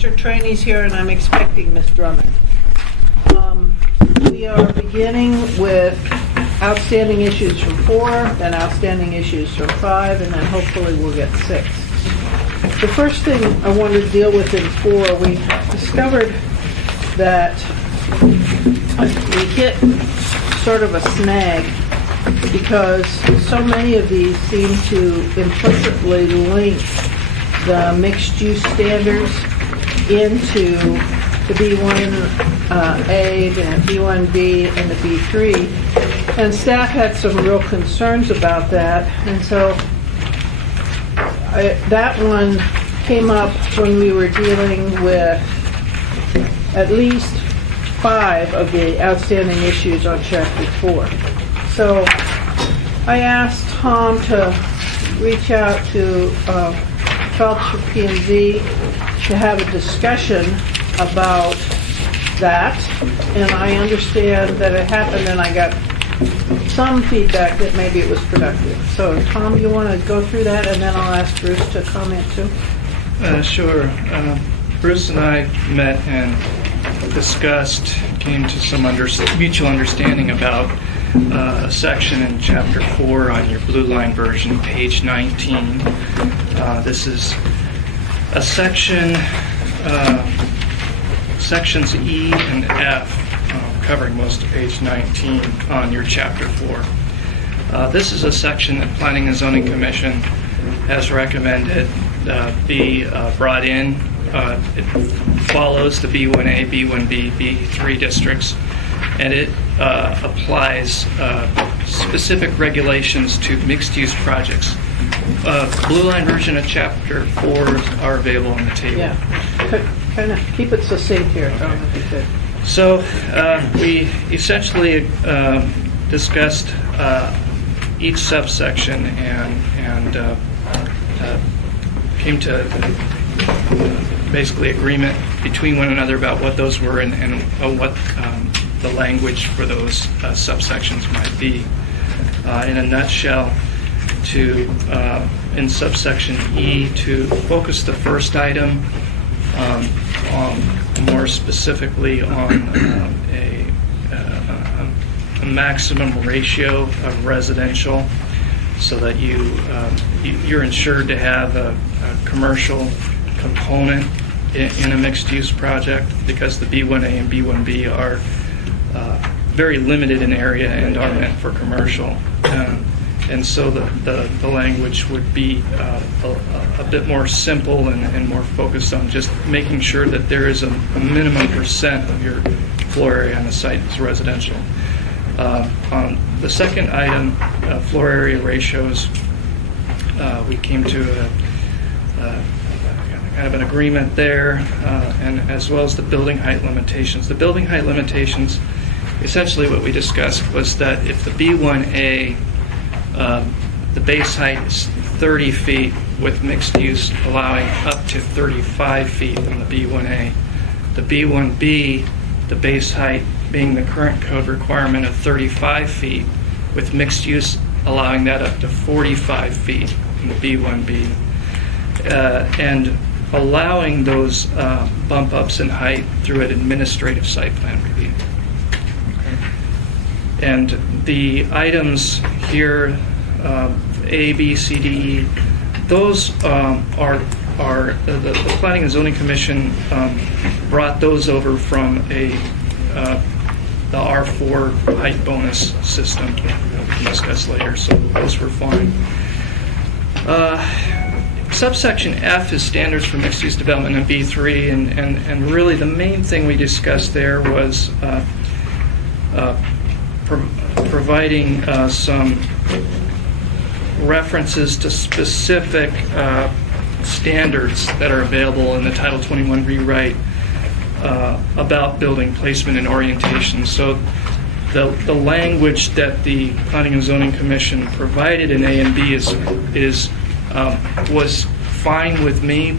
Mr. Trainey's here, and I'm expecting Ms. Drummond. We are beginning with outstanding issues from 4, then outstanding issues from 5, and then hopefully we'll get 6. The first thing I wanted to deal with in 4, we discovered that we hit sort of a snag because so many of these seem to implicitly link the mixed-use standards into the B1A, the B1B, and the B3. And staff had some real concerns about that. And so that one came up when we were dealing with at least 5 of the outstanding issues on Chapter 4. So I asked Tom to reach out to Phelps P&Z to have a discussion about that, and I understand that it happened and I got some feedback that maybe it was productive. So Tom, you want to go through that, and then I'll ask Bruce to comment too? Sure. Bruce and I met and discussed, came to some mutual understanding about a section in Chapter 4 on your blue line version, page 19. This is a section, sections E and F, covering most of page 19 on your Chapter 4. This is a section that Planning and Zoning Commission has recommended be brought in. It follows the B1A, B1B, B3 districts, and it applies specific regulations to mixed-use projects. Blue line version of Chapter 4 are available on the table. Yeah, kind of keep it succinct here, Tom, if you could. So we essentially discussed each subsection and came to basically agreement between one another about what those were and what the language for those subsections might be. In a nutshell, in subsection E, to focus the first item more specifically on a maximum ratio of residential, so that you're ensured to have a commercial component in a mixed-use project, because the B1A and B1B are very limited in area and are meant for commercial. And so the language would be a bit more simple and more focused on just making sure that there is a minimum percent of your floor area on the site is residential. On the second item, floor area ratios, we came to kind of an agreement there, and as well as the building height limitations. The building height limitations, essentially what we discussed was that if the B1A, the base height is 30 feet with mixed use allowing up to 35 feet on the B1A. The B1B, the base height being the current code requirement of 35 feet with mixed use allowing that up to 45 feet in the B1B. And allowing those bump ups in height through an administrative site plan review. And the items here, A, B, C, D, E, those are the Planning and Zoning Commission brought those over from the R4 height bonus system that we can discuss later, so those were fine. Subsection F is standards for mixed-use development in B3, and really the main thing we discussed there was providing some references to specific standards that are available in the Title 21 rewrite about building placement and orientation. So the language that the Planning and Zoning Commission provided in A and B was fine with me.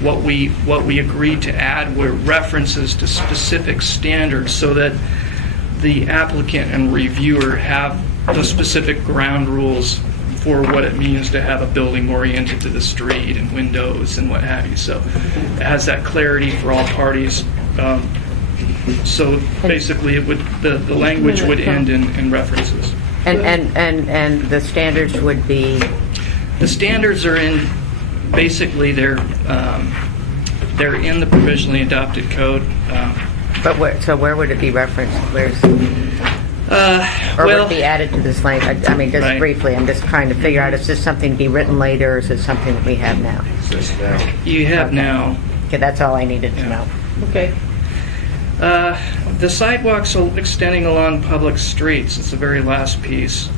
What we agreed to add were references to specific standards so that the applicant and reviewer have the specific ground rules for what it means to have a building oriented to the street and windows and what have you. So it has that clarity for all parties. So basically, it would the language would end in references. And the standards would be, The standards are in, basically, they're in the provisionally adopted code. so where would it be referenced? Or would it be added to this language? I mean, just Right. briefly, I'm just trying to figure out, is this something to be written later, or is it something that we have now? You have now. Okay, that's all I needed to know. Okay. The sidewalks extending along public streets, it's the very last piece.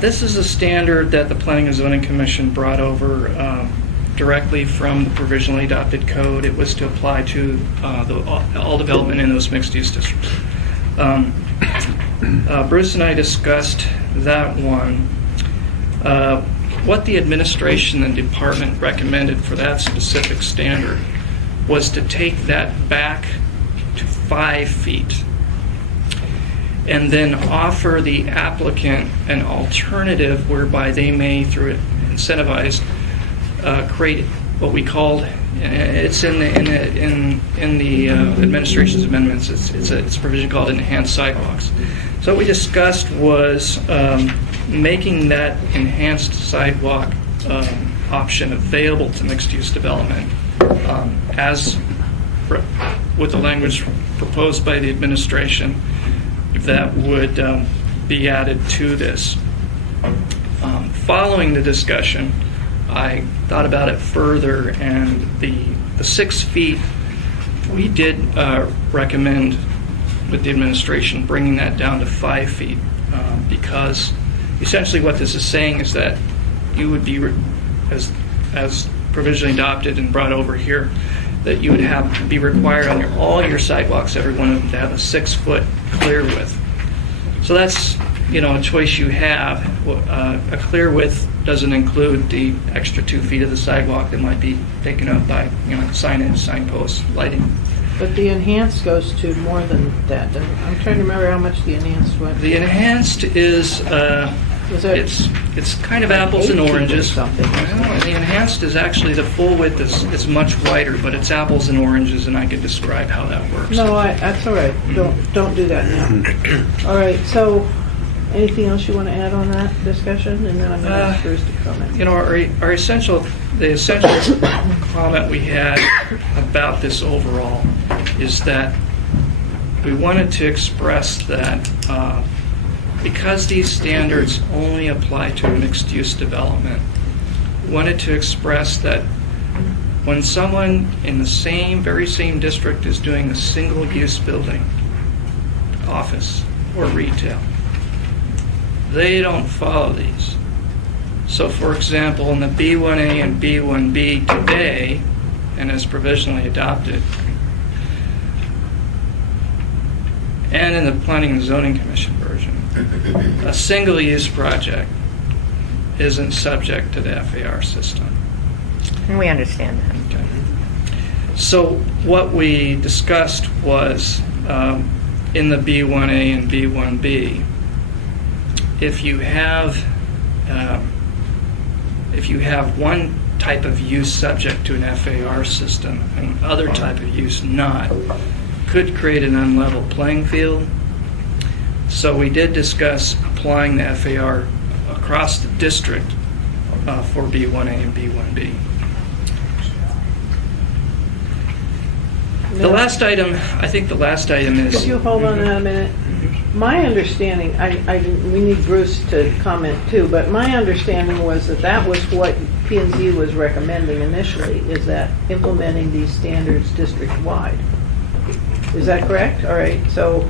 This is a standard that the Planning and Zoning Commission brought over directly from the provisionally adopted code. It was to apply to all development in those mixed-use districts. Bruce and I discussed that one. What the administration and department recommended for that specific standard was to take that back to 5 feet and then offer the applicant an alternative whereby they may, through incentivized, create what we called, it's in the administration's amendments, it's a provision called enhanced sidewalks. So what we discussed was making that enhanced sidewalk option available to mixed-use development as with the language proposed by the administration that would be added to this. Following the discussion, I thought about it further, and the 6 feet, we did recommend with the administration bringing that down to 5 feet because essentially what this is saying is that you would be, as provisionally adopted and brought over here, that you would be required on all your sidewalks, every one of them, to have a 6-foot clear width. So that's, a choice you have. A clear width doesn't include the extra 2 feet of the sidewalk that might be taken up by, signage, signposts, lighting. But the enhanced goes to more than that. I'm trying to remember how much the enhanced went. The enhanced is it's kind of apples and 8 feet or oranges. something. Well, the enhanced is actually, the full width is much wider, but it's apples and oranges, and I could describe how that works. No, that's all right. Don't do that now. All right, so anything else you want to add on that discussion? And then I'm going to ask Bruce to comment. The essential comment we had about this overall is that we wanted to express that because these standards only apply to mixed-use development, we wanted to express that when someone in the very same district is doing a single-use building, office or retail, they don't follow these. So, for example, in the B1A and B1B today, and as provisionally adopted, and in the Planning and Zoning Commission version, a single-use project isn't subject to the FAR system. And we understand that. Okay. So what we discussed was in the B1A and B1B, if you have one type of use subject to an FAR system and other type of use not, could create an unlevel playing field. So we did discuss applying the FAR across the district for B1A and B1B. The last item is... Could you hold on a minute? My understanding, we need Bruce to comment too, but my understanding was that was what P&Z was recommending initially, is that implementing these standards district-wide. Is that correct? All right, so,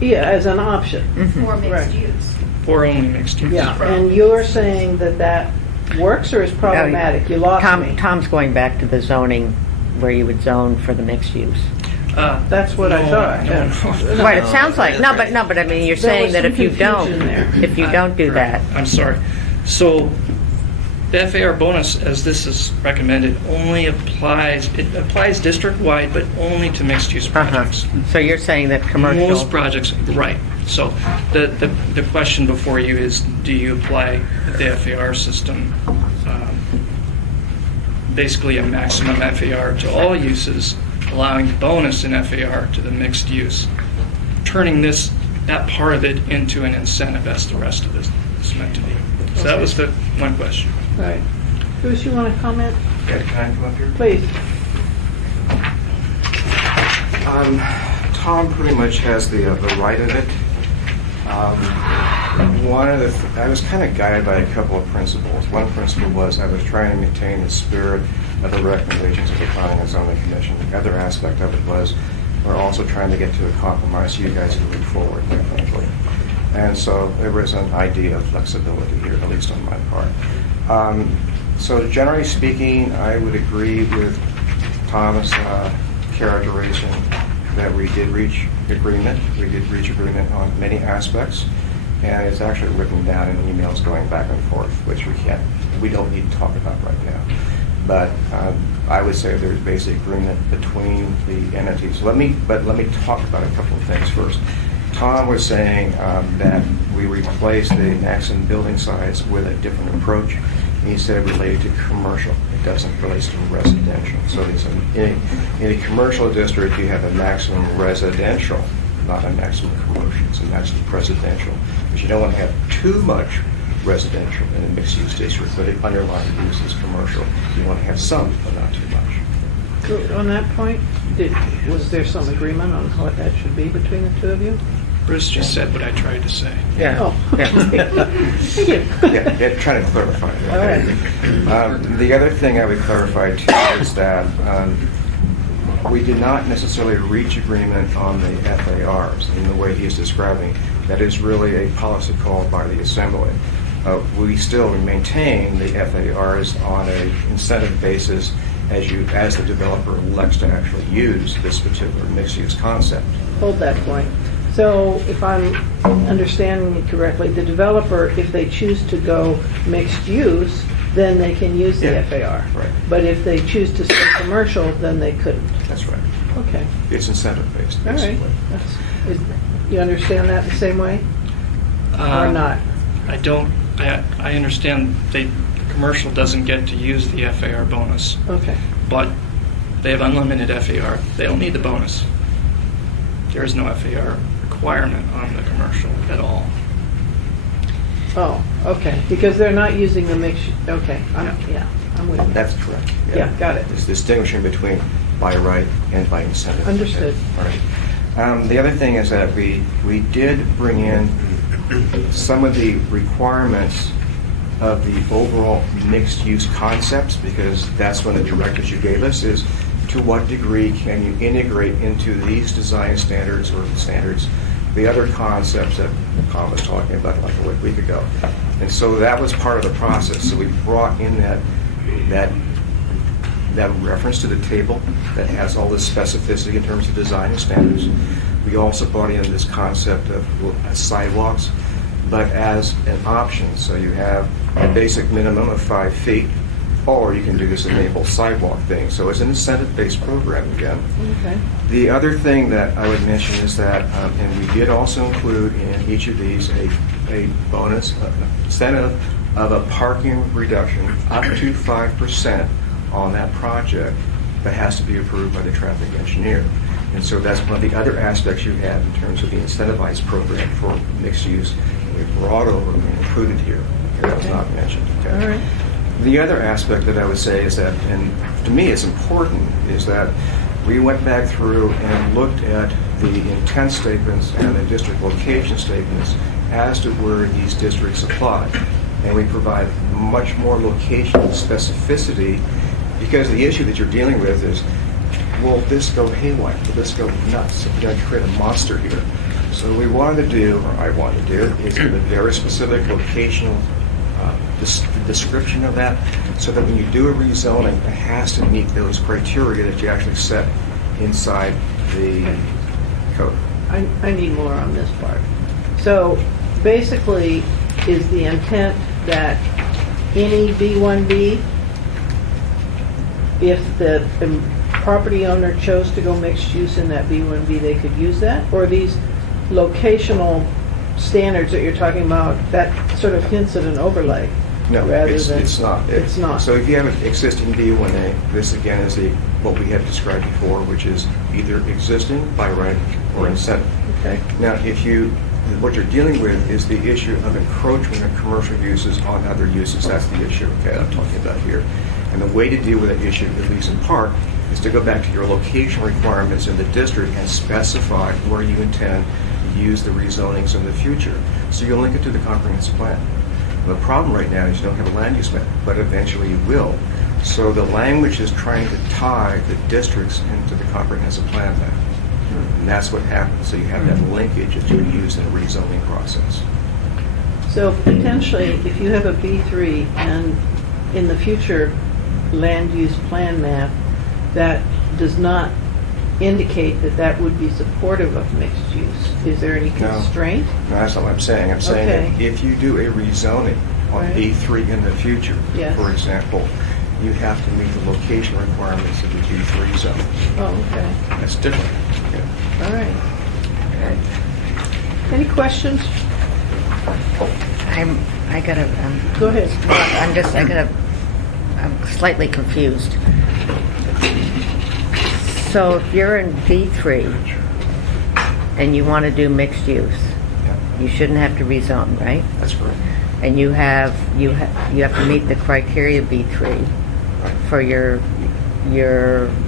yeah, as an option. For mixed Right. use. Or only mixed use. Yeah, and you're saying that works or is problematic? You lost me. Tom's going back to the zoning where you would zone for the mixed use. That's what I thought. No. Right, it sounds like, no, but I mean, you're There saying was that some if you don't, confusion there. if you don't do that, I'm sorry. So the FAR bonus, as this is recommended, only applies district-wide, but only to mixed-use projects. so you're saying that commercial. Most projects, right. So the question before you is, do you apply the FAR system, basically a maximum FAR to all uses, allowing bonus in FAR to the mixed use, turning that part of it into an incentive as the rest of it is meant to be. So that was the one question. All right. Bruce, you want to comment? Yeah, can I come up here? Please. Tom pretty much has the right of it. I was kind of guided by a couple of principles. One principle was I was trying to maintain the spirit of the recommendations of the Planning and Zoning Commission. The other aspect of it was we're also trying to get to a compromise so you guys can move forward, quite frankly. And so there was an idea of flexibility here, at least on my part. So generally speaking, I would agree with Tom's characterization that we did reach agreement. We did reach agreement on many aspects, and it's actually written down in emails going back and forth, which we don't need to talk about right now. But I would say there's basic agreement between the entities. Let me talk about a couple of things first. Tom was saying that we replaced the maximum building size with a different approach. He said it related to commercial. It doesn't relate to residential. So in a commercial district, you have a maximum residential, not a maximum commercial. It's a maximum residential. But you don't want to have too much residential in a mixed-use district, but the underlying use is commercial. You want to have some, but not too much. So on that point, was there some agreement on what that should be between the two of you? Bruce just said what I tried to say. Yeah. Oh. Yeah. Thank you. Yeah, trying to clarify that. All right. The other thing I would clarify too is that we did not necessarily reach agreement on the FARs in the way he's describing. That is really a policy call by the Assembly. We still maintain the FARs on an incentive basis as the developer elects to actually use this particular mixed-use concept. Hold that point. So if I'm understanding it correctly, the developer, if they choose to go mixed use, then they can use the Yeah, FAR. right. But if they choose to stay commercial, then they couldn't. That's right. Okay. It's incentive-based, All right. basically. You understand that the same way or not? I don't. I understand commercial doesn't get to use the FAR bonus, Okay. but they have unlimited FAR. They don't need the bonus. There is no FAR requirement on the commercial at all. Oh, okay. Because they're not using the mix. Okay. I'm with you. That's correct. Yeah, got it. It's distinguishing between by right and by incentive. Understood. All right. The other thing is that we did bring in some of the requirements of the overall mixed-use concepts, because that's one of the directives you gave us, is to what degree can you integrate into these design standards or standards the other concepts that Tom was talking about like a week ago. And so that was part of the process. So we brought in that reference to the table that has all this specificity in terms of design and standards. We also brought in this concept of sidewalks, but as an option. So you have a basic minimum of 5 feet, or you can do this enable sidewalk thing. So it's an incentive-based program again. Okay. The other thing that I would mention is that, and we did also include in each of these a bonus incentive of a parking reduction up to 5% on that project that has to be approved by the traffic engineer. And so that's one of the other aspects you have in terms of the incentivized program for mixed use. We brought over and included here. That was not mentioned. Okay? All right. The other aspect that I would say is that, and to me it's important, is that we went back through and looked at the intent statements and the district location statements as to where these districts apply. And we provide much more locational specificity, because the issue that you're dealing with is, will this go haywire? Will this go nuts? We're going to create a monster here. So what we wanted to do, or I wanted to do, is give a very specific locational description of that, so that when you do a rezoning, it has to meet those criteria that you actually set inside the code. I need more on this part. So basically, is the intent that any B1B, if the property owner chose to go mixed use in that B1B, they could use that? Or these locational standards that you're talking about, that sort of hints at an overlay. No, rather it's than- not. It's not. So if you have an existing B1A, this again is what we had described before, which is either existing by right or incentive. Okay. Now, what you're dealing with is the issue of encroachment of commercial uses on other uses. That's the issue, okay, I'm talking about here. And the way to deal with that issue, at least in part, is to go back to your location requirements in the district and specify where you intend to use the rezonings in the future. So you'll link it to the comprehensive plan. The problem right now is you don't have a land use map, but eventually you will. So the language is trying to tie the districts into the comprehensive plan map. And that's what happens. So you have that linkage that you would use in a rezoning process. So potentially, if you have a B3 and in the future land use plan map, that does not indicate that that would be supportive of mixed use. Is there any No. constraint? No, that's not what I'm saying. I'm saying that Okay. if you do a rezoning on Right. B3 in the future, Yes. for example, you have to meet the location requirements of the B3 zone. Oh, okay. That's different. Yeah. All right. Any questions? I gotta, Go ahead. I'm slightly confused. So if you're in B3 and you want to do mixed use, Yeah, you shouldn't have to rezone, right? that's correct. And you have to meet the criteria B3 for your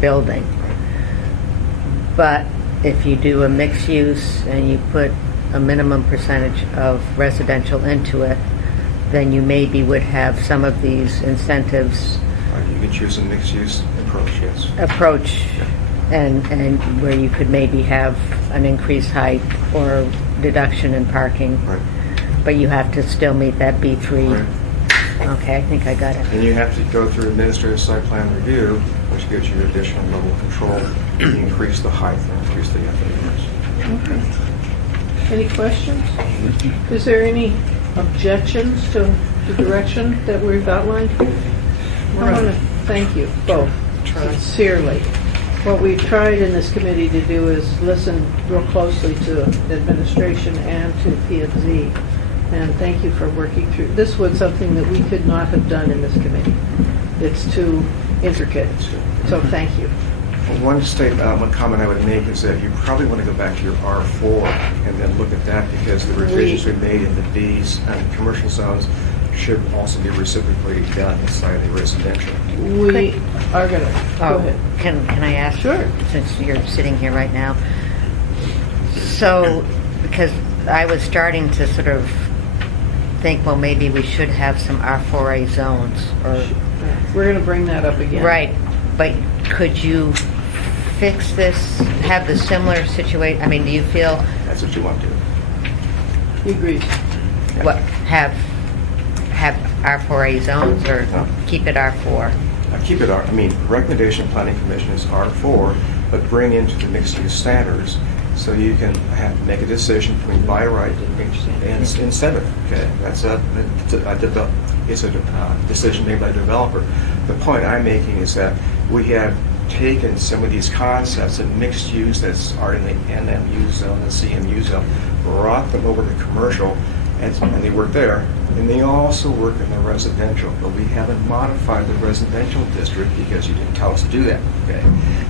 building. But if you do a mixed use and you put a minimum percentage of residential into it, then you maybe would have some of these incentives You can choose a mixed-use approach and where you could maybe have an increased height or deduction in parking, Right. but you have to still meet that B3. Right. Okay, I think I got it. And you have to go through administrative site plan review, which gives you additional level of control. You increase the height and increase the FARs. Okay. Any questions? Is there any objections to the direction that we've outlined? I want to thank you both sincerely. What we've tried in this committee to do is listen real closely to administration and to P&Z. And thank you for working through. This was something that we could not have done in this committee. It's too intricate. So thank you. One statement, one comment I would make is that you probably want to go back to your R4 and then look at that, because the revisions we made in the Bs and commercial zones should also be reciprocally done inside the residential. We are going to, go Oh, ahead. can I ask? Sure. Since you're sitting here right now. So, because I was starting to sort of think, well, maybe we should have some R4A zones, or We're going to bring that up again. right, but could you fix this, have the similar situation? I mean, do you feel That's what you want to do. He agrees. what have R4A zones, or No. keep it R4? Keep it, recommendation planning commission is R4, but bring into the mixed use standards so you can make a decision between by right and incentive. Okay, it's a decision made by the developer. The point I'm making is that we have taken some of these concepts of mixed use that are in the NMU zone, the CMU zone, brought them over to commercial, and they work there, and they also work in the residential, but we haven't modified the residential district because you didn't tell us to do that, okay?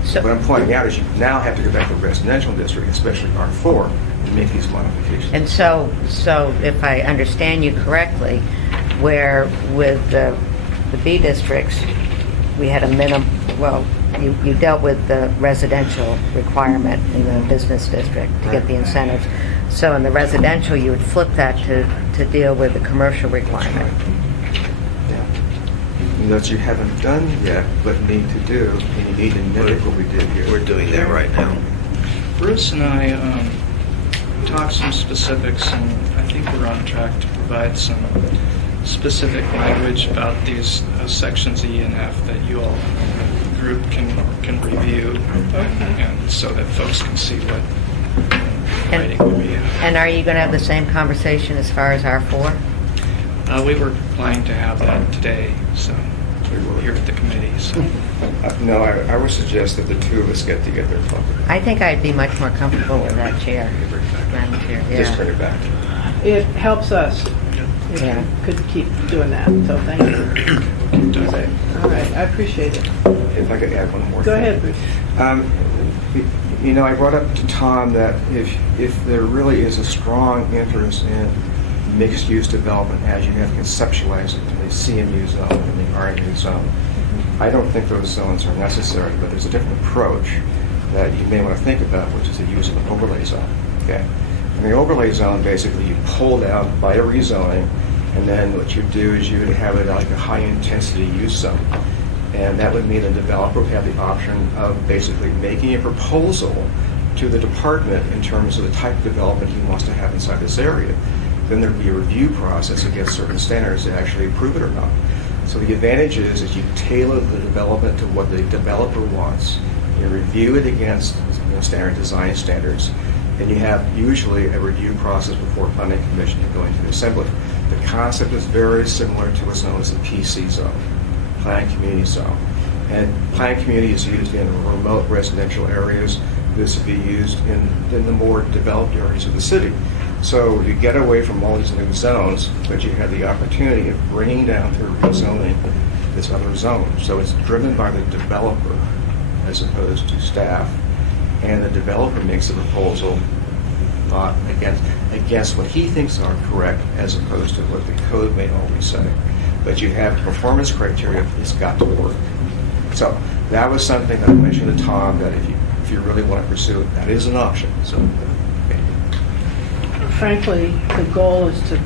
So- What I'm pointing out is you now have to go back to the residential district, especially R4, and make these modifications. And so if I understand you correctly, where with the B districts, we had a you dealt with the residential requirement in the business district to get the incentives. So in the residential, you would flip that to deal with the commercial requirement. Yeah. And that you haven't done yet, but need to do, and you need to mimic what we did here. We're doing that right now. Bruce and I talked some specifics, and I think we're on track to provide some specific language about these sections E and F that you all group can review, and so that folks can see what writing would be. And are you going to have the same conversation as far as R4? We were planning to have that today, so here at the committee. So. No, I would suggest that the two of us get together and talk about it. I think I'd be much more comfortable with that chair. Madam Chair, Just yeah. turn it back. It helps us if Yeah. you could keep doing that, so thank you. All right, I appreciate it. If I could add one more Go thing. ahead, Bruce. You know, I brought up to Tom that if there really is a strong interest in mixed-use development as you have conceptualized it in the CMU zone and the RMU zone, I don't think those zones are necessary, but there's a different approach that you may want to think about, which is the use of an overlay zone. Okay. In the overlay zone, basically, you pull down by a rezoning, and then what you do is you would have it like a high-intensity use zone. And that would mean the developer would have the option of basically making a proposal to the department in terms of the type of development he wants to have inside this area. Then there'd be a review process against certain standards to actually approve it or not. So the advantage is you tailor the development to what the developer wants. You review it against standard design standards, and you have usually a review process before planning commission and going to the assembly. The concept is very similar to what's known as the PC zone, planned community zone. And planned community is used in remote residential areas. This would be used in the more developed areas of the city. So you get away from all these new zones, but you have the opportunity of bringing down through rezoning this other zone. So it's driven by the developer as opposed to staff. And the developer makes a proposal not against what he thinks are correct as opposed to what the code may always say. But you have performance criteria, it's got to work. So that was something that I mentioned to Tom, that if you really want to pursue it, that is an option. So Frankly, the goal is to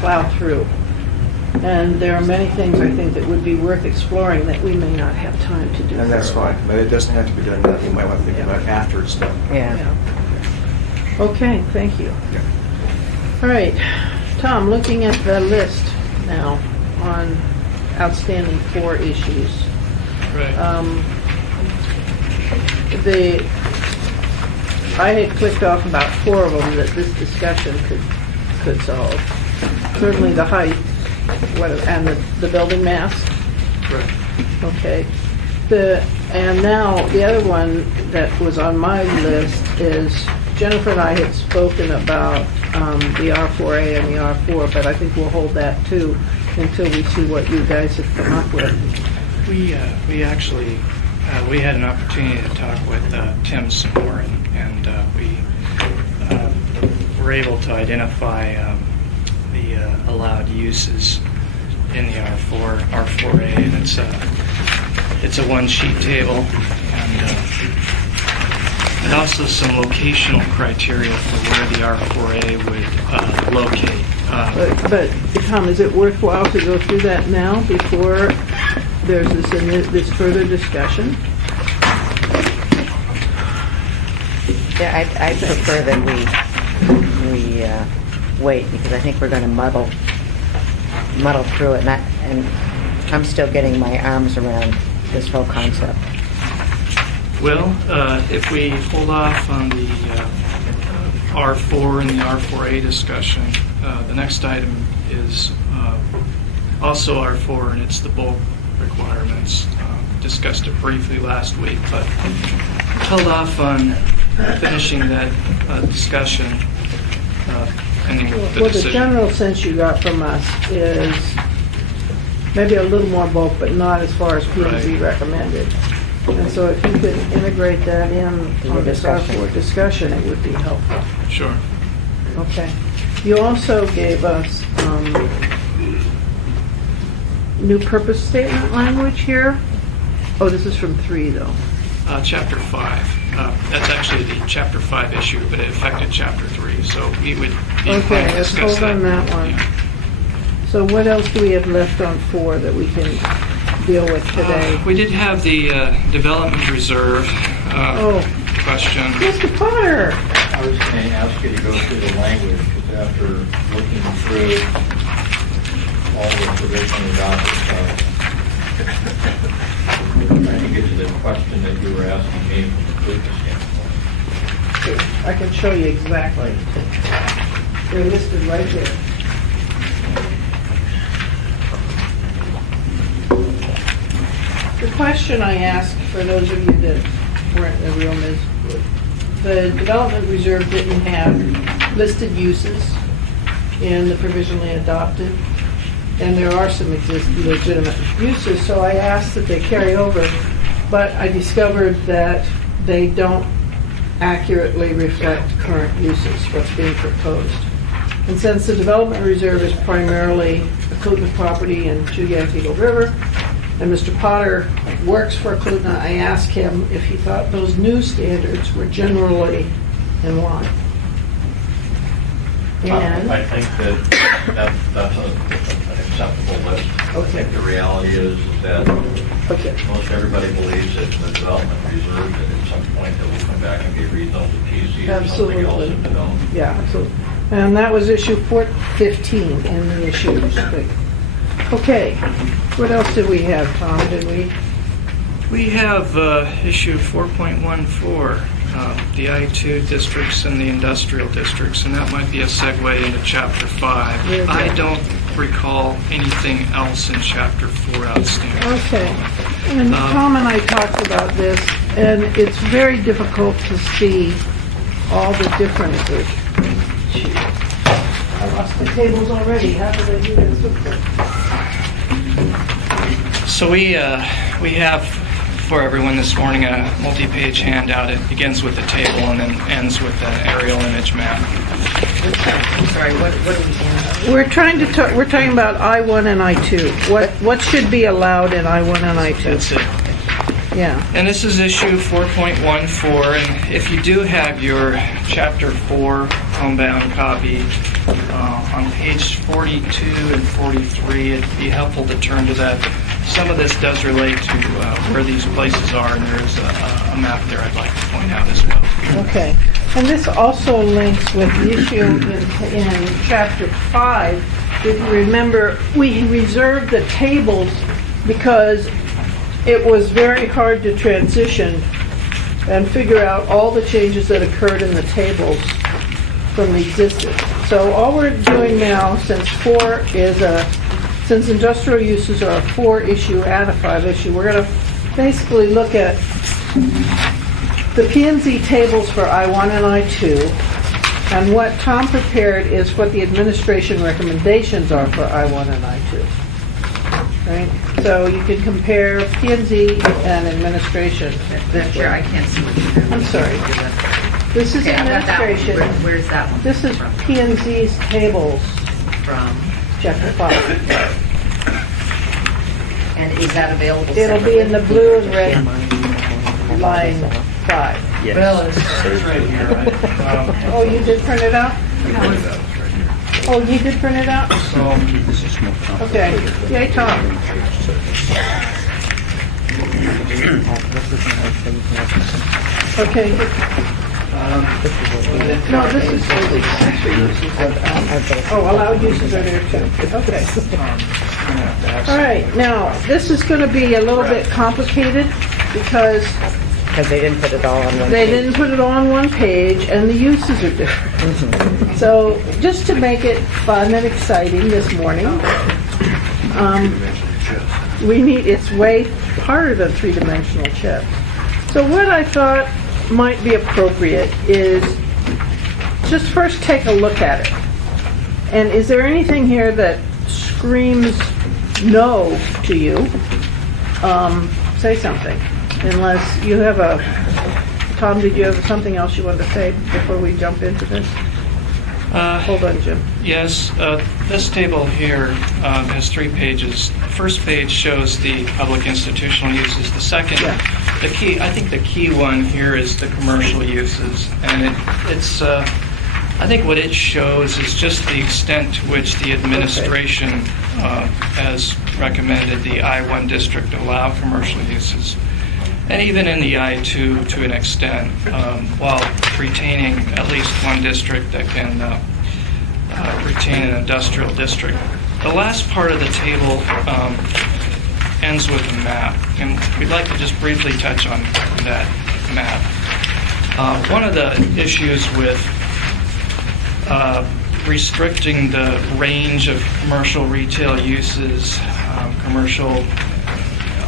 plow through. And there are many things I think that would be worth exploring that we may not have time to do. and that's thoroughly. fine, but it doesn't have to be done now. You might want to think about it after it's done. Yeah. Yeah. Okay, thank you. Yeah. All right, Tom, looking at the list now on outstanding 4 issues. Right. I had clicked off about 4 of them that this discussion could solve. Certainly the height, and the building mass. Right. Okay. And now, the other one that was on my list is, Jennifer and I had spoken about the R4A and the R4, but I think we'll hold that too until we see what you guys have come up with. We actually, we had an opportunity to talk with Tim some more, and we were able to identify the allowed uses in the R4A, and it's a one-sheet table, and also some locational criteria for where the R4A would locate. But Tom, is it worthwhile to go through that now before there's this further discussion? Yeah, I prefer that we wait, because I think we're going to muddle through it, and I'm still getting my arms around this whole concept. Well, if we hold off on the R4 and the R4A discussion, the next item is also R4, and it's the bulk requirements. Discussed it briefly last week, but held off on finishing that discussion pending the Well, the decision. general sense you got from us is maybe a little more bulk, but not as far as P&Z Right. recommended. And so if you could integrate that in your on this discussion. R4 discussion, it would be helpful. Sure. Okay. You also gave us new purpose statement language here. Oh, this is from 3, though. Chapter 5. That's actually the Chapter 5 issue, but it affected Chapter 3, so we would be Okay, inclined to let's discuss hold on that one. Yeah. So what else do we have left on 4 that we can deal with today? We did have the development reserve Oh. question. Mr. Potter! I was going to ask you to go through the language, because after looking through all the provisionally adopted stuff, trying to get to the question that you were asking me from the Lucas standpoint. I can show you exactly. They're listed right there. The question I asked, for those of you that weren't in the room, is the development reserve didn't have listed uses in the provisionally adopted, and there are some legitimate uses, so I asked that they carry over, but I discovered that they don't accurately reflect current uses, what's being proposed. And since the development reserve is primarily a Kootenai property and 2 Yankeeagle River, and Mr. Potter works for Kootenai, I asked him if he thought those new standards were generally in line. And, I think that's an acceptable list. I Okay. think the reality is that okay, most everybody believes that the development reserve, that at some point that will come back and be rezoned to TC or something else Absolutely. in development. yeah, absolutely. And that was issue 415 in the issues. Okay, what else did we have, Tom? Did we? We have issue 4.14, the I-2 districts and the industrial districts, and that might be a segue into Chapter 5. Very good. I don't recall anything else in Chapter 4 outstanding. Okay. And Tom and I talked about this, and it's very difficult to see all the differences. Gee, I lost the tables already. How did I do this? So we have for everyone this morning a multi-page handout. It begins with the table and then ends with an aerial image map. I'm sorry, what are we doing? We're trying to talk. We're talking about I-1 and I-2. What should be allowed in I-1 and I-2? That's it. Yeah. And this is issue 4.14, and if you do have your Chapter 4 homebound copy, on page 42 and 43, it'd be helpful to turn to that. Some of this does relate to where these places are, and there is a map there I'd like to point out as well. Okay. And this also links with the issue in Chapter 5. If you remember, we reserved the tables because it was very hard to transition and figure out all the changes that occurred in the tables from the existing. So all we're doing now, since industrial uses are a 4-issue and a 5-issue, we're going to basically look at the P&Z tables for I-1 and I-2, and what Tom prepared is what the administration recommendations are for I-1 and I-2. Right? So you can compare P&Z and administration. The chair, I can't see what you have. I'm sorry. This is Okay, I got that one. administration. Where's that one? This is from? P&Z's tables, From, Chapter 5. and is that available It'll be in the separately? blue and red line 5. Well, it's It's right here. Oh, you did print it out? Oh, you did print it out? Okay. Yay, Tom. Okay. No, this is for the accessory uses. Oh, allowed uses are there too. Okay. All right, now, this is going to be a little bit complicated because Because they didn't put it all on one they page. didn't put it all on one page and the uses are different. So just to make it fun and exciting this morning, it's way harder than three-dimensional chips. So what I thought might be appropriate is just first take a look at it. And is there anything here that screams no to you? Say something. Unless you have Tom, did you have something else you wanted to say before we jump into this? Hold on, Jim. Yes, this table here has 3 pages. The first page shows the public institutional uses. The second, Yeah. I think the key one here is the commercial uses. And it's I think what it shows is just the extent to which the administration has recommended the I-1 district allow commercial uses. And even in the I-2 to an extent, while retaining at least one district that can retain an industrial district. The last part of the table ends with a map, and we'd like to just briefly touch on that map. One of the issues with restricting the range of commercial retail uses, commercial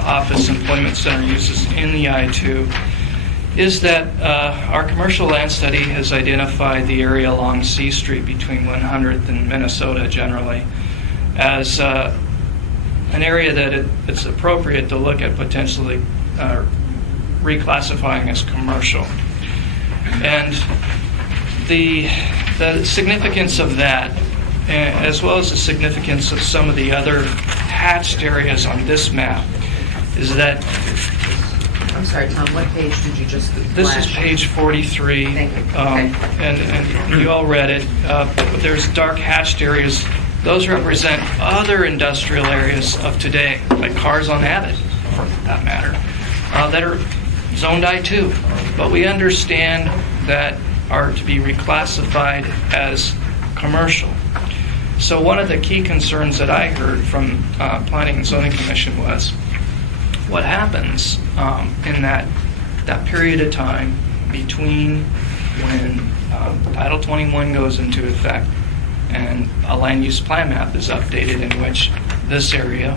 office employment center uses in the I-2 is that our commercial land study has identified the area along C Street between 100th and Minnesota generally as an area that it's appropriate to look at potentially reclassifying as commercial. And the significance of that, as well as the significance of some of the other hatched areas on this map, is that I'm sorry, Tom, what page did you just this is flash? page 43. Thank you. And you all read it. But there's dark hatched areas. Those represent other industrial areas of today, like cars on Abbott, for that matter, that are zoned I-2. But we understand that are to be reclassified as commercial. So one of the key concerns that I heard from Planning and Zoning Commission was what happens in that period of time between when Title 21 goes into effect and a land use plan map is updated in which this area,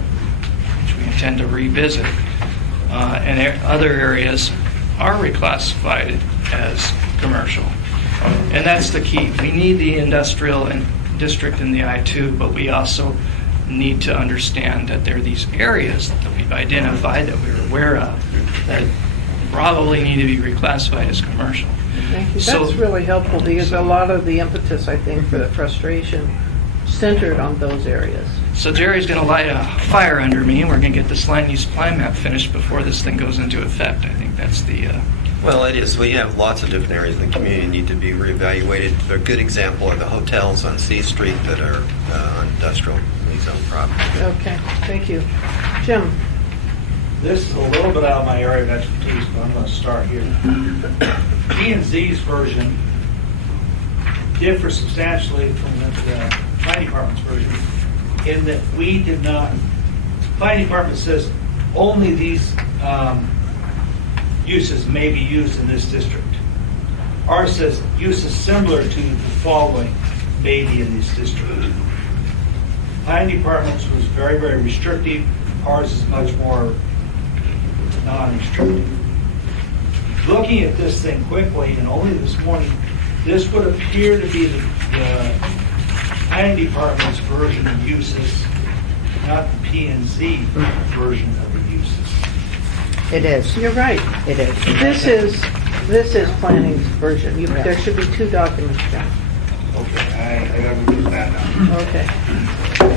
which we intend to revisit, and other areas are reclassified as commercial. And that's the key. We need the industrial and district in the I-2, but we also need to understand that there are these areas that we've identified that we're aware of that probably need to be reclassified as commercial. Thank you. So- That's really helpful because a lot of the impetus, I think, for the frustration centered on those areas. So Jerry's going to light a fire under me, and we're going to get this land use plan map finished before this thing goes into effect. I think that's the... Well, it is. We have lots of different areas in the community need to be reevaluated. A good example are the hotels on C Street that are on industrial zone property. Okay, thank you. Jim? This is a little bit out of my area of expertise, but I'm going to start here. P&Z's version differs substantially from the planning department's version in that we did not, planning department says only these uses may be used in this district. Ours says uses similar to the following may be in this district. Planning department's was very, very restrictive. Ours is much more non-restrictive. Looking at this thing quickly, and only this morning, this would appear to be the planning department's version of uses, not the P&Z version of the uses. It is. You're right. It is. This is planning's version. There should be two documents, John. Okay, I gotta read that now. Okay.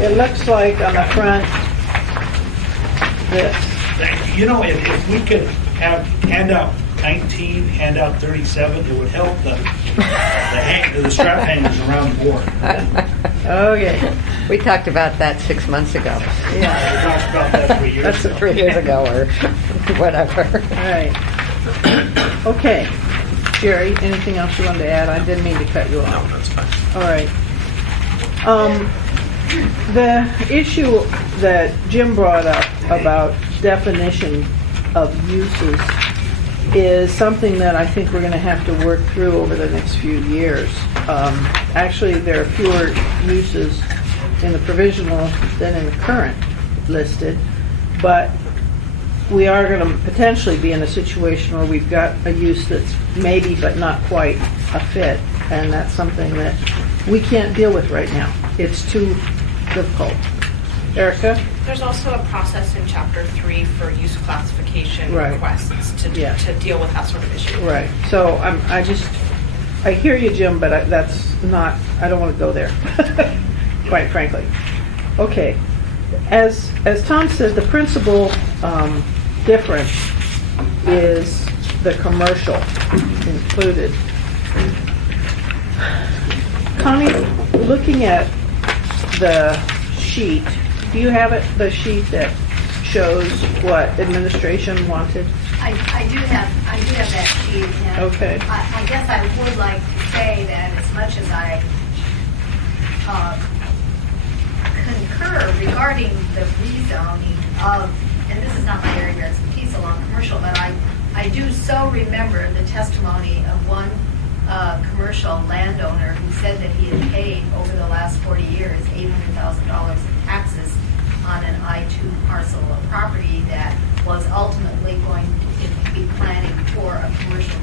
It looks like on the front, this. You know, if we could have handout 19, handout 37, it would help the strap hangers around the board. Okay. We talked about that 6 months ago. We talked about that 3 years That's ago. 3 years ago or whatever. All right. Okay. Jerry, anything else you wanted to add? I didn't mean to cut you No, off. that's fine. All right. The issue that Jim brought up about definition of uses is something that I think we're going to have to work through over the next few years. Actually, there are fewer uses in the provisional than in the current listed, but we are going to potentially be in a situation where we've got a use that's maybe but not quite a fit, and that's something that we can't deal with right now. It's too difficult. Erica? There's also a process in Chapter 3 for use classification Right. requests to deal with that sort of issue. Right. So I hear you, Jim, but that's not, I don't want to go there, quite frankly. Okay. As Tom said, the principal difference is the commercial included. Connie, looking at the sheet, do you have it, the sheet that shows what administration wanted? I do have that sheet. And Okay. I guess I would like to say that as much as I concur regarding the rezoning of, and this is not my area of expertise along commercial, but I do so remember the testimony of one commercial landowner who said that he had paid over the last 40 years $800,000 in taxes on an I-2 parcel of property that was ultimately going to be planning for a commercial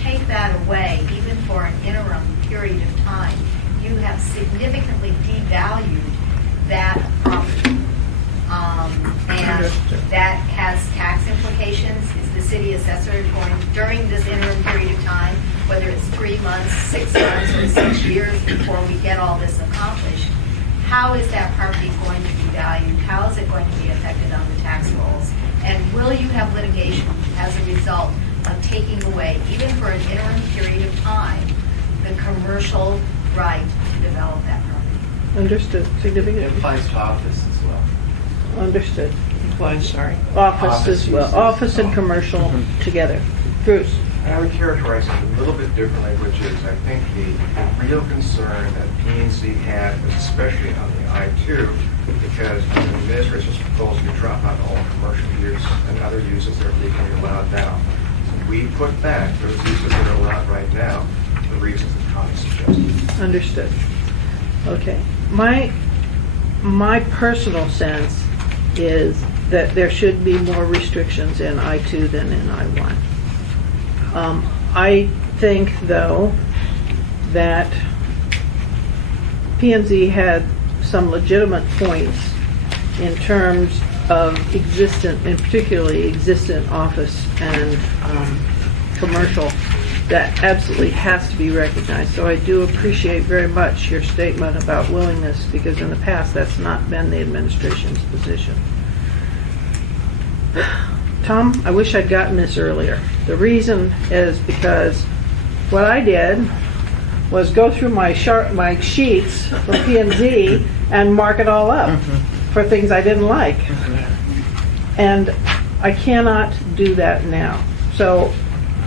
take that away, even for an interim period of time, you have significantly devalued that property. And that has tax implications. Is the city assessor going, during this interim period of time, whether it's 3 months, 6 months, or 6 years before we get all this accomplished, how is that property going to be valued? How is it going to be affected on the tax rolls? And will you have litigation as a result of taking away, even for an interim period of time, the commercial right to develop that property? Understood. Significant. It applies to office as well. Understood. Sorry. Office as Office well. uses. Office and commercial together. Bruce? I would characterize it a little bit differently, which is, I think, the real concern that P&Z had was especially on the I-2, because the administration's proposal to drop out all commercial use and other uses that are legally allowed now. We put back those uses that are allowed right now for the reasons that Connie suggested. Understood. Okay. My personal sense is that there should be more restrictions in I-2 than in I-1. I think, though, that P&Z had some legitimate points in terms of existent, and particularly existent office and commercial, that absolutely has to be recognized. So I do appreciate very much your statement about willingness, because in the past that's not been the administration's position. Tom, I wish I'd gotten this earlier. The reason is because what I did was go through my sheets from P&Z and mark it all up for things I didn't like. And I cannot do that now. So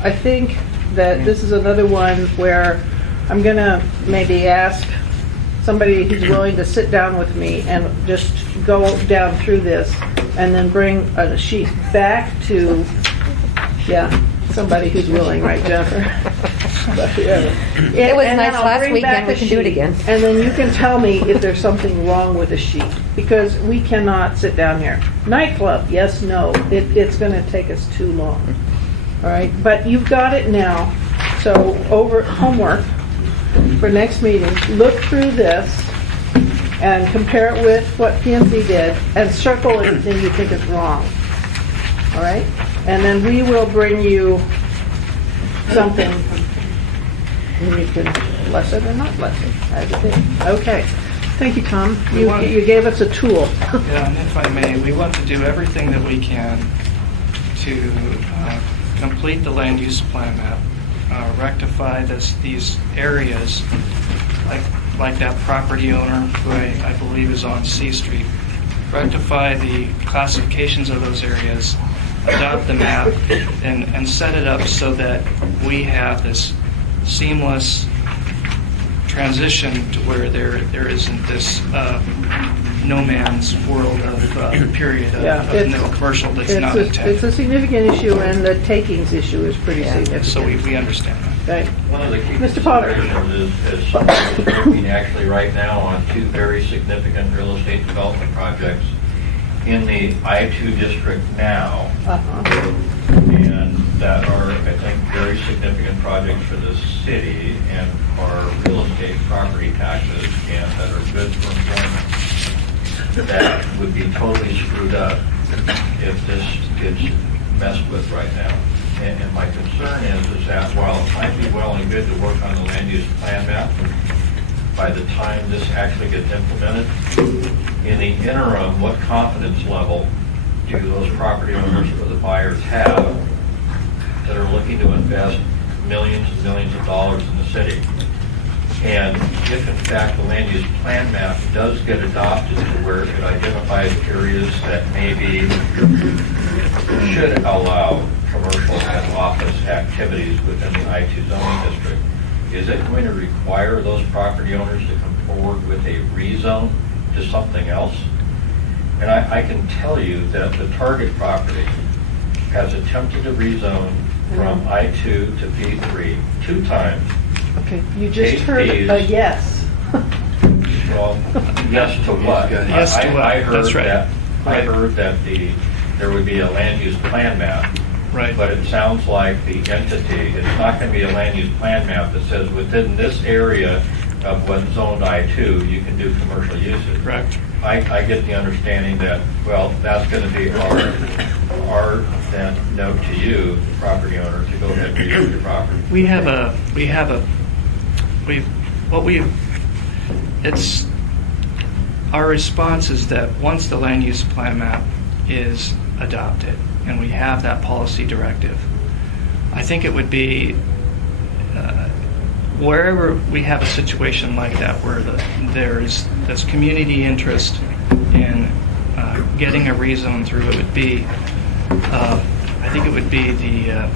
I think that this is another one where I'm going to maybe ask somebody who's willing to sit down with me and just go down through this and then bring a sheet back to, somebody who's willing, right, Jennifer? But, It was and nice then I'll last bring weekend. back We a can do it sheet, again. And then you can tell me if there's something wrong with the sheet, because we cannot sit down here. Nightclub, yes, no, it's going to take us too long. All right, but you've got it now. So over homework for next meeting, look through this and compare it with what P&Z did, and circle anything you think is wrong. All right? And then we will bring you something, and you can bless it or not bless it. As it is. Okay. Thank you, Tom. You gave us a tool. Yeah, and if I may, we want to do everything that we can to complete the land use plan map, rectify these areas, like that property owner who I believe is on C Street, rectify the classifications of those areas, adopt the map, and set it up so that we have this seamless transition to where there isn't this no man's world of period of no commercial that's not intended. It's a significant issue, and the takings issue is pretty significant. So we understand that. Right. One of the key Mr. Potter. considerations is somebody who's working actually right now on 2 very significant real estate development projects in the I-2 district now, and that are, I think, very significant projects for the city and our real estate property taxes, and that are good for employment. That would be totally screwed up if this gets messed with right now. And my concern is that while it might be well and good to work on the land use plan map, by the time this actually gets implemented, in the interim, what confidence level do those property owners or the buyers have that are looking to invest millions and millions of dollars in the city? And if in fact the land use plan map does get adopted to where it identifies areas that maybe should allow commercial and office activities within the I-2 zoning district, is it going to require those property owners to come forward with a rezone to something else? And I can tell you that the Target property has attempted to rezone from I-2 to P3 2 times. Okay, you just Eight heard fees. a yes. Well, yes to what? Yes to what? I heard That's right. that. I Right. heard that there would be a land use plan map, Right. But it sounds like the entity, it's not going to be a land use plan map that says within this area of what's zoned I2, you can do commercial uses. Correct. I get the understanding that, well, that's going to be our then note to you, the property owner, to go ahead and use your property. It's, our response is that once the land use plan map is adopted and we have that policy directive, I think it would be, wherever we have a situation like that where there's community interest in getting a rezone through, it would be, I think it would be the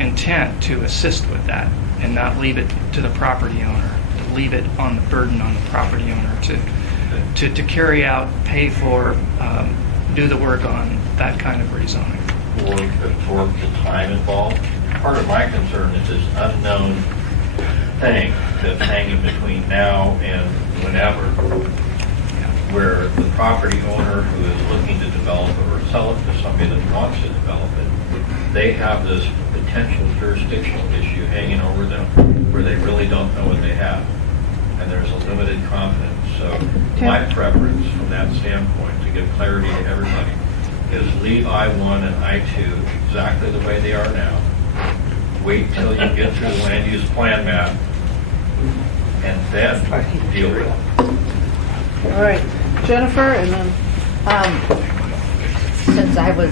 intent to assist with that and not leave it to the property owner, to leave it on the burden on the property owner to carry out, pay for, do the work on that kind of rezoning. Or absorb the time involved. Part of my concern is this unknown thing that's hanging between now and whenever, where the property owner who is looking to develop it or sell it to somebody that wants to develop it, they have this potential jurisdictional issue hanging over them where they really don't know what they have. And there's a limited confidence. So my preference from that standpoint, to give clarity to everybody, is leave I-1 and I-2 exactly the way they are now. Wait till you get through the land use plan map and then deal with it. All right, Jennifer, and then, Since I was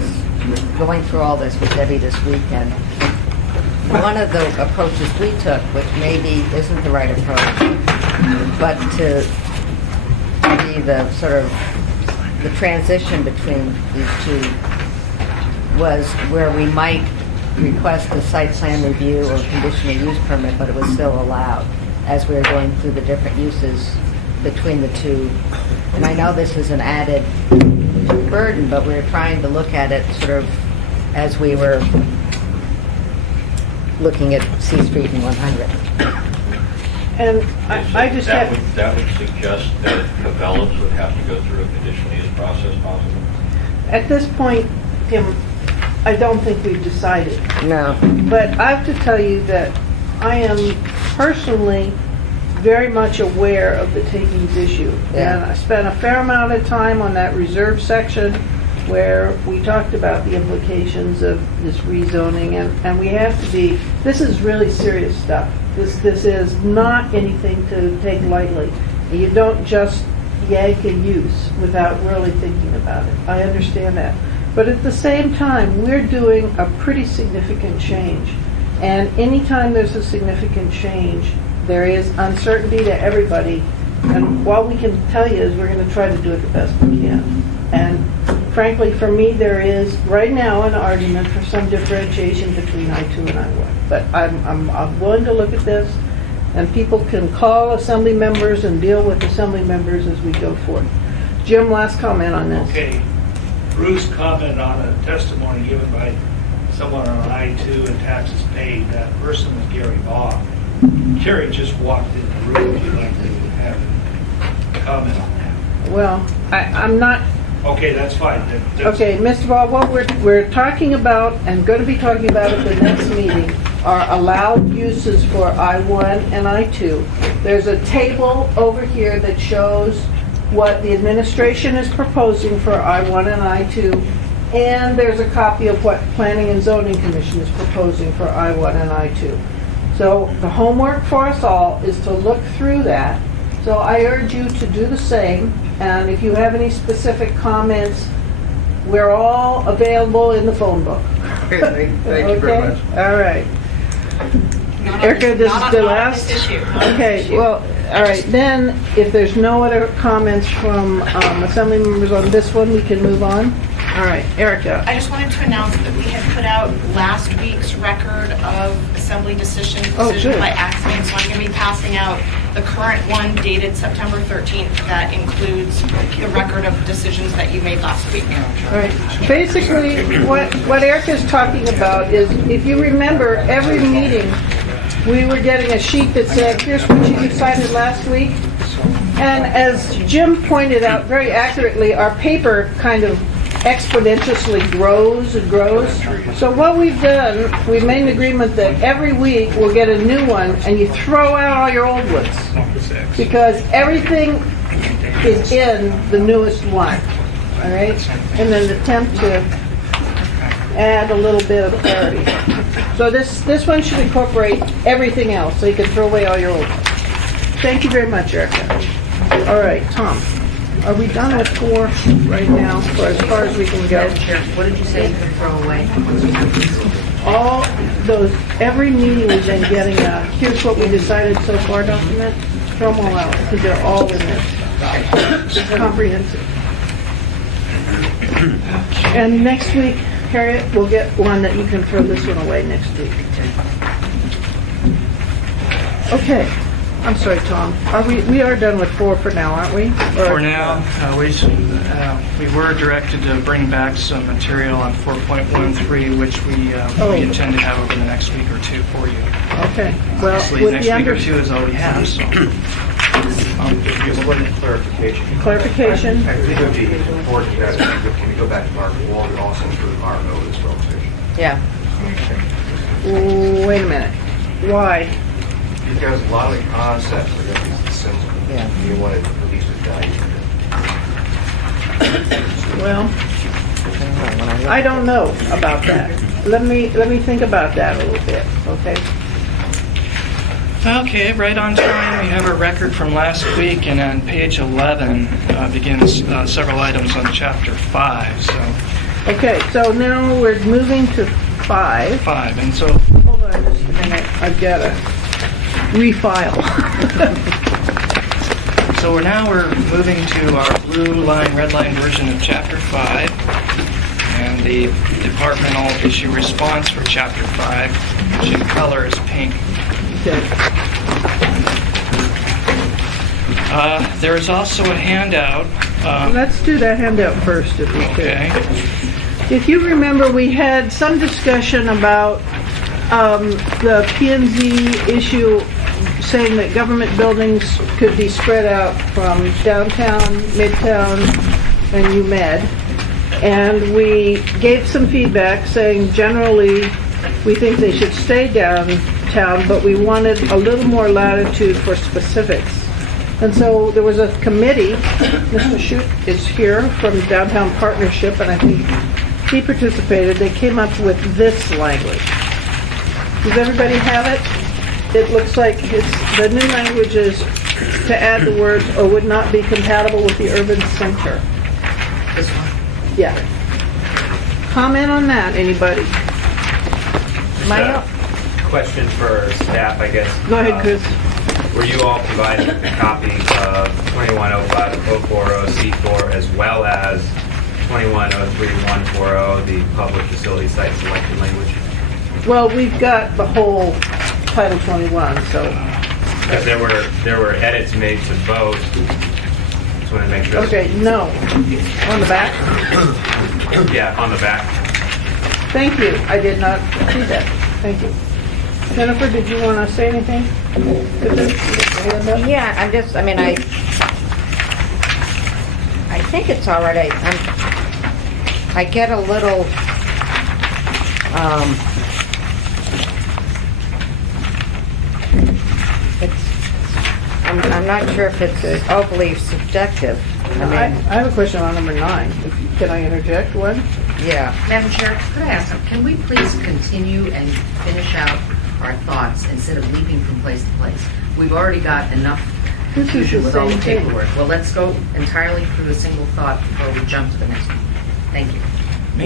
going through all this with Debbie this weekend, one of the approaches we took, which maybe isn't the right approach, but to be the sort of the transition between these two, was where we might request a site plan review or conditional use permit, but it was still allowed as we were going through the different uses between the two. And I know this is an added burden, but we were trying to look at it sort of as we were looking at C Street and 100. and I just that have, that would suggest that Cabela's would have to go through a conditional use process possibly. at this point, Kim, I don't think we've decided. No. But I have to tell you that I am personally very much aware of the takings issue. Yeah. And I spent a fair amount of time on that reserve section where we talked about the implications of this rezoning, and we have to be, this is really serious stuff. This is not anything to take lightly. You don't just yank a use without really thinking about it. I understand that. But at the same time, we're doing a pretty significant change. And anytime there's a significant change, there is uncertainty to everybody. And what we can tell you is we're going to try to do it the best we can. And frankly, for me, there is right now an argument for some differentiation between I-2 and I-1. But I'm willing to look at this, and people can call assembly members and deal with assembly members as we go forward. Jim, last comment on this. Okay, Bruce commented on a testimony given by someone on I-2 and taxes paid. That person was Gary Baugh. Gary just walked in the room. If you'd like to have a comment on that. Well, I'm not. Okay, that's fine. Okay, Mr. Ball, what we're talking about and going to be talking about at the next meeting are allowed uses for I-1 and I-2. There's a table over here that shows what the administration is proposing for I-1 and I-2, and there's a copy of what Planning and Zoning Commission is proposing for I-1 and I-2. So the homework for us all is to look through that. So I urge you to do the same, and if you have any specific comments, we're all available in the phone book. Okay, thank you very much. All right. Not on Erica, this is the not on last? this issue. Okay, well, all right, then, if there's no other comments from assembly members on this one, we can move on. All right, Erica. I just wanted to announce that we had put out last week's record of assembly decision Oh, good. by accident, so I'm going to be passing out the current one dated September 13th that includes the record of decisions that you made last week. All right, basically, what Erica's talking about is, if you remember, every meeting, we were getting a sheet that said, here's what you decided last week. And as Jim pointed out very accurately, our paper kind of exponentially grows and grows. So what we've done, we've made an agreement that every week we'll get a new one and you throw out all your old ones. Because everything is in the newest one. All right? And then attempt to add a little bit of clarity. So this one should incorporate everything else, so you can throw away all your old ones. Thank you very much, Erica. All right, Tom, are we done with 4 right now, or as far as we can go? Madam Chair, what did you say you could throw away? All those, every meeting we've been getting a, here's what we decided so far document, throw them all out, because they're all in this. It's comprehensive. And next week, Harriet, we'll get one that you can throw this one away next week. Okay. I'm sorry, Tom. We are done with 4 for now, aren't we? For now, we were directed to bring back some material on 4.13, which we intend to have over the next week or 2 for you. Okay. Well, Obviously, with next the week or 2 is all we have, so. Just a little clarification. Clarification. I think it would be important that when we go back to Mark Wall, we also include our note as well, too. Yeah. Wait a minute. Why? Because a lot of the concepts are going to be simple. Yeah. You want to at least value. Well, I don't know about that. Let me think about that a little bit, okay? Okay, right on time. We have a record from last week, and on page 11 begins several items on chapter 5. So Okay, so now we're moving to 5. 5, and so Hold on just a minute. I've got to refile. so we're moving to our blue line, red line version of chapter 5, and the departmental issue response for chapter 5, which in color is pink. Okay. There is also a handout. Let's do that handout first if we could. Okay. If you remember, we had some discussion about the P&Z issue, saying that government buildings could be spread out from downtown, midtown, and UMed. And we gave some feedback saying generally we think they should stay downtown, but we wanted a little more latitude for specifics. And so there was a committee, Mr. Shute is here from Downtown Partnership, and I think he participated. They came up with this language. Does everybody have it? It looks like the new language is to add the words, or would not be compatible with the urban center. This one. Yeah. Comment on that, anybody? Question for staff, I guess. Go ahead, Chris. Were you all provided with a copy of 2105-040C4 as well as 2103-140, the public facility site selection language? Well, we've got the whole Title 21, so. Because there were edits made to both. Just want to make sure. Okay, no. On the back? Yeah, on the back. Thank you. I did not see that. Thank you. Jennifer, did you want to say anything? Yeah, I think it's all right. I get a little, I'm not sure if it's overly subjective. I have a question on number 9. Can I interject one? Yeah. Madam Chair, could I ask, can we please continue and finish out our thoughts instead of leaping from place to place? We've already got enough This is confusion the with all the same thing. paperwork. Well, let's go entirely through a single thought before we jump to the next one. Thank you.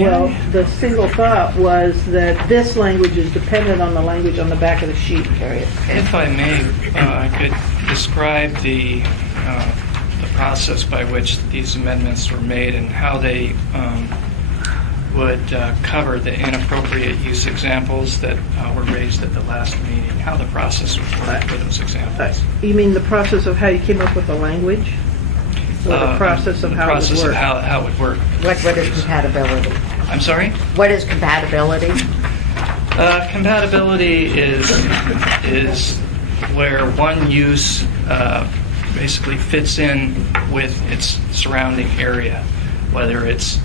Well, the single thought was that this language is dependent on the language on the back of the sheet, Harriet. If I may, I could describe the process by which these amendments were made and how they would cover the inappropriate use examples that were raised at the last meeting, how the process would work for those examples. You mean the process of how you came up with the language? Or the process of how it would process of work? how it would work. What is compatibility? I'm sorry? What is compatibility? Compatibility is where one use basically fits in with its surrounding area, whether it's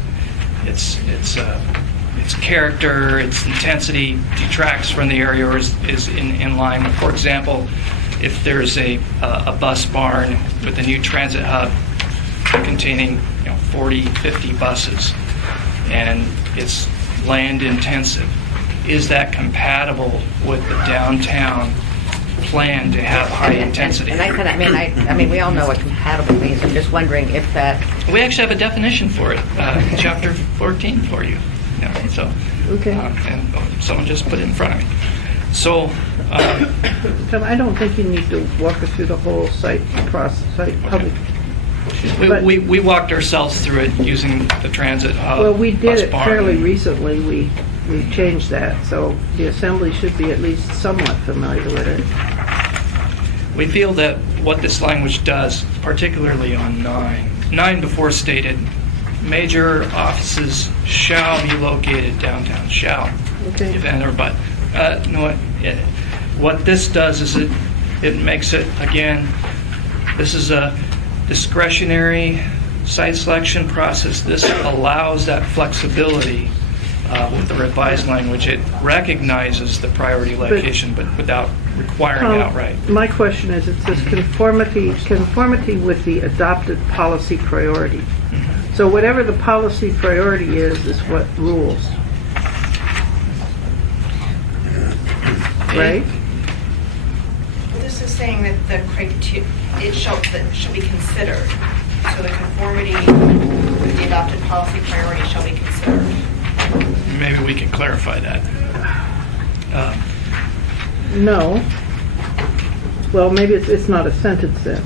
its character, its intensity detracts from the area or is in line with, for example, if there's a bus barn with a new transit hub containing 40, 50 buses, and it's land intensive, is that compatible with the downtown plan to have high intensity? And I mean, we all know what compatible means. I'm just wondering if that, We actually have a definition for it, chapter 14 for you. Yeah, so, Okay. and someone just put it in front of me. So, Tom, I don't think you need to walk us through the whole site public. But- we walked ourselves through it using the transit hub. Well, we did bus it barn. fairly recently. We changed that, so the assembly should be at least somewhat familiar with it. We feel that what this language does, particularly on 9 before stated, major offices shall be located downtown, shall. Okay. If and or but. No, what this does is it makes it, again, this is a discretionary site selection process. This allows that flexibility with the revised language. It recognizes the priority location, but without requiring it outright. My question is, it says conformity with the adopted policy priority. So whatever the policy priority is what rules. Right? This is saying that the criteria, it shall be considered. So the conformity with the adopted policy priority shall be considered. Maybe we can clarify that. No. Well, maybe it's not a sentence then.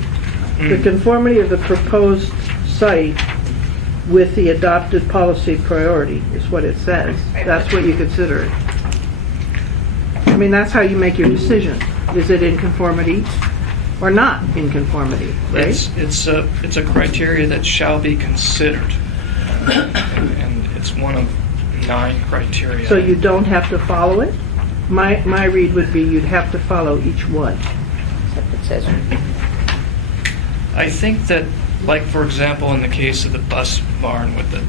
The conformity of the proposed site with the adopted policy priority is what it says. That's what you consider it. I mean, that's how you make your decision. Is it in conformity or not in conformity, right? It's a criteria that shall be considered, and it's one of 9 criteria. So you don't have to follow it? My read would be you'd have to follow each one. except it says, I think that, like for example, in the case of the bus barn with the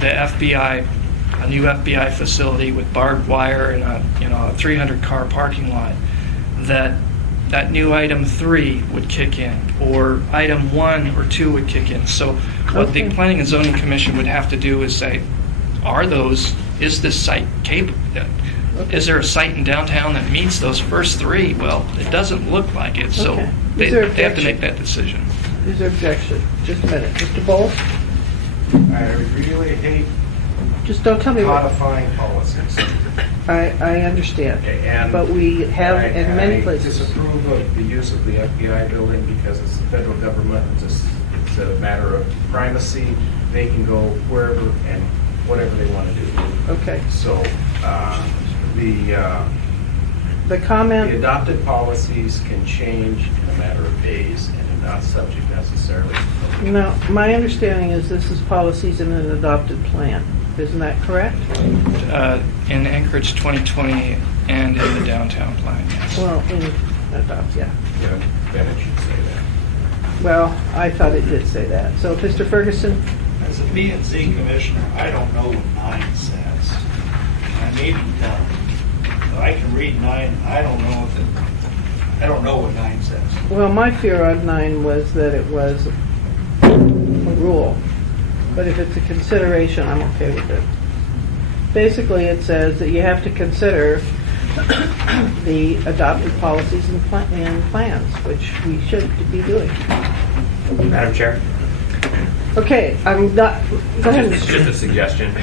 FBI, a new FBI facility with barbed wire and a 300-car parking lot, that new item 3 would kick in, or item 1 or 2 would kick in. So what the Okay. Planning and Zoning Commission would have to do is say, is this site capable? Is there a site in downtown that meets those first 3? Well, it doesn't look like it, so Okay. they Is there have to objection? make that decision. Is there objection? Just a minute. Mr. Bowles? I really hate Just don't tell me what. codifying policies. I understand. And But we have I- in many I places. disapprove of the use of the FBI building because it's the federal government. It's a matter of primacy. They can go wherever and whatever they want to do. Okay. So The the comment, adopted policies can change in a matter of days and are not subject necessarily. no, my understanding is this is policies in an adopted plan. Isn't that correct? In Anchorage 2020 and in the downtown plan, yes. Well, in adopt, yeah. Yeah, then it should say that. Well, I thought it did say that. So, Mr. Ferguson? As a P&Z commissioner, I don't know what 9 says. I may be dumb. I can read 9, I don't know what 9 says. Well, my fear on 9 was that it was a rule. But if it's a consideration, I'm okay with it. Basically, it says that you have to consider the adopted policies and plans, which we should be doing. Madam Chair, Okay, I'm not, go ahead. just a suggestion.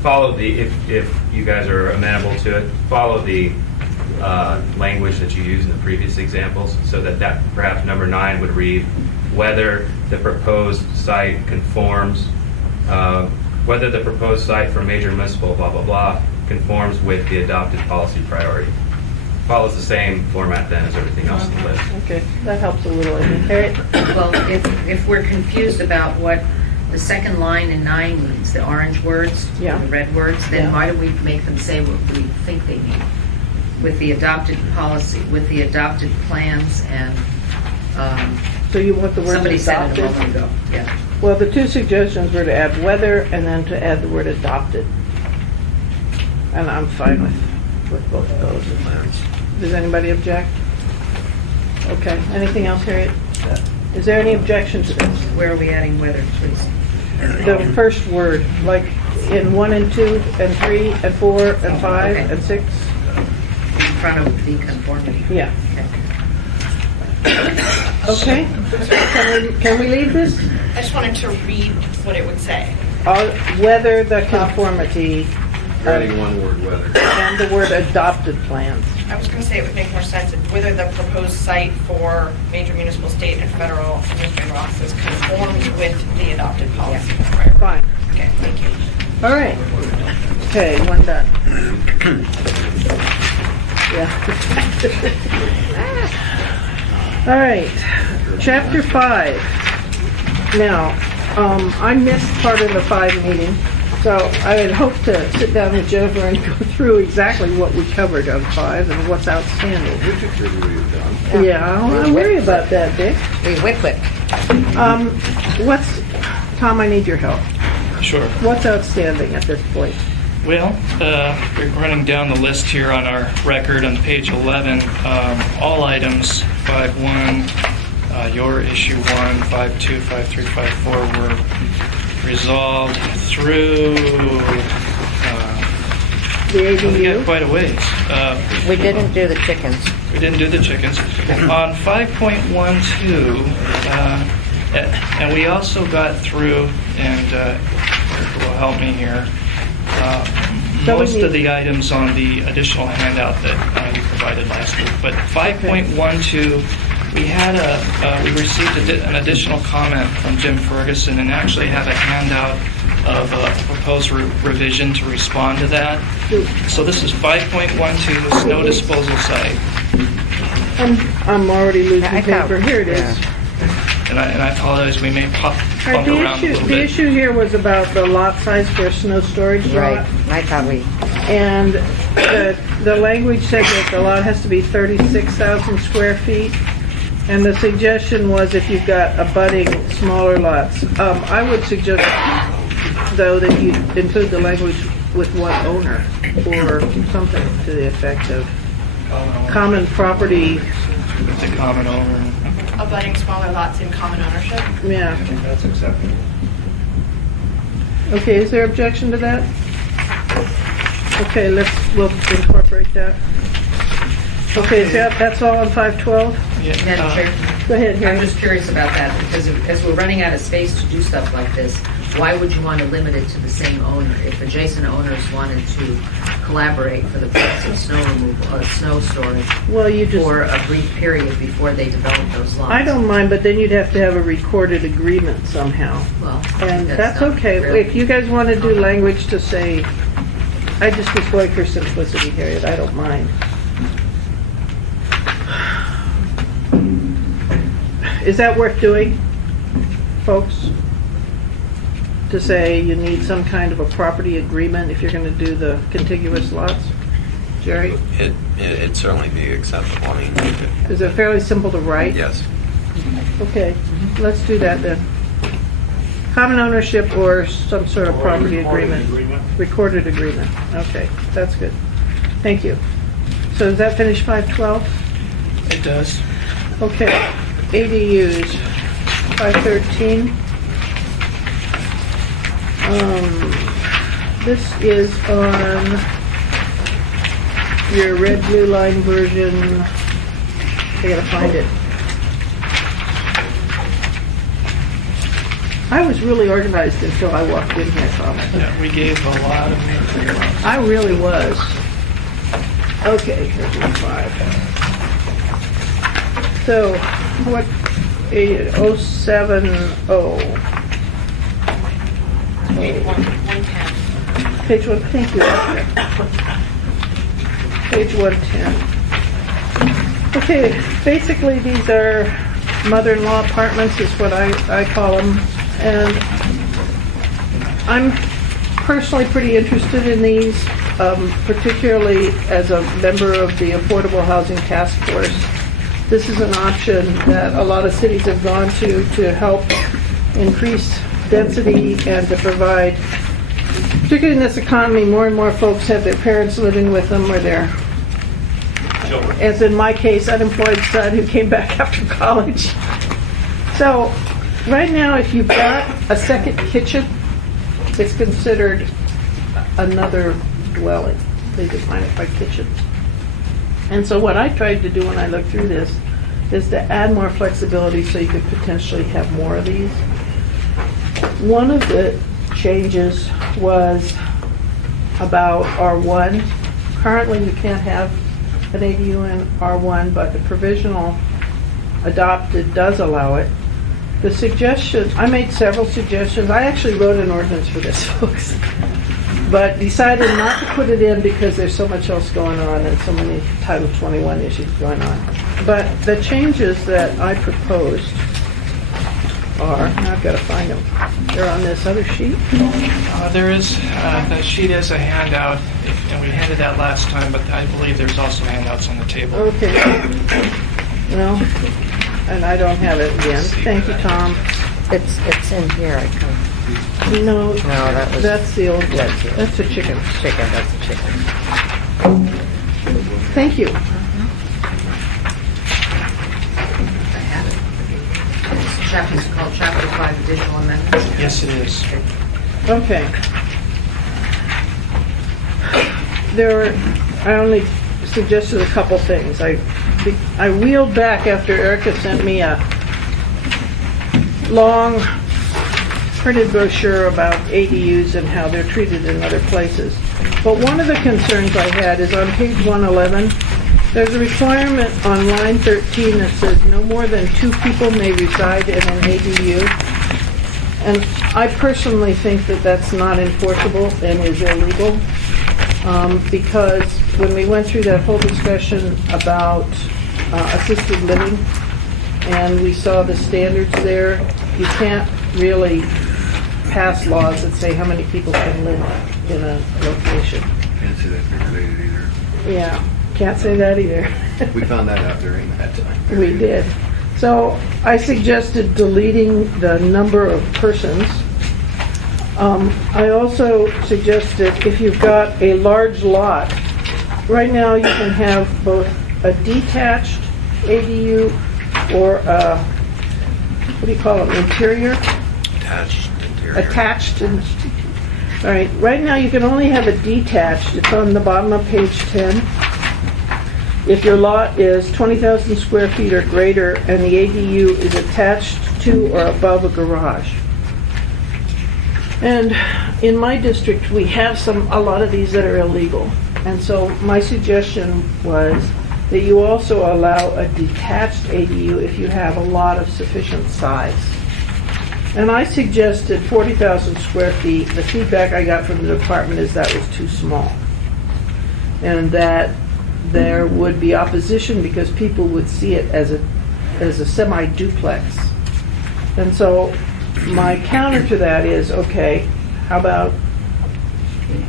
Follow if you guys are amenable to it, follow the language that you used in the previous examples, so that perhaps number 9 would read, whether the proposed site conforms, whether the proposed site for major municipal blah, blah, blah, conforms with the adopted policy priority. Follows the same format then as everything else in the list. Okay, that helps a little, I think. Harriet? Well, if we're confused about what the second line in 9 means, the orange words, Yeah. the red words, then Yeah. why do we make them say what we think they mean? With the adopted policy, with the adopted plans, and So you want the word somebody said it a adopted? moment ago, yeah. Well, the two suggestions were to add whether and then to add the word adopted. And I'm fine with both of those. Does anybody object? Okay, anything else, Harriet? Is there any objection to this? Where are we adding whether, please? The first word, like in 1 and 2 and 3 and 4 and 5 Okay. and 6? In front of the conformity. Yeah. Okay. Okay, can we leave this? I just wanted to read what it would say. Whether the conformity Adding one word, whether. and the word adopted plans. I was going to say it would make more sense if whether the proposed site for major municipal, state, and federal administrative offices conforms with the adopted policy. Right. Fine. Okay, thank you. All right. Okay, one done. Yeah. All right, chapter 5. Now, I missed part of the 5 meeting, so I had hoped to sit down with Jennifer and go through exactly what we covered on 5 and what's outstanding. Yeah, I don't worry about that, Dick. We whip. Tom, I need your help. Sure. What's outstanding at this point? Well, we're running down the list here on our record on page 11. All items, 5.1, your issue 1, 5.2, 5.3, 5.4 were resolved through, The we got ADU? quite a ways. We didn't do the chickens. We didn't do the chickens. On 5.12, and we also got through, and Erica will help me here, So we most of need- the items on the additional handout that you provided last week. But 5.12, we had we received an additional comment from Jim Ferguson and actually have a handout of a proposed revision to respond to that. So this is 5.12, snow disposal site. I'm already losing I thought- paper. Here it is. yeah. And I apologize, we may All right, bump around a little the bit. issue here was about the lot size for a snow storage Right. lot. I thought we, And the language said that the lot has to be 36,000 square feet. And the suggestion was if you've got abutting smaller lots. I would suggest, though, that you include the language with one owner or something to the effect of common property. The common owner. Abutting smaller lots in common ownership. Yeah. That's acceptable. Okay, is there objection to that? Okay, we'll incorporate that. Okay, so that's all on 512? Madam Chair? Go ahead, I'm Harry. just curious about that, because as we're running out of space to do stuff like this, why would you want to limit it to the same owner? If adjacent owners wanted to collaborate for the purpose of snow removal, snow storage, Well, you just, for a brief period before they develop those lots? I don't mind, but then you'd have to have a recorded agreement somehow. Well, And that's not okay. really- If you guys want to do language to say, I just was going for simplicity, Harriet, I don't mind. Is that worth doing, folks? To say you need some kind of a property agreement if you're going to do the contiguous lots? Jerry, It'd certainly be acceptable. I mean, is it fairly simple to write? yes. Okay, let's do that then. Common ownership or some sort of property agreement. Recorded agreement. Okay, that's good. Thank you. So does that finish 512? It does. Okay, ADUs, 513. This is on your red blue line version. I gotta find it. I was really organized until I walked in here, Tom. Yeah, we gave a lot of material. I really was. Okay, here's one 5. So, what, 070. Page 110. Page 1, thank you. Page 110. Okay, basically these are mother-in-law apartments is what I call them. And I'm personally pretty interested in these, particularly as a member of the Affordable Housing Task Force. This is an option that a lot of cities have gone to help increase density and to provide, particularly in this economy, more and more folks have their parents living with them or their, as in my case, unemployed son who came back after college. So right now, if you've got a second kitchen, it's considered another dwelling. They define it by kitchen. And so what I tried to do when I looked through this is to add more flexibility so you could potentially have more of these. One of the changes was about R1. Currently, you can't have an ADU in R1, but the provisional adopted does allow it. The suggestion, I made several suggestions. I actually wrote an ordinance for this, folks, but decided not to put it in because there's so much else going on and so many Title 21 issues going on. But the changes that I proposed are, now I've got to find them. They're on this other sheet. There is, the sheet is a handout, and we handed that last time, but I believe there's also handouts on the table. Okay. No, and I don't have it again. Thank you, Tom. It's in here, I can, No, that was- that's the old, that's it. that's a chicken. chicken, that's a chicken. Thank you. This chapter is called Chapter 5 Additional Amendments. Yes, it is. Okay. I only suggested a couple things. I wheeled back after Erica sent me a long printed brochure about ADUs and how they're treated in other places. But one of the concerns I had is on page 111, there's a requirement on line 13 that says no more than 2 people may reside in an ADU. And I personally think that that's not enforceable and is illegal, because when we went through that whole discussion about assisted living, and we saw the standards there, you can't really pass laws that say how many people can live in a location. Can't say that figurated either. Yeah, can't say that either. We found that out during that time. We did. So I suggested deleting the number of persons. I also suggested if you've got a large lot, right now you can have both a detached ADU or a, what do you call it, interior? Attached interior. Attached. All right, right now you can only have a detached. It's on the bottom of page 10. If your lot is 20,000 square feet or greater and the ADU is attached to or above a garage. And in my district, we have a lot of these that are illegal. And so my suggestion was that you also allow a detached ADU if you have a lot of sufficient size. And I suggested 40,000 square feet. The feedback I got from the department is that was too small. And that there would be opposition because people would see it as a semi-duplex. And so my counter to that is, okay, how about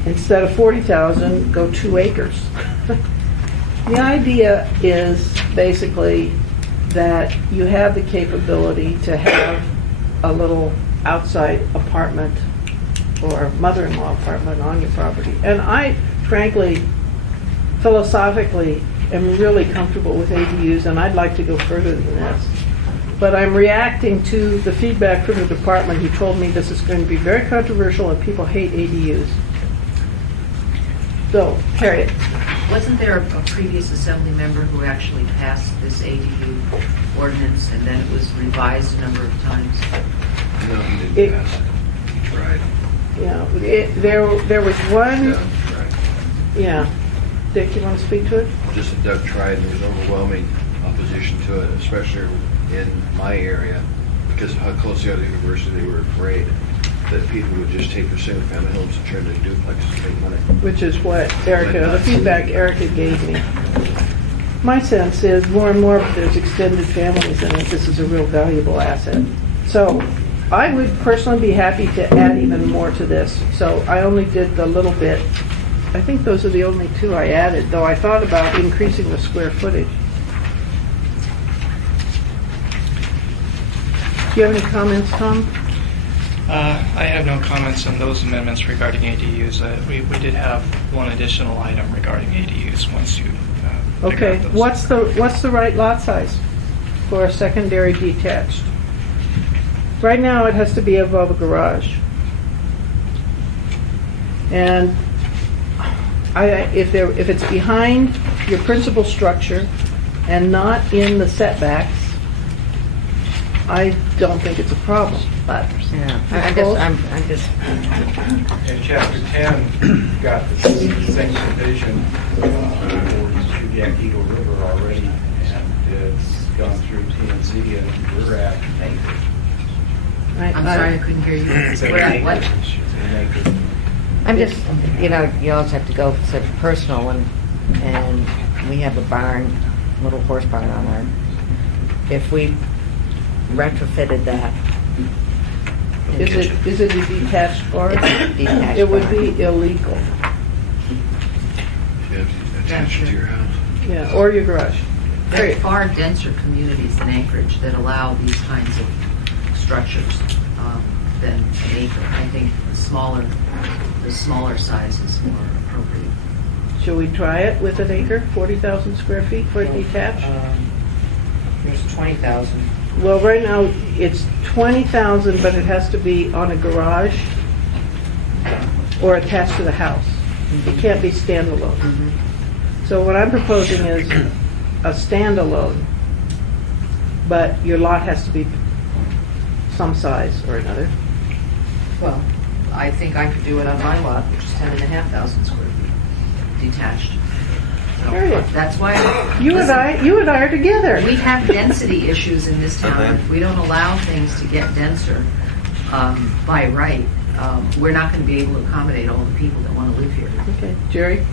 instead of 40,000, go 2 acres? The idea is basically that you have the capability to have a little outside apartment or mother-in-law apartment on your property. And I, frankly, philosophically, am really comfortable with ADUs, and I'd like to go further than this. But I'm reacting to the feedback from the department who told me this is going to be very controversial and people hate ADUs. So, Harriet. Wasn't there a previous assembly member who actually passed this ADU ordinance and then it was revised a number of times? No, he It- didn't pass it. He tried. Yeah, there was one, Doug tried. yeah. Dick, you want to speak to it? Just that Doug tried, and there was overwhelming opposition to it, especially in my area, because of how close they are to the university. They were afraid that people would just take their single-family homes and turn them into duplexes to make money. Which is what the feedback Erica gave me. My sense is more and more there's extended families and that this is a real valuable asset. So I would personally be happy to add even more to this. So I only did the little bit. I think those are the only 2 I added, though I thought about increasing the square footage. Do you have any comments, Tom? I have no comments on those amendments regarding ADUs. We did have one additional item regarding ADUs once you figure Okay, out those. what's the right lot size for a secondary detached? Right now, it has to be above a garage. And if it's behind your principal structure and not in the setbacks, I don't think it's a problem, but. Yeah, I'm just, In chapter 10, got the same division for the Eagle River already, and it's gone through P&Z, and we're at an acre. I'm sorry, I couldn't hear you. We're at what? An acre. I'm just, you always have to go for such personal one, and we have a barn, little horse barn on our, if we retrofitted that. Is it a detached barn? Detached It would barn. be illegal, You have to attach it to your house. yeah, or your garage. There are Great. far denser communities than Anchorage that allow these kinds of structures than an acre. I think the smaller size is more appropriate. Shall we try it with an acre, 40,000 square feet for a detached? There's 20,000. Well, right now, it's 20,000, but it has to be on a garage or attached to the house. It can't be standalone. So what I'm proposing is a standalone, but your lot has to be some size or another. Well, I think I could do it on my lot, which is 10,500 square feet, detached. So Period. that's why. You and I are together. We have density issues in this town. Okay. If we don't allow things to get denser by right, we're not going to be able to accommodate all the people that want to live here. Okay, Jerry?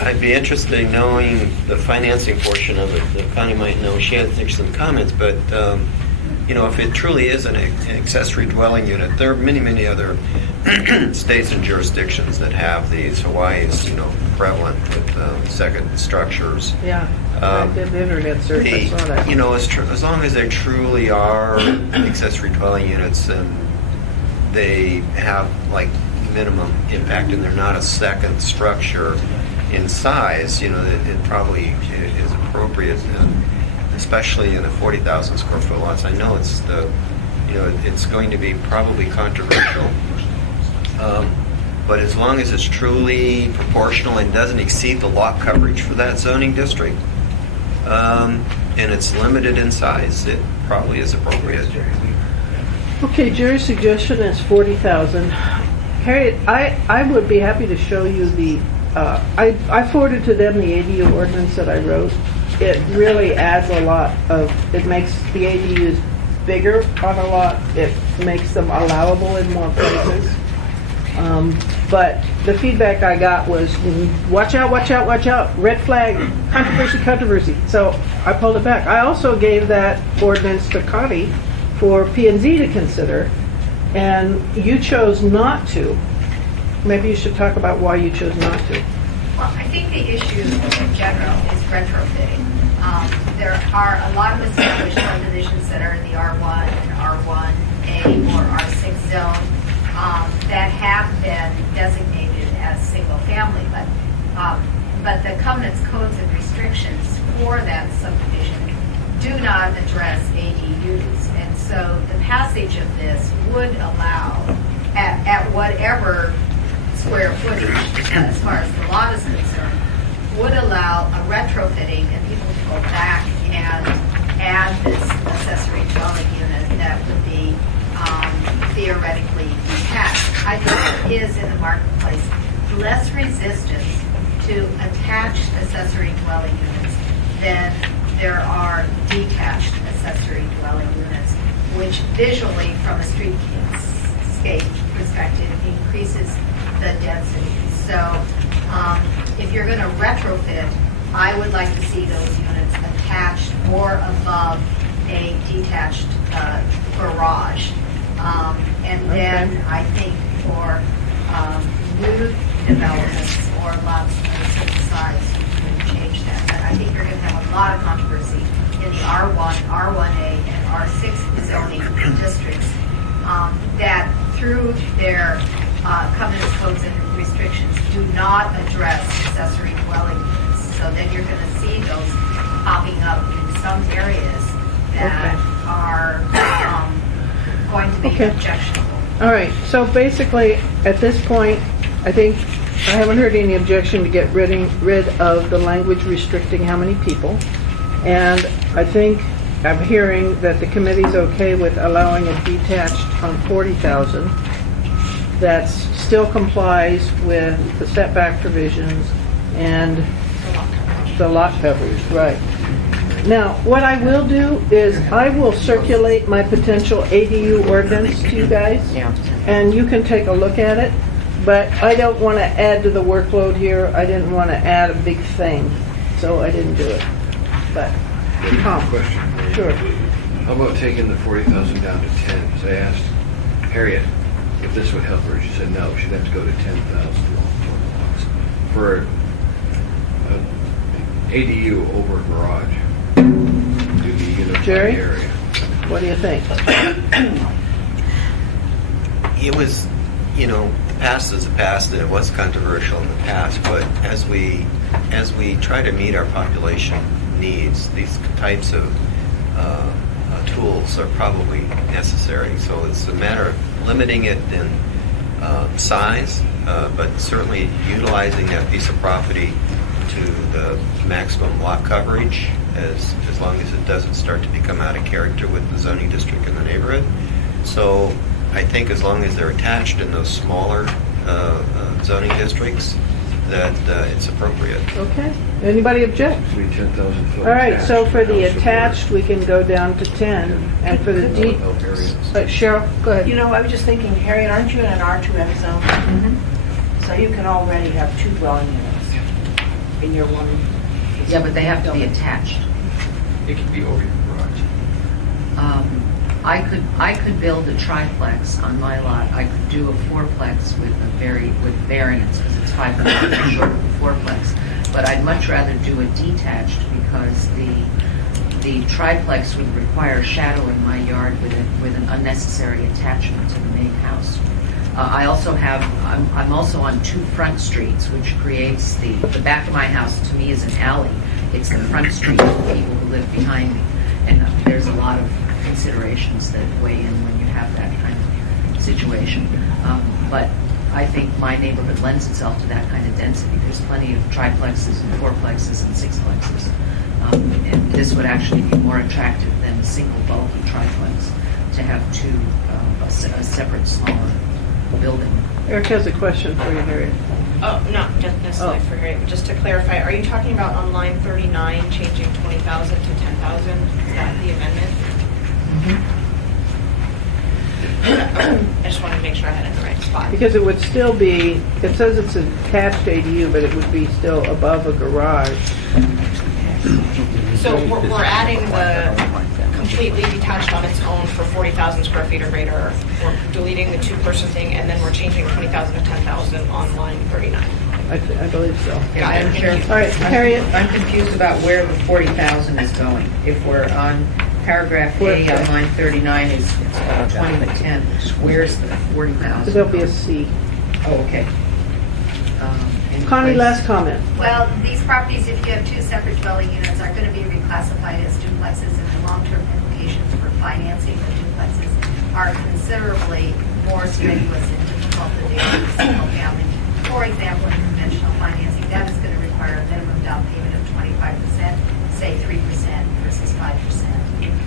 I'd be interested in knowing the financing portion of it. The Connie might know, she had some comments, but, if it truly is an accessory dwelling unit, there are many, many other states and jurisdictions that have these. Hawaii is, prevalent with second structures. Yeah, I did the internet search, I saw that. As long as they truly are accessory dwelling units, then they have like minimum impact, and they're not a second structure in size. It probably is appropriate, especially in the 40,000 square foot lots. I know it's going to be probably controversial. But as long as it's truly proportional and doesn't exceed the lot coverage for that zoning district, and it's limited in size, it probably is appropriate. Okay, Jerry's suggestion is 40,000. Harriet, I would be happy to show you the, I forwarded to them the ADU ordinance that I wrote. It really adds a lot it makes the ADUs bigger on a lot. It makes them allowable in more places. But the feedback I got was, watch out, watch out, watch out, red flag, controversy, controversy. So I pulled it back. I also gave that ordinance to Connie for P&Z to consider, and you chose not to. Maybe you should talk about why you chose not to. Well, I think the issue in general is retrofitting. There are a lot of established subdivisions that are in the R1 and R1A or R6 zone that have been designated as single family, but the covenants, codes, and restrictions for that subdivision do not address ADUs, and so the passage of this would allow, at whatever square footage, as far as the lot is concerned, would allow a retrofitting and people to go back and add this accessory dwelling unit that would be theoretically detached. I think there is in the marketplace less resistance to attached accessory dwelling units than there are detached accessory dwelling units, which visually, from a streetscape perspective, increases the density. So if you're going to retrofit, I would like to see those units attached or above a detached garage. And then I think for new developments or lots of a certain size, you can change that. But I think you're going to have a lot of controversy in the R1, R1A, and R6 zoning districts that through their covenants, codes, and restrictions do not address accessory dwelling units. So then you're going to see those popping up in some areas that are going to be Okay. objectionable. All right, so basically, at this point, I think, I haven't heard any objection to get rid of the language restricting how many people. And I think I'm hearing that the committee's okay with allowing a detached on 40,000 that still complies with the setback provisions and the lot coverage, right. Now, what I will do is I will circulate my potential ADU ordinance to you guys. Yeah. And you can take a look at it, but I don't want to add to the workload here. I didn't want to add a big thing, so I didn't do it. But, Tom, Question. sure. How about taking the 40,000 down to 10? Because I asked Harriet if this would help her. She said no, she'd have to go to 10,000 for an ADU over a garage. To be in a Jerry? area. What do you think? It was, the past is the past, and it was controversial in the past, but as we try to meet our population needs, these types of tools are probably necessary. So it's a matter of limiting it in size, but certainly utilizing that piece of property to the maximum lot coverage, as long as it doesn't start to become out of character with the zoning district in the neighborhood. So I think as long as they're attached in those smaller zoning districts, that it's appropriate. Okay. Anybody object? Be 10,000 foot. All right, so for the house of attached, we can go down to 10. And for the deep, Cheryl, go ahead. You know, I was just thinking, Harriet, aren't you in an R2F zone? Mm-hmm. So you can already have 2 dwelling units in your one. Yeah, but they have to be attached. It can be over your garage. I could build a triplex on my lot. I could do a fourplex with variance because it's 500 feet short of a fourplex. But I'd much rather do a detached because the triplex would require shadowing my yard with an unnecessary attachment to the main house. I'm also on 2 front streets, which creates the back of my house to me is an alley. It's the front street of the people who live behind me. And there's a lot of considerations that weigh in when you have that kind of situation. But I think my neighborhood lends itself to that kind of density. There's plenty of triplexes and fourplexes and sixplexes. And this would actually be more attractive than a single bulky triplex to have a separate, smaller building. Eric has a question for you, Harriet. Oh, not necessarily for Harriet, but just to clarify, are you talking about on line 39, changing 20,000 to 10,000? Is that the amendment? I just wanted to make sure I had it in the right spot. Because it would still be, it says it's an attached ADU, but it would be still above a garage. So we're adding the completely detached on its own for 40,000 square feet or greater. We're deleting the 2-person thing, and then we're changing 20,000 to 10,000 on line 39. I believe so. Madam Chair, All right, Harriet. I'm confused about where the 40,000 is going. If we're on paragraph A on line 39 is 20 to 10, where's the 40,000? There'll be a C. Oh, okay. Connie, last comment. Well, these properties, if you have 2 separate dwelling units, are going to be reclassified as duplexes, and the long-term implications for financing the duplexes are considerably more strenuous and difficult than they are for single family. For example, in conventional financing, that is going to require a minimum down payment of 25%, say 3% versus 5%.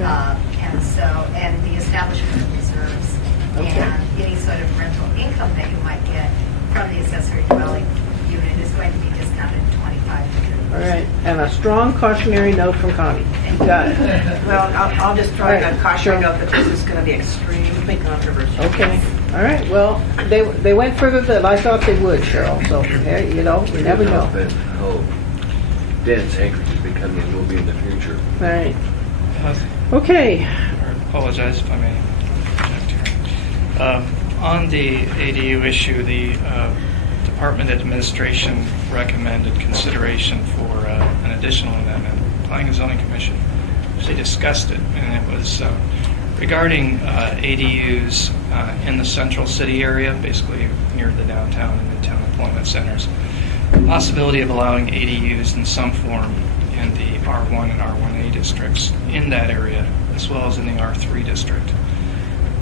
And the establishment of reserves and any sort of rental income that you might get from the accessory dwelling unit is going to be discounted 25 to 30%. All right, and a strong cautionary note from Connie. Got it. Well, I'll just throw in All a right, cautionary sure. note that this is going to be extremely controversial. Okay. All right, well, they went further than I thought they would, Cheryl, so, hey, you never know. How dense Anchorage is becoming and will be in the future. All right. Okay. I apologize if I may interject here. On the ADU issue, the Department Administration recommended consideration for an additional amendment. Planning and Zoning Commission actually discussed it, and it was regarding ADUs in the central city area, basically near the downtown and midtown employment centers, possibility of allowing ADUs in some form in the R1 and R1A districts in that area, as well as in the R3 district.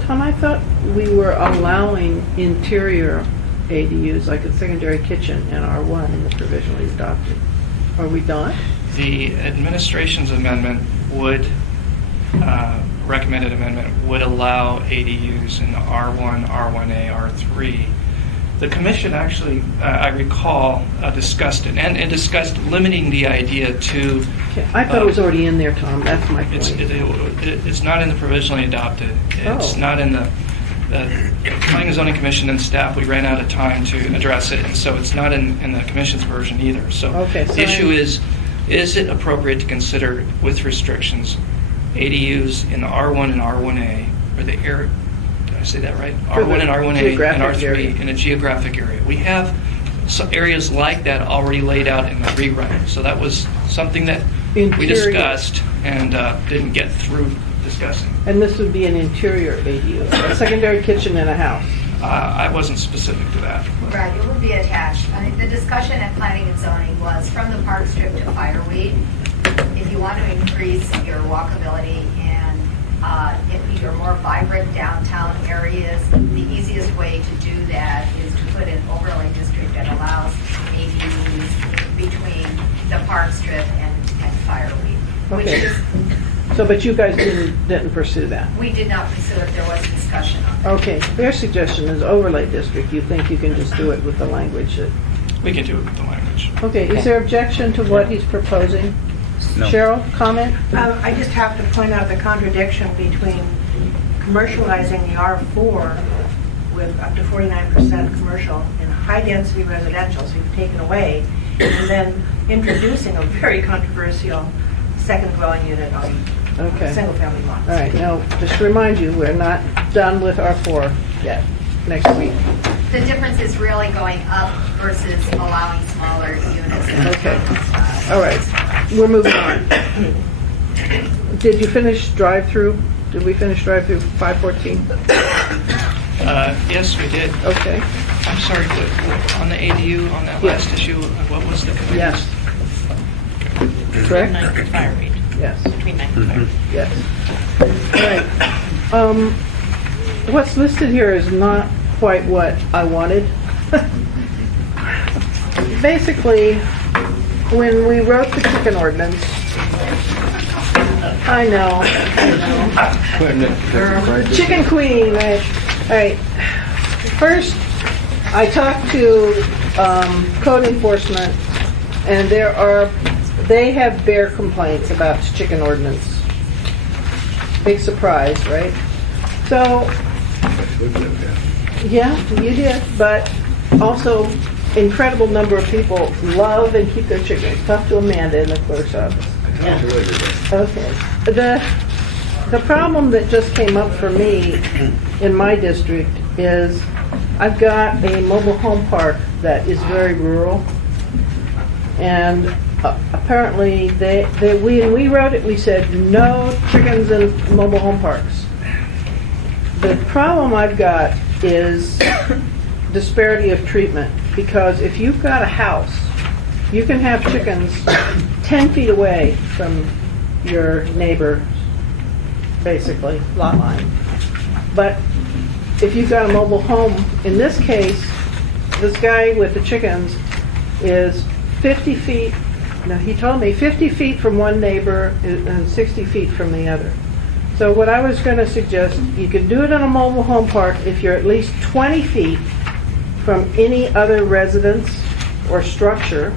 Tom, I thought we were allowing interior ADUs, like a secondary kitchen in R1 in the provisionally adopted. Are we not? The administration's amendment would, recommended amendment would allow ADUs in the R1, R1A, R3. The commission actually, I recall, discussed it and discussed limiting the idea to. Okay, I thought it was already in there, Tom. That's my point. It's not in the provisionally adopted. It's Oh. not in the Planning and Zoning Commission and staff. We ran out of time to address it, and so it's not in the commission's version either. So Okay, the so issue is it appropriate to consider with restrictions ADUs in the R1 and R1A, or the area? Did I say that right? For R1 the and R1A and geographic R3 area. in a geographic area. We have some areas like that already laid out in the rewrite. So that was something that we Interior. discussed and didn't get through discussing. And this would be an interior ADU, a secondary kitchen in a house. I wasn't specific to that. Right, it would be attached. I think the discussion at planning and zoning was from the park strip to Fireweed. If you want to increase your walkability and if your more vibrant downtown areas, the easiest way to do that is to put an overlay district that allows ADUs between the park strip and Fireweed, which Okay. is, So, but you guys didn't pursue that. we did not pursue it, there was discussion on it. Okay, their suggestion is overlay district. You think you can just do it with the language that... We can do it with the language. Okay, is there objection to what he's proposing? No. Cheryl, comment? I just have to point out the contradiction between commercializing the R4 with up to 49% commercial and high-density residential, so you've taken away, and then introducing a very controversial second dwelling unit on Okay. single-family lots. All right, now, just to remind you, we're not done with R4 yet, next week. The difference is really going up versus allowing smaller units. Okay. All right, we're moving on. Did you finish drive-through? Did we finish drive-through 514? Yes, we did. Okay, I'm sorry, on the ADU, on that Yes. last issue, what was the committee? yes. Correct? Yes. Yes. All right. What's listed here is not quite what I wanted. Basically, when we wrote the chicken ordinance, I know. Chicken queen, right? All right. First, I talked to code enforcement, and they have bare complaints about the chicken ordinance. Big surprise, right? So, yeah, you did, but also incredible number of people love and keep their chickens. Talk to Amanda in the clerk's office. Okay. The problem that just came up for me in my district is I've got a mobile home park that is very rural, and apparently when we wrote it, we said no chickens in mobile home parks. The problem I've got is disparity of treatment, because if you've got a house, you can have chickens 10 feet away from your neighbor, basically, lot line. But if you've got a mobile home, in this case, this guy with the chickens is 50 feet, no, he told me 50 feet from one neighbor and 60 feet from the other. So what I was going to suggest, you could do it in a mobile home park if you're at least 20 feet from any other residence or structure.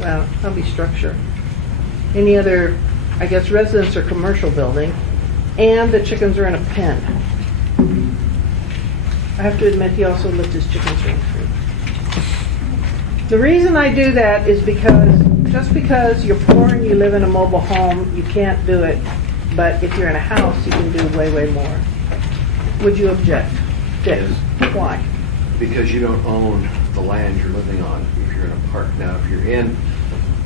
Well, that'll be structure. Any other, I guess, residence or commercial building, and the chickens are in a pen. I have to admit, he also left his chickens ring free. The reason I do that is because just because you're poor and you live in a mobile home, you can't do it. But if you're in a house, you can do way, way more. Would you object? Dick? Why? Because you don't own the land you're living on if you're in a park. Now, if you're in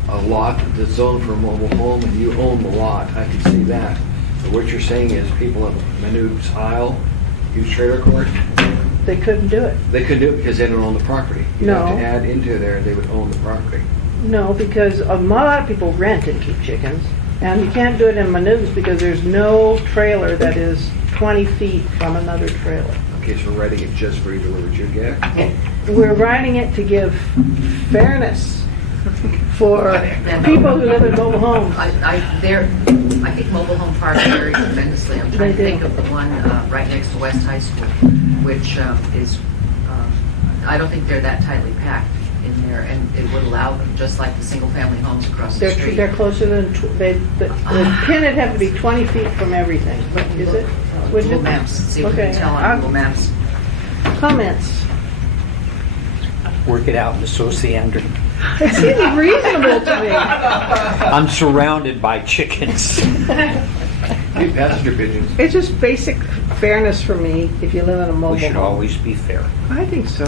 a lot that's zoned for a mobile home and you own the lot, I can see that. But what you're saying is people at Manu's Isle use trailer court, They couldn't do it. they couldn't do it because they don't own the property. You'd have No. to add into there, they would own the property. No, because a lot of people rent and keep chickens. And you can't do it in Manu's because there's no trailer that is 20 feet from another trailer. Okay, so we're writing it just for you to deliver your gas? We're writing it to give fairness for people who live in mobile homes. I think mobile home parks vary tremendously. I'm trying to think of the one right next to West High School, which is, I don't think they're that tightly packed in there, and it would allow them, just like the single-family homes across the street. They're closer than, the pin would have to be 20 feet from everything, is it? Wouldn't Google it? Maps, see what we Okay. can tell on Google Maps. Comments? Work it out, Miss Osiander. It seems reasonable to me. I'm surrounded by chickens. Hey, passenger pigeons. It's just basic fairness for me if you live in a mobile We should home. always be fair. I think so.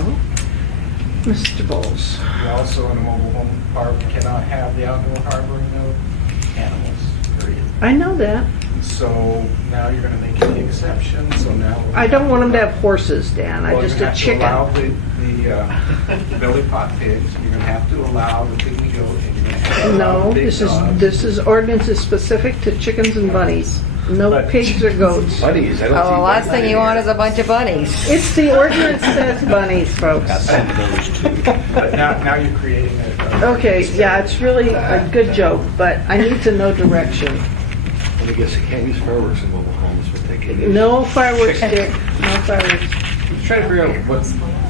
Mr. Bowles. You also, in a mobile home park, cannot have the outdoor harboring of animals, period. I know that. So now you're going to make the exception, so now. I don't want them to have horses, Dan. Well, Just you a have to chicken. allow the billy pot pigs, you're going to have to allow the pygmy goat, and you're going to have to allow No, the big dogs. this is ordinance is specific to chickens and bunnies. No But- pigs or goats. Buddies, I don't see. Oh, the last bunnies thing you in want here. is a bunch of bunnies. It's the ordinance says bunnies, Got folks. some of those too. But now you're creating a. Okay, yeah, it's really a good joke, but I need to know direction. Well, I guess they can't use fireworks in mobile homes, but they can use. No fireworks, Dick. No fireworks. Just trying to figure out what.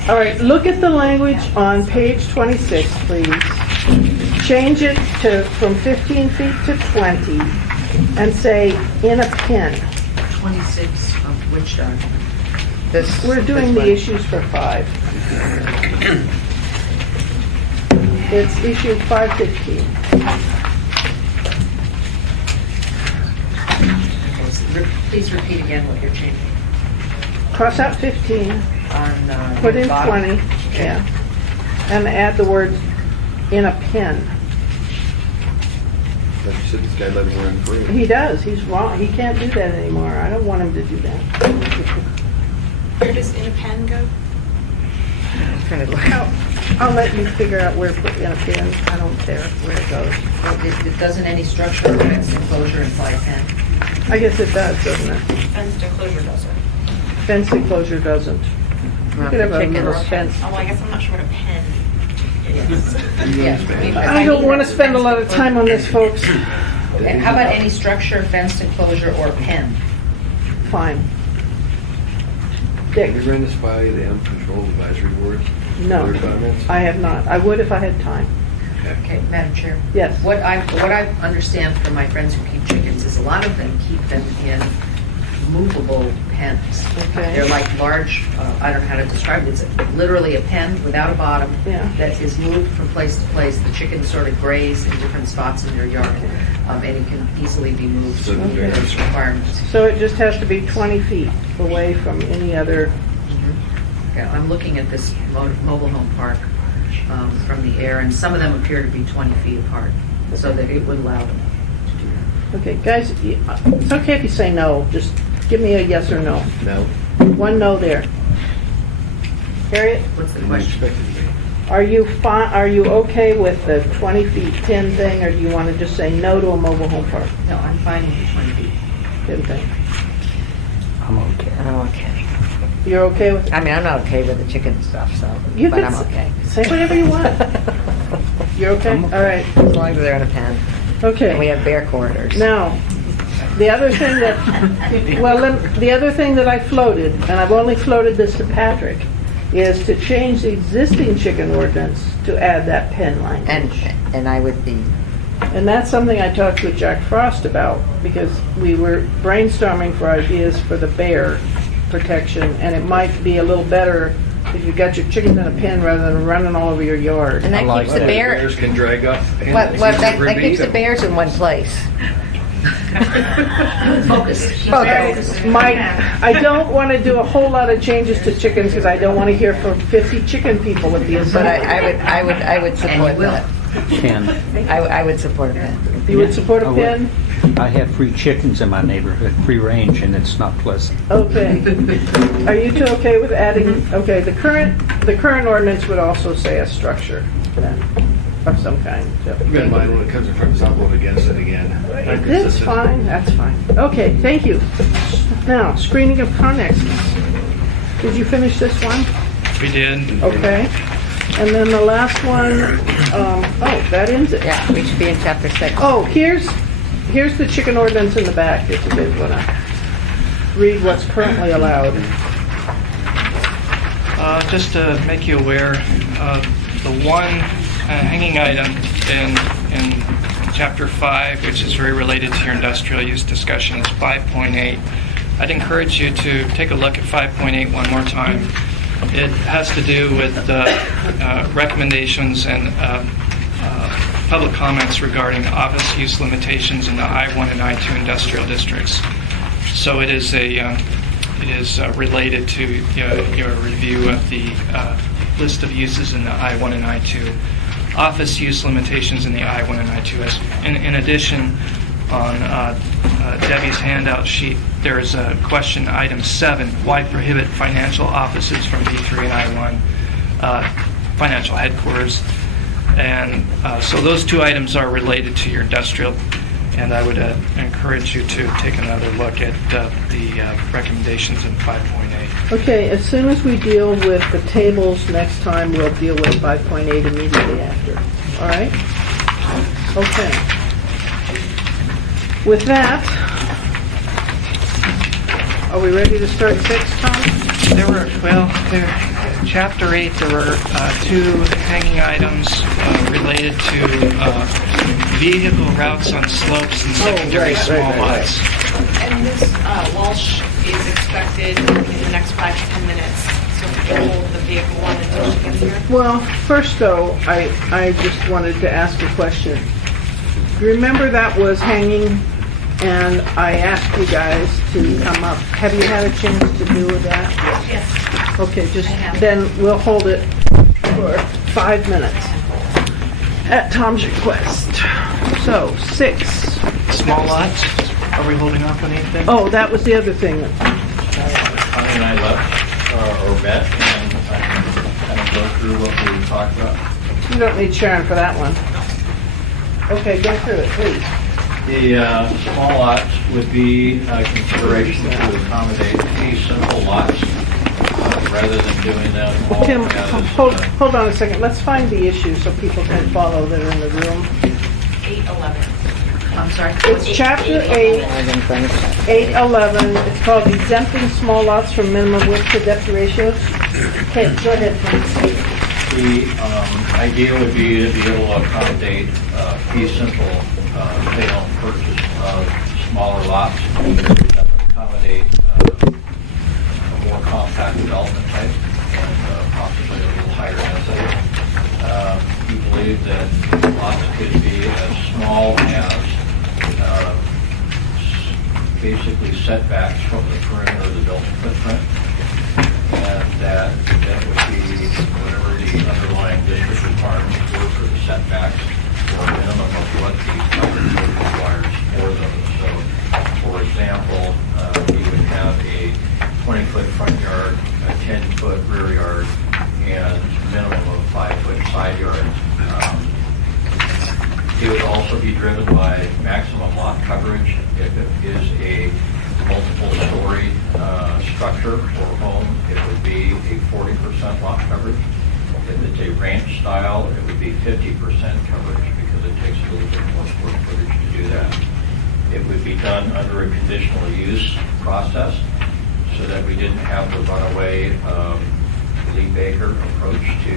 All right, look at the language on page 26, please. Change it to, from 15 feet to 20, and say, in a pen. 26 of which document? This. We're doing this the one. issues for 5. It's issue 515. Please repeat again what you're changing Cross out 15, on. put in the bottom. 20, yeah, and add the word, in a pen. Like you said, this guy lives around free. He does, he's wrong, he can't do that anymore. I don't want him to do that. Where does in a pen go? Trying to look. I'll let you figure out where to put in a pen, I don't care where it goes. It doesn't any structure or fence enclosure imply pen? I guess it does, doesn't it? Fenced enclosure doesn't. Fence enclosure doesn't. You could have a little fence. Oh, well, I guess I'm not sure what a pen is. I don't want to spend a lot of time on this, folks. And how about any structure, fenced enclosure, or pen? Fine. Have Dick, you ran this by the Animal Control Advisory Board? no, Other comments? I have not. I would if I had time. Okay, Madam Chair. Yes. What I understand from my friends who keep chickens is a lot of them keep them in movable pens. Okay. They're like large, I don't know how to describe it, it's literally a pen without a bottom Yeah. that is moved from place to place. The chickens sort of graze in different spots in their yard, and it can easily be moved to meet those requirements. So it just has to be 20 feet away from any other, Yeah, I'm looking at this mobile home park from the air, and some of them appear to be 20 feet apart, so that it would allow them to do that. okay, guys, it's okay if you say no, just give me a yes or no. No. One no there. Harriet, What's the Didn't question? expect it to be. are you okay with the 20 feet pin thing, or do you want to just say no to a mobile home park? No, I'm fine with the 20 feet. Pin thing. I'm okay. I'm okay. You're okay with, I mean, I'm not okay with the chicken stuff, so, you but can I'm okay. say whatever you want. You're okay? All right, As long as they're in a pen. okay. And we have bear corridors. Now, the other thing that, the other thing that I floated, and I've only floated this to Patrick, is to change the existing chicken ordinance to add that pen language. And I would be, And that's something I talked with Jack Frost about, because we were brainstorming for ideas for the bear protection, and it might be a little better if you got your chickens in a pen rather than running all over your yard. and that keeps the bear, Bears can drag up. and what, they what, can that bring keeps to the eat bears in one place. Focus. Focus. I don't want to do a whole lot of changes to chickens, because I don't want to hear from 50 chicken people at the But assembly. I would And support you will. that. Can. I would support that. You would support a I pen? I have free chickens in my neighborhood, free range, and it's not pleasant. Okay. Are you two okay with adding, okay, the current ordinance would also say a structure then, of some kind. Keep in mind, when it comes in front of us, I'll vote against it again. I'm That's consistent. fine, that's fine. Okay, thank you. Now, screening of connexes. Did you finish this one? We did. Okay. And then the last one, oh, that ends it. Yeah, we should be in chapter 6. Oh, here's the chicken ordinance in the back, if you guys wanna read what's currently allowed. Just to make you aware, the one hanging item in Chapter 5, which is very related to your industrial use discussion, is 5.8. I'd encourage you to take a look at 5.8 one more time. It has to do with recommendations and public comments regarding office use limitations in the I-1 and I-2 industrial districts. So it is related to your review of the list of uses in the I-1 and I-2, office use limitations in the I-1 and I-2. In addition, on Debbie's handout sheet, there is a question, item 7, why prohibit financial offices from B3 and I-1 financial headquarters? And so those two items are related to your industrial, and I would encourage you to take another look at the recommendations in 5.8. Okay, as soon as we deal with the tables next time, we'll deal with 5.8 immediately after. All right? Okay. With that, are we ready to start 6, Tom? Chapter 8, there were two hanging items related to vehicle routes on slopes and secondary small lots. And Ms. Walsh is expected in the next 5 to 10 minutes, so if you hold the vehicle one until she gets here. Well, first though, I just wanted to ask a question. Remember that was hanging, and I asked you guys to come up. Have you had a chance to do that? Yes. Okay, just I have. then we'll hold it for 5 minutes at Tom's request. So, 6. Small lots, are we holding off on anything? Oh, that was the other thing. Connie and I left, or met, and I can kind of go through what we talked about. You don't need Sharon for that one. Okay, go through it, please. The small lots would be a consideration to accommodate fee simple lots rather than doing them all Tim, as... hold on a second. Let's find the issue so people can follow that are in the room. 811. I'm sorry. It's chapter 8, 811. It's called exempting small lots from minimum width to depth ratios. Okay, go ahead, Tim. The idea would be to be able to accommodate fee simple sale and purchase of smaller lots that would accommodate a more compact development type and possibly a little higher density. We believe that lots could be as small as basically setbacks from the perimeter of the building footprint, and that would be whatever the underlying district requirements were for the setbacks, or a minimum of what the code requires for those. So, for example, we would have a 20-foot front yard, a 10-foot rear yard, and a minimum of 5-foot side yard. It would also be driven by maximum lot coverage. If it is a multiple-story structure or home, it would be a 40% lot coverage. If it's a ranch style, it would be 50% coverage because it takes a little bit more square footage to do that. It would be done under a conditional use process so that we didn't have the runaway Lee Baker approach to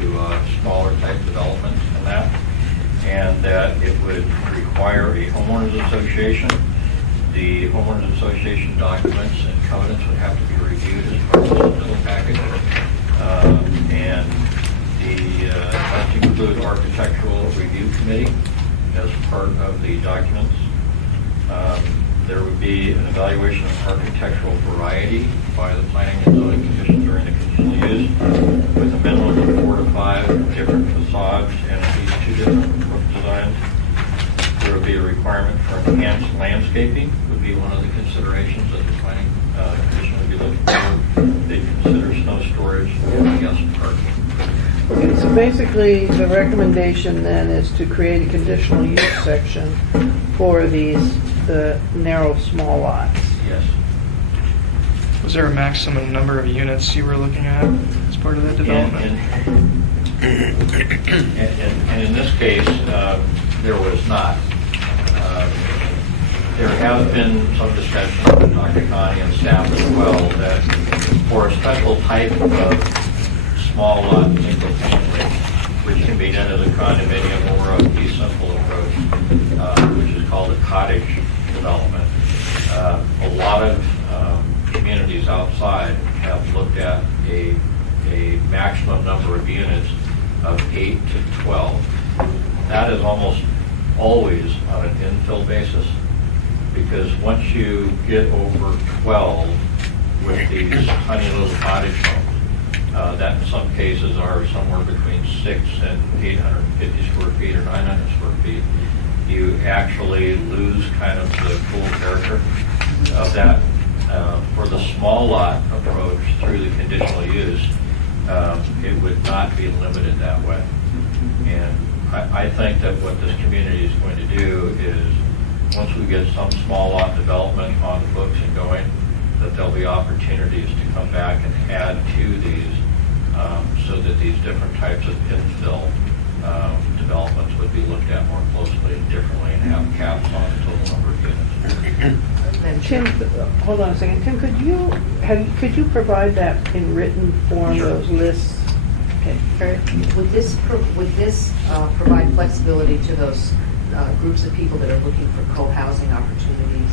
smaller type developments and that. And that it would require a homeowners association. The homeowners association documents and covenants would have to be reviewed as part of the building package. And the must include architectural review committee as part of the documents. There would be an evaluation of architectural variety by the planning and zoning commission during the conditional use, with a minimum of 4 to 5 different facades and at least 2 different roof designs. There would would be a requirement for enhanced landscaping, would be one of the considerations that the planning commission would be looking for. They consider snow storage and guest parking. Okay, so basically, the recommendation then is to create a conditional use section for the narrow, small lots. Yes. Was there a maximum number of units you were looking at as part of that development? And in this case, there was not. There has been some discussion with Dr. Connie and staff as well that for a special type of small lot single family, which can be done as a condominium or a fee simple approach, which is called a cottage development. A lot of communities outside have looked at a maximum number of units of 8 to 12. That is almost always on an infill basis, because once you get over 12 with these tiny little cottage homes, that in some cases are somewhere between 6 and 850 square feet or 900 square feet, you actually lose kind of the cool character of that. For the small lot approach through the conditional use, it would not be limited that way. And I think that what this community is going to do is, once we get some small lot development on the books and going, that there'll be opportunities to come back and add to these, so that these different types of infill developments would be looked at more closely and differently and have caps on the total number of units. Tim, hold on a second. Tim, could you provide that in written form, Sure. those lists? Okay, Harry? Would this provide flexibility to those groups of people that are looking for co-housing opportunities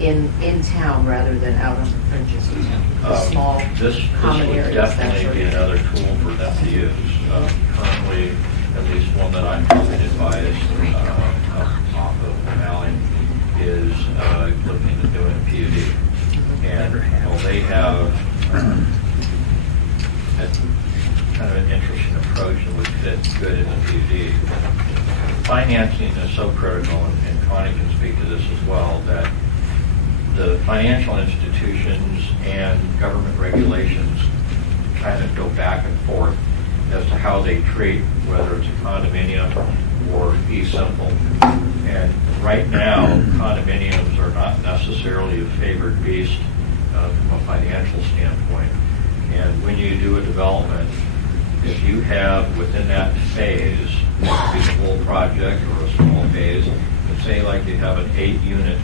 in town rather than out on the fringes of town? The small This common would areas, that definitely sort be of thing. another tool for them to use. Currently, at least one that I'm probably advised off of the valley is looking at doing a PUD. And they have kind of an interesting approach that would fit good in the PUD. Financing is so critical, and Connie can speak to this as well, that the financial institutions and government regulations kind of go back and forth as to how they treat whether it's a condominium or fee simple. And right now, condominiums are not necessarily a favored beast from a financial standpoint. And when you do a development, if you have within that phase, it could be a full project or a small phase, let's say like you have an 8-unit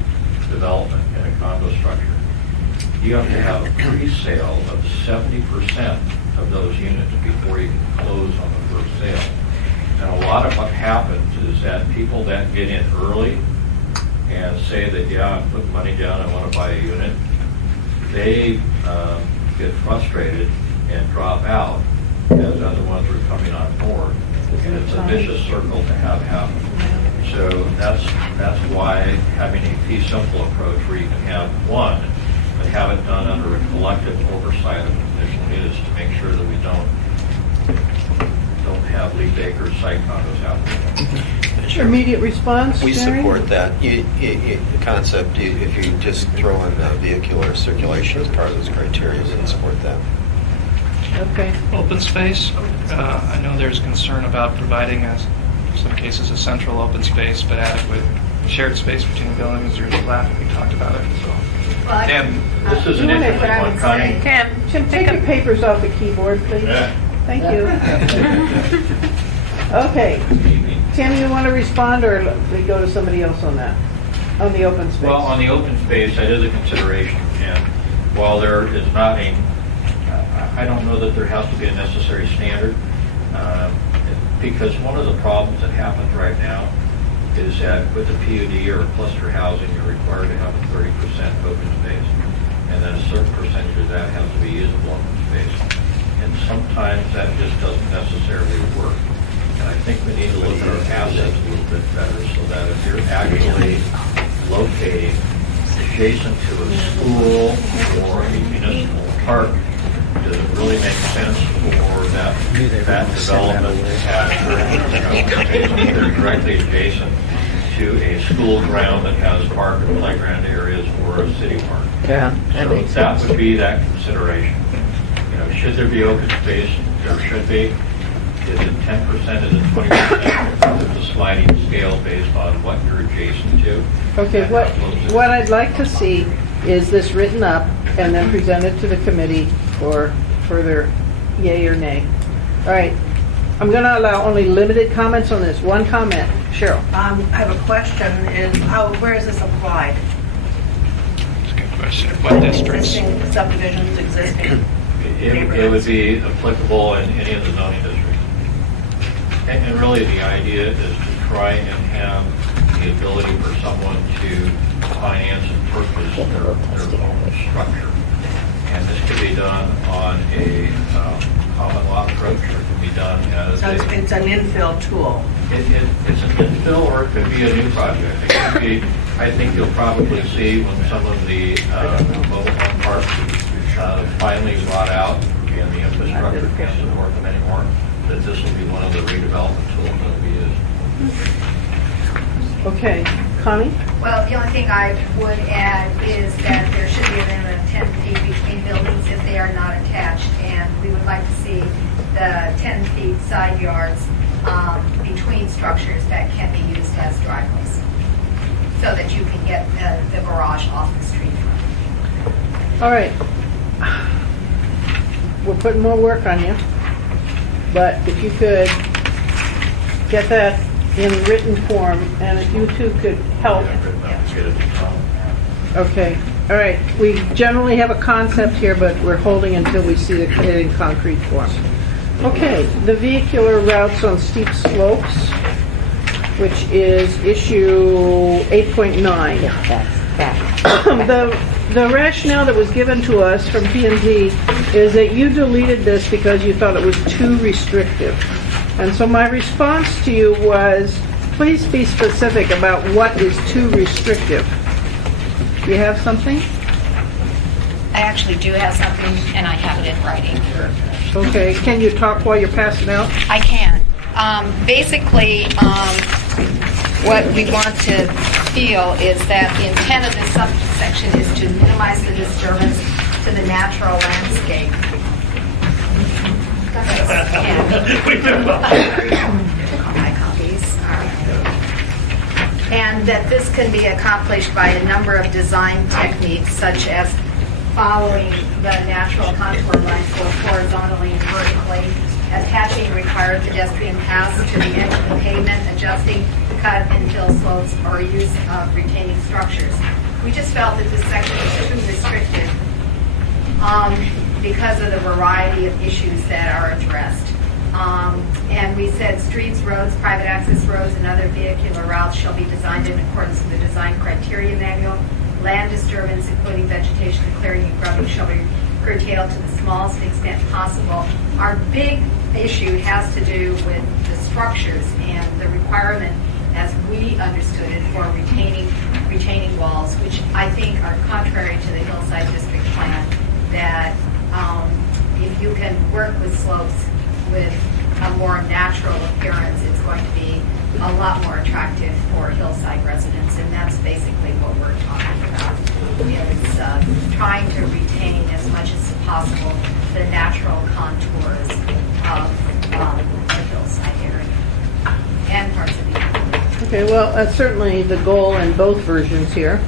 development in a condo structure, you have to have a pre-sale of 70% of those units before you can close on the first sale. And a lot of what happens is that people that get in early and say that, yeah, I'm putting money down, I want to buy a unit, they get frustrated and drop out as other ones are coming on board. And it's a vicious circle to have happen. So that's why having a fee simple approach where you can have one, but have it done under a collective oversight of conditional use to make sure that we don't have Lee Baker's site condos happening. Immediate response, We Jerry? support that. The concept, if you just throw in vehicular circulation as part of those criteria, we support that. Okay. Open space, I know there's concern about providing, in some cases, a central open space, but adequate shared space between the buildings. There's a laugh, we talked about it, so. Tim, this is an You wanna- interesting one, Connie. Tim, take your papers off the keyboard, please. Yeah. Thank you. Okay. Tim, you want to respond, or we go to somebody else on that? On the open space? Well, on the open space, that is a consideration, and while there is not I don't know that there has to be a necessary standard, because one of the problems that happens right now is that with a PUD or a cluster housing, you're required to have a 30% open space, and then a certain percentage of that has to be usable open space. And sometimes that just doesn't necessarily work. And I think we need to look at our assets a little bit better so that if you're actually locating adjacent to a school or a municipal park, does it really make sense for that development to have either directly adjacent to a school ground that has park and playground areas or a city park. Yeah, that So makes that sense. would be that consideration. You know, should there be open space? There should be. Is it 10%? Is it 20%? It's a sliding scale based on what you're adjacent to. Okay, and what, how close it is. what I'd like to see is this written up and then presented to the committee for further yay or nay. All right, I'm going to allow only limited comments on this. One comment, Cheryl. I have a question, where is this applied? That's a good question. What districts? Existing subdivisions, existing It would be applicable in any of the zoning districts. And really, the idea is to try and have the ability for someone to finance and purchase their own structure. And this could be done on a common law approach, or it could be done as So a... it's an infill tool. It's an infill, or it could be a new project. It could be, I think you'll probably see when some of the mobile home parks finally rot out and the infrastructure can't support them anymore, that this will be one of the redevelopment tools that will be used. Okay, Connie? Well, the only thing I would add is that there should be a minimum of 10 feet between buildings if they are not attached, and we would like to see the 10 feet side yards between structures that can be used as driveways, so that you can get the garage off the street front. All right. We're putting more work on you, but if you could get that in written form, and if you two could help. Okay, all right. We generally have a concept here, but we're holding until we see it in concrete form. Okay, the vehicular routes on steep slopes, which is issue 8.9. The rationale that was given to us from P&Z is that you deleted this because you thought it was too restrictive. And so my response to you was, please be specific about what is too restrictive. Do you have something? I actually do have something, and I have it in writing. Okay, can you talk while you're passing out? I can. Basically, what we want to feel is that the intent of this subsection is to minimize the disturbance to the natural landscape. My copies. And that this can be accomplished by a number of design techniques, such as following the natural contour lines both horizontally and vertically, attaching required pedestrian paths to the edge of the pavement, adjusting cut and fill slopes, or use of retaining structures. We just felt that this section was too restrictive because of the variety of issues that are addressed. And we said streets, roads, private access roads, and other vehicular routes shall be designed in accordance with the design criteria manual. Land disturbance, including vegetation and clearing and grubbing, shall be curtailed to the smallest extent possible. Our big issue has to do with the structures and the requirement, as we understood it, for retaining walls, which I think are contrary to the Hillside District Plan, that if you can work with slopes with a more natural appearance, it's going to be a lot more attractive for Hillside residents, and that's basically what we're talking about. It's trying to retain as much as possible the natural contours of the Hillside area and parts of the area. Okay, well, that's certainly the goal in both versions here.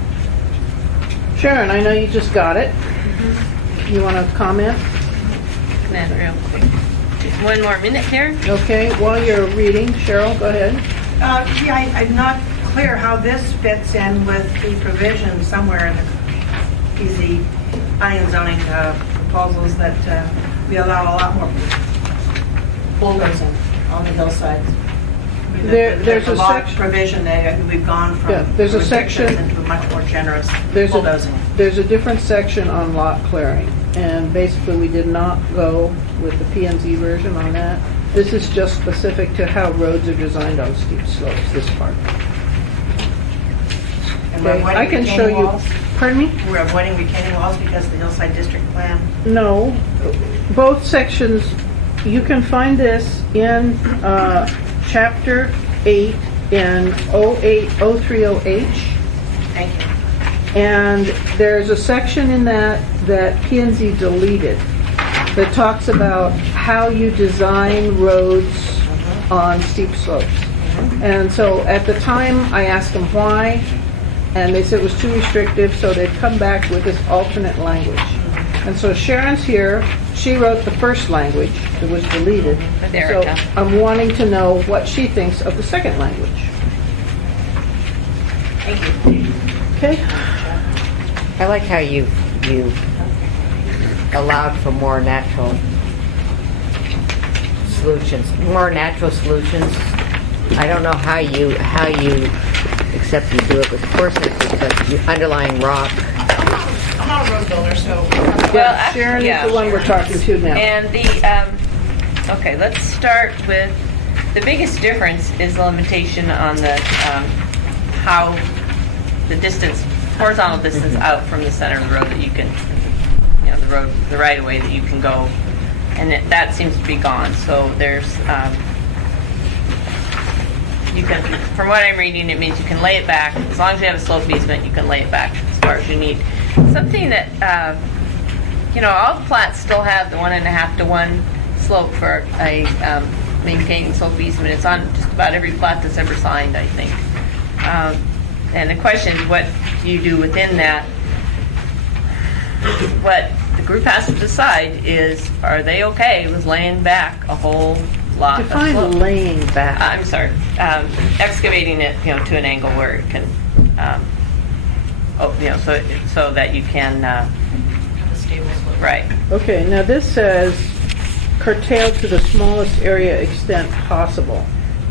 Sharon, I know you just got it. You want to comment? Then real quick. Just one more minute here. Okay, while you're reading, Cheryl, go ahead. Yeah, I'm not clear how this fits in with the provision somewhere in the PZ planning and zoning proposals that we allow a lot more bulldozing on the hillsides. I mean, There's a lot of section. provision that we've gone from Yeah, there's a restrictions section- into a much more generous There's bulldozing. there's a different section on lot clearing, and basically we did not go with the P&Z version on that. This is just specific to how roads are designed on steep slopes, this part. And we're Okay, avoiding I can show retaining you, walls? pardon me? We're avoiding retaining walls because of the Hillside District Plan. No, both sections, you can find this in Chapter 8, in 03030H. Thank you. And there's a section in that P&Z deleted that talks about how you design roads on steep slopes. And so at the time, I asked them why, and they said it was too restrictive, so they'd come back with this alternate language. And so Sharon's here, she wrote the first language that was deleted. With So Erica. I'm wanting to know what she thinks of the second language. Thank you. Okay? I like how you've allowed for more natural solutions. I don't know how you, except you do it with coarseness, because you underlying rock. I'm not a road builder, so. Yeah, actually, Sharon yeah. is the one we're talking to now. And okay, let's start with, the biggest difference is the limitation on the, how the distance, horizontal distance out from the center of the road that you can, the right of way that you can go. And that seems to be gone. So there's, you can, from what I'm reading, it means you can lay it back. As long as you have a slope easement, you can lay it back as far as you need. Something that, all the plats still have the 1.5 to 1 slope for a maintaining slope easement. It's on just about every plat that's ever signed, I think. And the question is, what do you do within that? What the group has to decide is, are they okay with laying back a whole lot of Define slope? laying back. I'm sorry, excavating it, to an angle where it can, so that you can, right. Okay, now this says curtailed to the smallest area extent possible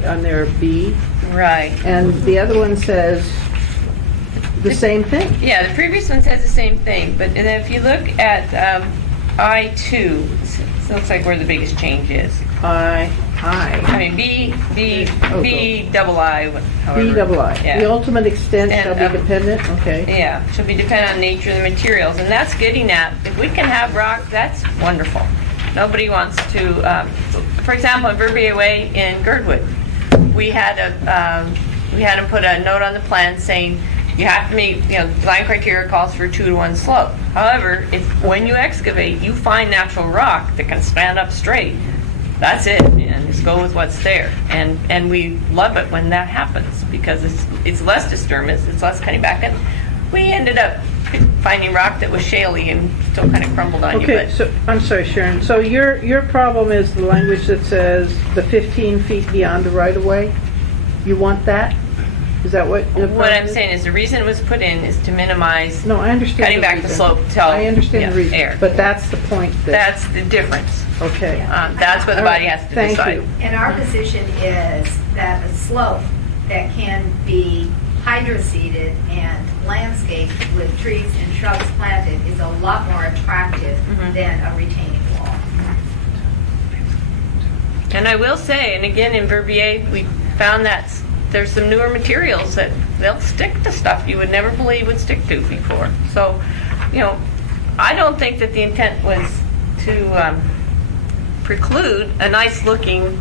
on their B. Right. And the other one says the same thing. Yeah, the previous one says the same thing, but and then if you look at I2, it looks like where the biggest change is. I mean, B Oh, double I, however. B double I. Yeah. The ultimate extent And, shall be dependent, okay. Yeah, should be dependent on nature of the materials, and that's getting at, if we can have rock, that's wonderful. Nobody wants to, for example, in Verbier Way in Girdwood, we had them put a note on the plan saying you have to meet, design criteria calls for 2 to 1 slope. However, if when you excavate, you find natural rock that can stand up straight, that's it, and just go with what's there. And we love it when that happens because it's less disturbance, it's less cutting back. And we ended up finding rock that was shaly and still kind of crumbled on you. Okay, But so, I'm sorry, Sharon. So your problem is the language that says the 15 feet beyond the right-of-way? You want that? Is that what? what I'm saying is the reason it was put in is to minimize No, I understand cutting the back the reason. slope till I understand the yeah, reason, air. but that's the point that, That's the difference. okay. That's what the body has to Thank decide. you. And our position is that a slope that can be hydroseeded and landscaped with trees and shrubs planted is a lot more attractive than a retaining wall. And I will say, and again in Verbier, we found that there's some newer materials that they'll stick to stuff you would never believe would stick to before. So, I don't think that the intent was to preclude a nice looking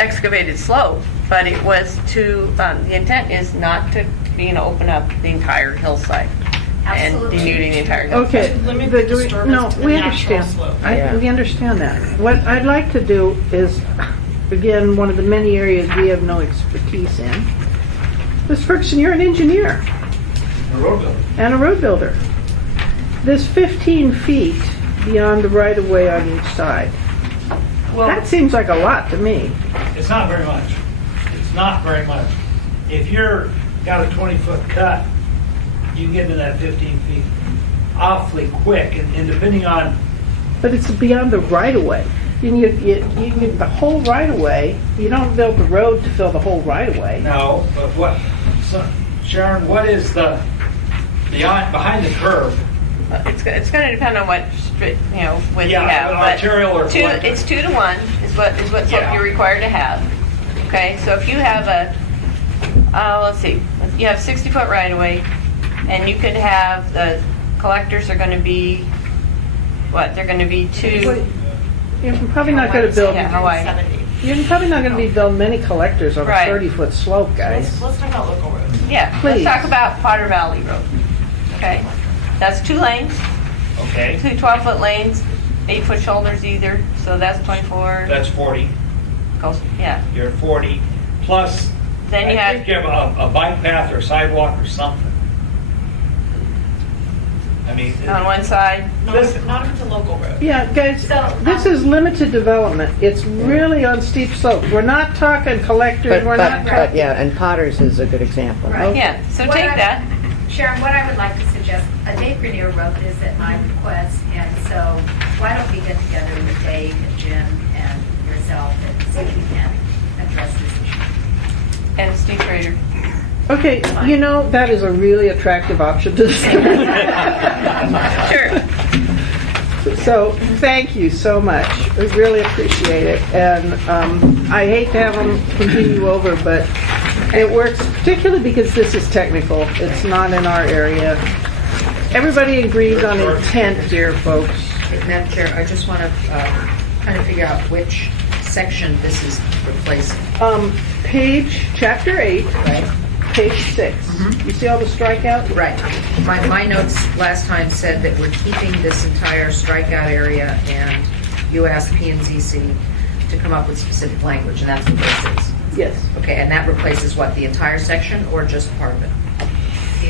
excavated slope, but it was to, the intent is not to open up the entire hillside and Absolutely. denuding the entire hillside. Okay, Limit but the we- disturbance no, to the we natural understand. slope. Yeah. We understand that. What I'd like to do is, again, one of the many areas we have no expertise in. Ms. Ferguson, you're an engineer A road builder. and a road builder. This 15 feet beyond the right-of-way on each side, that seems like a lot to me. It's not very much. It's not very much. If you're got a 20-foot cut, you can get into that 15 feet awfully quick, and depending on, But it's beyond the right-of-way. You can get the whole right-of-way. You don't build the road to fill the whole right-of-way. no, but what, Sharon, what is the, behind the curve? It's going to depend on what width you Yeah, have. But arterial or what? it's 2 to 1 is what slope Yeah. you're required to have. Okay, so if you have let's see, you have 60-foot right of way, and you could have the collectors are going to be what? They're going to be 2. You're probably not going to build. Yeah, how wide? You're probably not gonna be building many collectors on a Right. 30-foot slope, guys. Let's talk about local roads. Yeah, Please. let's talk about Potter Valley Road. Okay, that's 2 lanes, Okay, 2 12-foot lanes, 8-foot shoulders either, so that's 24. that's 40. Goes, yeah. You're at 40, plus, Then you I think you have, have a bike path or sidewalk or something. I mean, on one side, Not if it's a local road. Yeah, guys, So, this is limited development. It's really on steep slopes. We're not talking collectors, we're not talking. yeah, and Potter's is a good example. Right. yeah, so What take I- that. Sharon, what I would like to suggest, Dave Grenier wrote this at my request, and so why don't we get together with Dave and Jim and yourself and see if we can address this issue. And Steve Schrader. Okay, you know, that is a really attractive option to discuss. Sure. So, thank you so much. I really appreciate it. And I hate to have them continue over, but it works, particularly because this is technical. It's not in our area. Everybody agrees on intent here, folks. Madam Chair, I just want to kind of figure out which section this is replacing. Chapter 8, Right. page 6. You see all the strikeout? Right. My notes last time said that we're keeping this entire strikeout area, and you asked P&ZC to come up with specific language, and that's what this is. Yes. Okay, and that replaces what, the entire section or just part of it?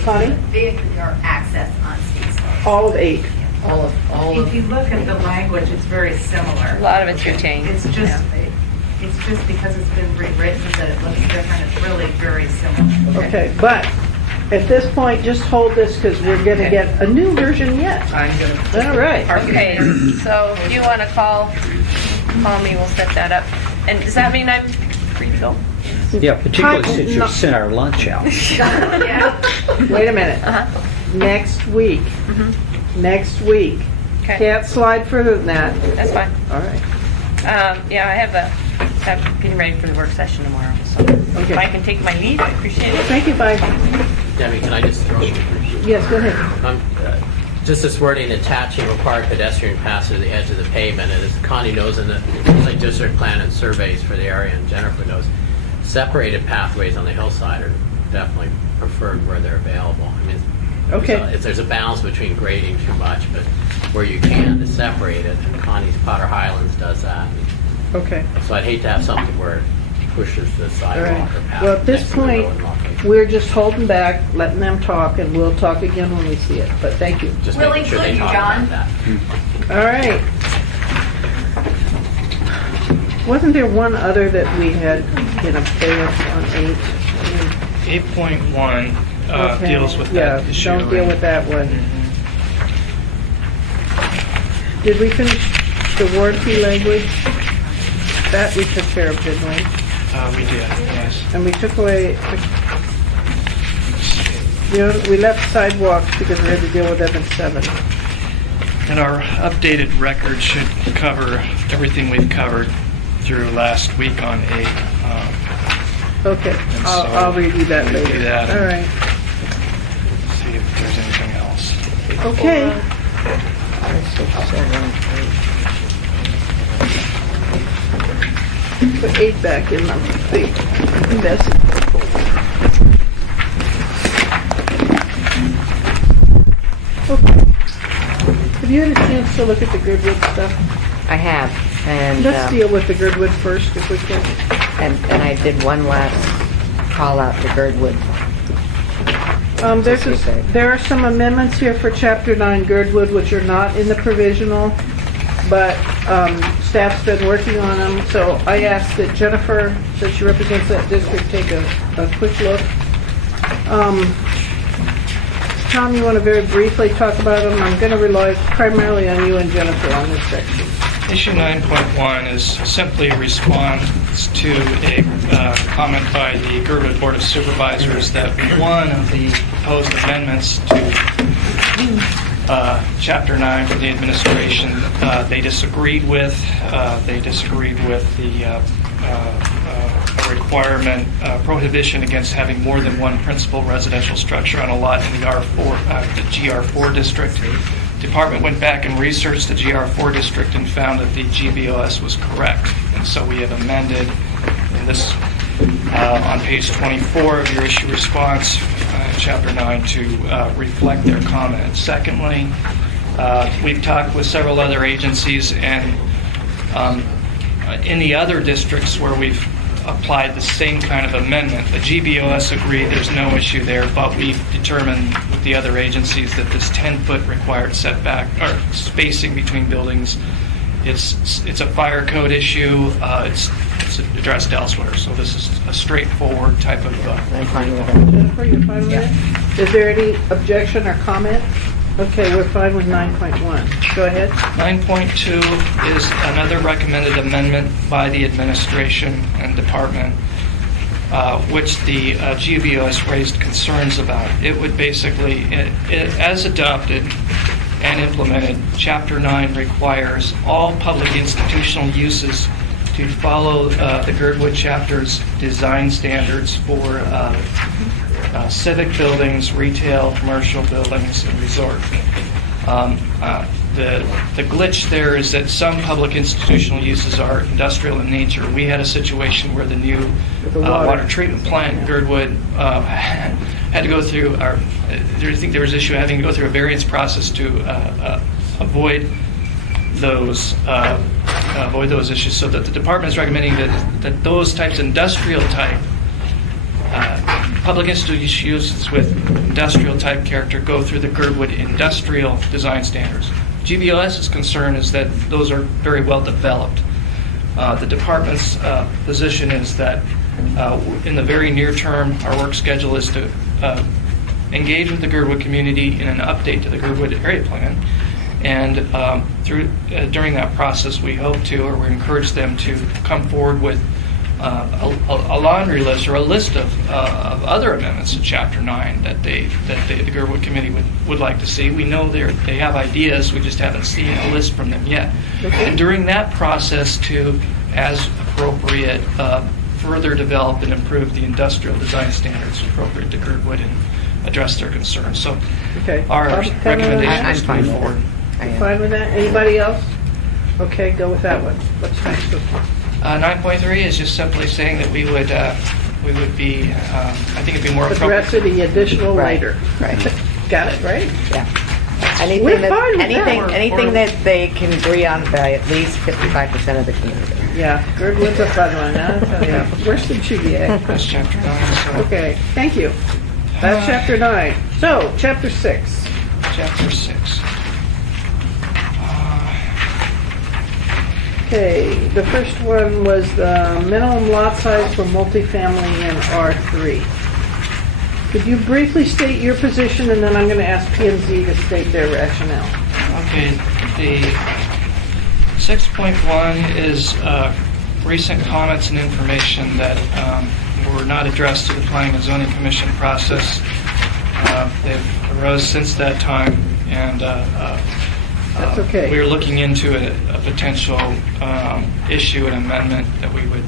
Connie? Vehicular access on steep slopes. All of 8. All If you look at the language, it's very similar. A lot of it's retained. It's just because it's been rewritten that it looks different. It's really very similar. Okay, but at this point, just hold this because we're going to get a new version yet. I'm gonna. All right. Okay, so if you want to call me, we'll set that up. And does that mean I'm free to go? Yeah, particularly Hi, since you no. sent our lunch out. Wait a minute. Next week. Next week. Okay, Can't slide further than that. that's fine. All right. Yeah, I have getting ready for the work session tomorrow, so if I can take my leave, I appreciate it. Thank you, bye. Debbie, can I just throw in? Yes, go ahead. Just this wording, attaching required pedestrian paths to the edge of the pavement, and as Connie knows in the like district plan and surveys for the area, and Jennifer knows, separated pathways on the hillside are definitely preferred where they're available. I mean, Okay. if there's a balance between grading too much, but where you can, to separate it, and Connie's Potter Highlands does that. Okay. So I'd hate to have something where it pushes the All sidewalk or right. path. Well, at this next to the point, road and walking. we're just holding back, letting them talk, and we'll talk again when we see it. But thank you. Just We'll making sure they include you, talk John. about that. All right. Wasn't there one other that we had in abeyance on 8? 8.1 Okay. deals with Yeah, that issue. don't deal with that one. Did we finish the warranty language? That we took care of, didn't we? We did, yes. And we took away, we left sidewalks because we had to deal with them in 7. And our updated record should cover everything we've covered through last week on 8. Okay, And I'll so review that we'll later. do that. All right. See if there's anything else. Okay. Put 8 back in the message. Okay. Have you had a chance to look at the Girdwood stuff? I have, and Let's deal with the Girdwood first, if we can. and I did one last call out to Girdwood. There are some amendments here for Chapter 9 Girdwood, which are not in the provisional, but staff's been working on them. So I asked that Jennifer, since she represents that district, take a quick look. Tom, you want to very briefly talk about them? I'm going to rely primarily on you and Jennifer on this section. Issue 9.1 is simply a response to a comment by the Girdwood Board of Supervisors that one of the proposed amendments to Chapter 9 for the administration they disagreed with. They disagreed with the requirement, prohibition against having more than one principal residential structure on a lot in the R4, the GR4 district. department went back and researched the GR4 district and found that the GBOS was correct. And so we have amended in this on page 24 of your issue response, Chapter 9, to reflect their comment. Secondly, we've talked with several other agencies, and in the other districts where we've applied the same kind of amendment, the GBOS agreed there's no issue there, but we've determined with the other agencies that this 10-foot required setback or spacing between buildings, it's a fire code issue. It's addressed elsewhere, so this is a straightforward type of. I'm fine with it. Jennifer, you're fine with it? Is there any objection or comment? Okay, we're fine with 9.1. Go ahead. 9.2 is another recommended amendment by the administration and department, which the GBOS raised concerns about. It would basically, as adopted and implemented, Chapter 9 requires all public institutional uses to follow the Girdwood Chapter's design standards for civic buildings, retail, commercial buildings, and resort. The glitch there is that some public institutional uses are industrial in nature. We had a situation where the new water treatment plant in Girdwood had to go through I think there was an issue having to go through a variance process to avoid those issues, so that the department is recommending that those types of industrial type public institutional uses with industrial type character go through the Girdwood industrial design standards. GBOS's concern is that those are very well developed. The department's position is that in the very near term, our work schedule is to engage with the Girdwood community in an update to the Girdwood area plan. And during that process, we hope to, or we encourage them to come forward with a laundry list or a list of other amendments to Chapter 9 that the Girdwood Committee would like to see. We know they have ideas, we just haven't seen a list from them yet. Okay. And during that process, to, as appropriate, further develop and improve the industrial design standards appropriate to Girdwood and address their concerns. So our recommendation is to move forward. Fine with that? Anybody else? Okay, go with that one. What's next? 9.3 is just simply saying that we would be, I think it'd be more appropriate. Address the additional later. Right. Got it, right? Yeah. Anything We're that, fine with anything that they can agree on by at least 55% of the community. Yeah, Girdwood's a fun one, huh? Where's the GBA? That's Chapter 9. So. Okay, thank you. That's Chapter 9. So, Chapter 6. Chapter 6. Okay, the first one was the minimum lot size for multifamily in R3. Could you briefly state your position, and then I'm going to ask P&Z to state their rationale. Okay, the 6.1 is recent comments and information that were not addressed to the Planning and Zoning Commission process. They've arose since that time, and that's okay. We're looking into a potential issue, an amendment that we would.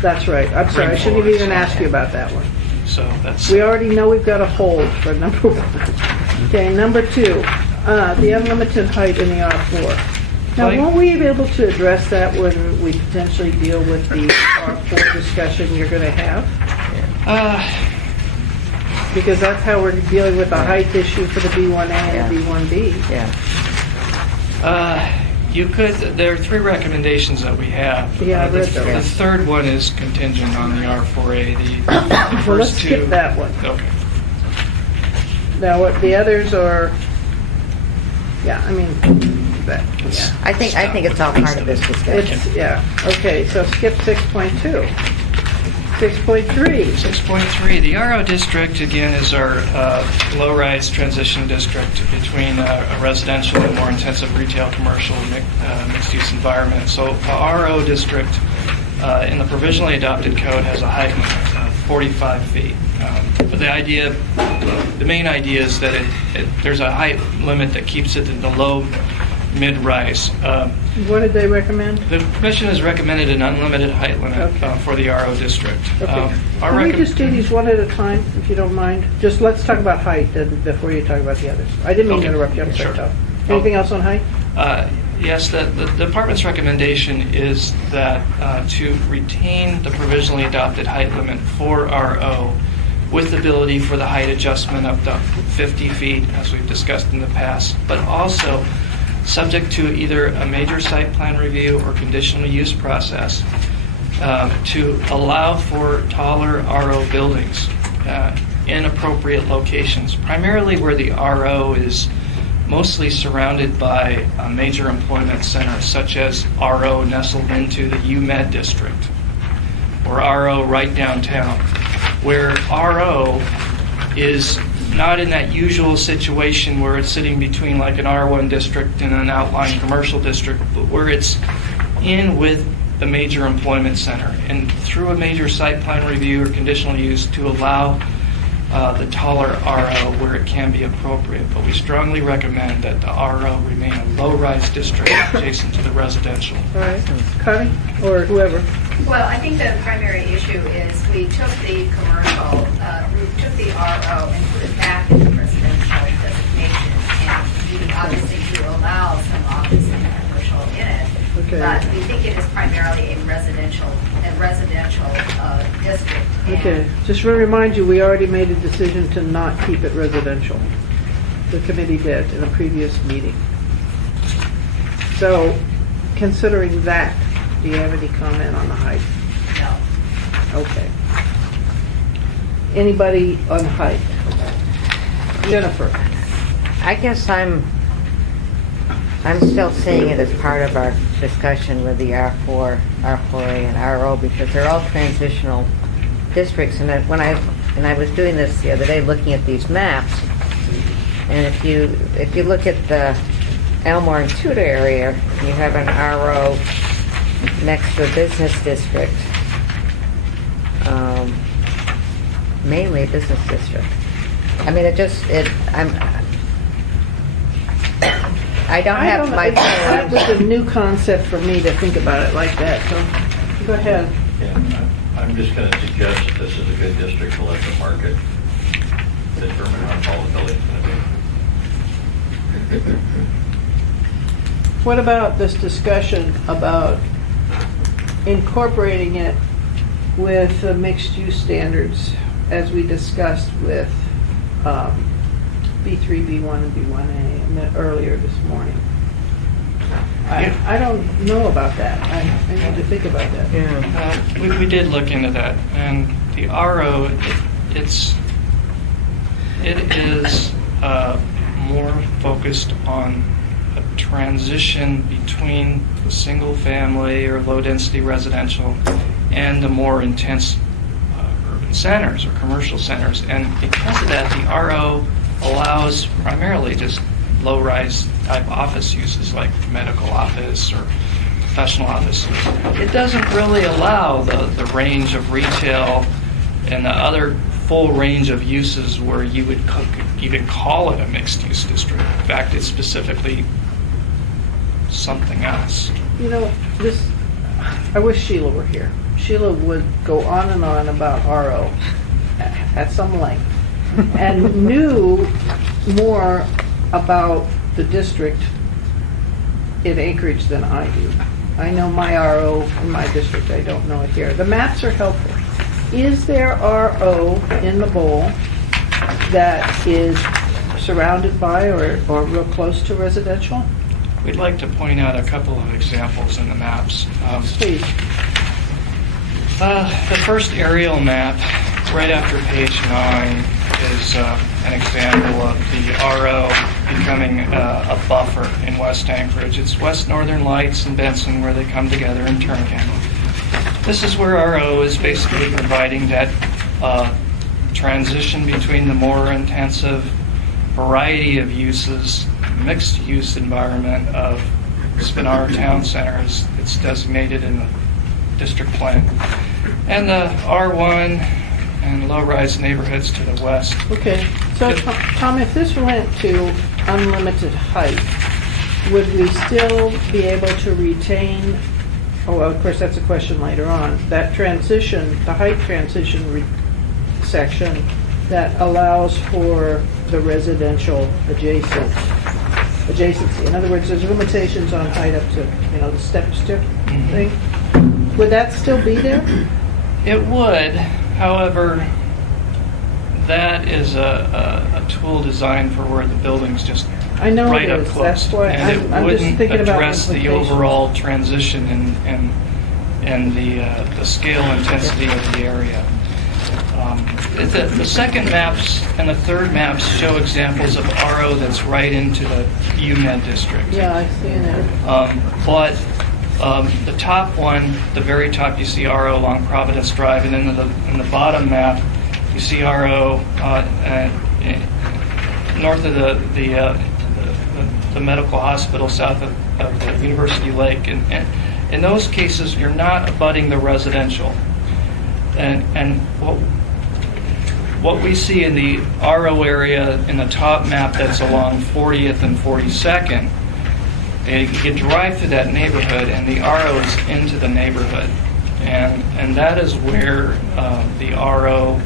That's right. I'm sorry, I shouldn't have even asked you about that one. So that's. We already know we've got a hold for number 1. Okay, number 2, the unlimited height in the R4. Now, won't we be able to address that when we potentially deal with the R4 discussion you're going to have? Because that's how we're dealing with the height issue for the B1A and the B1B. Yeah. You could. There are 3 recommendations that we have. Yeah, the third one is contingent on the R4A. The first well, let's 2. skip that one. Okay. Now, what the others are? Yeah, I mean, I think it's all part of this discussion. Okay. So skip 6.2. 6.3. 6.3. The RO district, again, is our low-rise transition district between a residential and more intensive retail, commercial, mixed-use environment. So RO district in the provisionally adopted code has a height limit of 45 feet. But the main idea is that there's a height limit that keeps it in the low mid-rise. What did they recommend? The Commission has recommended an unlimited height limit for the RO district. Okay. Can we just do these one at a time, if you don't mind? Just let's talk about height before you talk about the others. I didn't mean to interrupt you. I'm sorry, Tom. Anything else on height? Yes, the department's recommendation is that to retain the provisionally adopted height limit for RO with the ability for the height adjustment up to 50 feet, as we've discussed in the past, but also subject to either a major site plan review or conditional use process to allow for taller RO buildings in appropriate locations, primarily where the RO is mostly surrounded by a major employment center, such as RO nestled into the UMed district, or RO right downtown, where RO is not in that usual situation where it's sitting between like an R1 district and an outlying commercial district, but where it's in with the major employment center, and through a major site plan review or conditional use to allow the taller RO where it can be appropriate. But we strongly recommend that the RO remain a low-rise district adjacent to the residential. All right, Connie, or whoever. Well, I think the primary issue is we took the commercial, we took the RO and put it back into residential designation, and we obviously do allow some office and commercial in it. Okay. But we think it is primarily a residential district. And Okay, just to remind you, we already made a decision to not keep it residential. The committee did in a previous meeting. So, considering that, do you have any comment on the height? No. Okay. Anybody on height? Jennifer? I guess I'm still seeing it as part of our discussion with the R4, R4A, and RO because they're all transitional districts. And when I was doing this the other day, looking at these maps, and if you look at the Elmore and Tudor area, you have an RO next to a business district, mainly a business district. I mean, I don't have my That was a new concept for me to think about it like that, so go ahead. Yeah, I'm just going to suggest that this is a good district to let the market determine how tall the building's going to be. What about this discussion about incorporating it with the mixed-use standards as we discussed with B3, B1, and B1A earlier this morning? I don't know about that. I need to think about that. We did look into that, and the RO, it is more focused on a transition between the single-family or low-density residential and the more intense urban centers or commercial centers. And because of that, the RO allows primarily just low-rise type office uses like medical office or professional offices. It doesn't really allow the range of retail and the other full range of uses where you would even call it a mixed-use district. In fact, it's specifically something else. You know, I wish Sheila were here. Sheila would go on and on about RO at some length and knew more about the district in Anchorage than I do. I know my RO in my district. I don't know it here. The maps are helpful. Is there RO in the bowl that is surrounded by or real close to residential? We'd like to point out a couple of examples in the maps. Please. The first aerial map, right after page 9, is an example of the RO becoming a buffer in West Anchorage. It's West Northern Lights and Benson where they come together in Turnagain. This is where RO is basically providing that transition between the more intensive variety of uses, mixed use environment of Spinara Town Center as it's designated in the district plan, and the R1 and low-rise neighborhoods to the west. Okay, so Tom, if this went to unlimited height, would we still be able to retain, oh, well, of course, that's a question later on, that transition, the height transition section that allows for the residential adjacent adjacency. In other words, there's limitations on height up to, the step Mm-hmm. thing. Would that still be there? It would, however, that is a tool designed for where the building's just I know right it up is. close. That's why And I'm it just thinking wouldn't about address the implications. overall transition and the scale intensity of the area. The second maps and the third maps show examples of RO that's right into the UMed district. Yeah, I see that. But the top one, the very top, you see RO along Providence Drive, and then in the bottom map, you see RO north of the medical hospital, south of the University Lake. And in those cases, you're not abutting the residential. And what we see in the RO area in the top map that's along 40th and 42nd, you drive through that neighborhood and the RO is into the neighborhood. And that is where the RO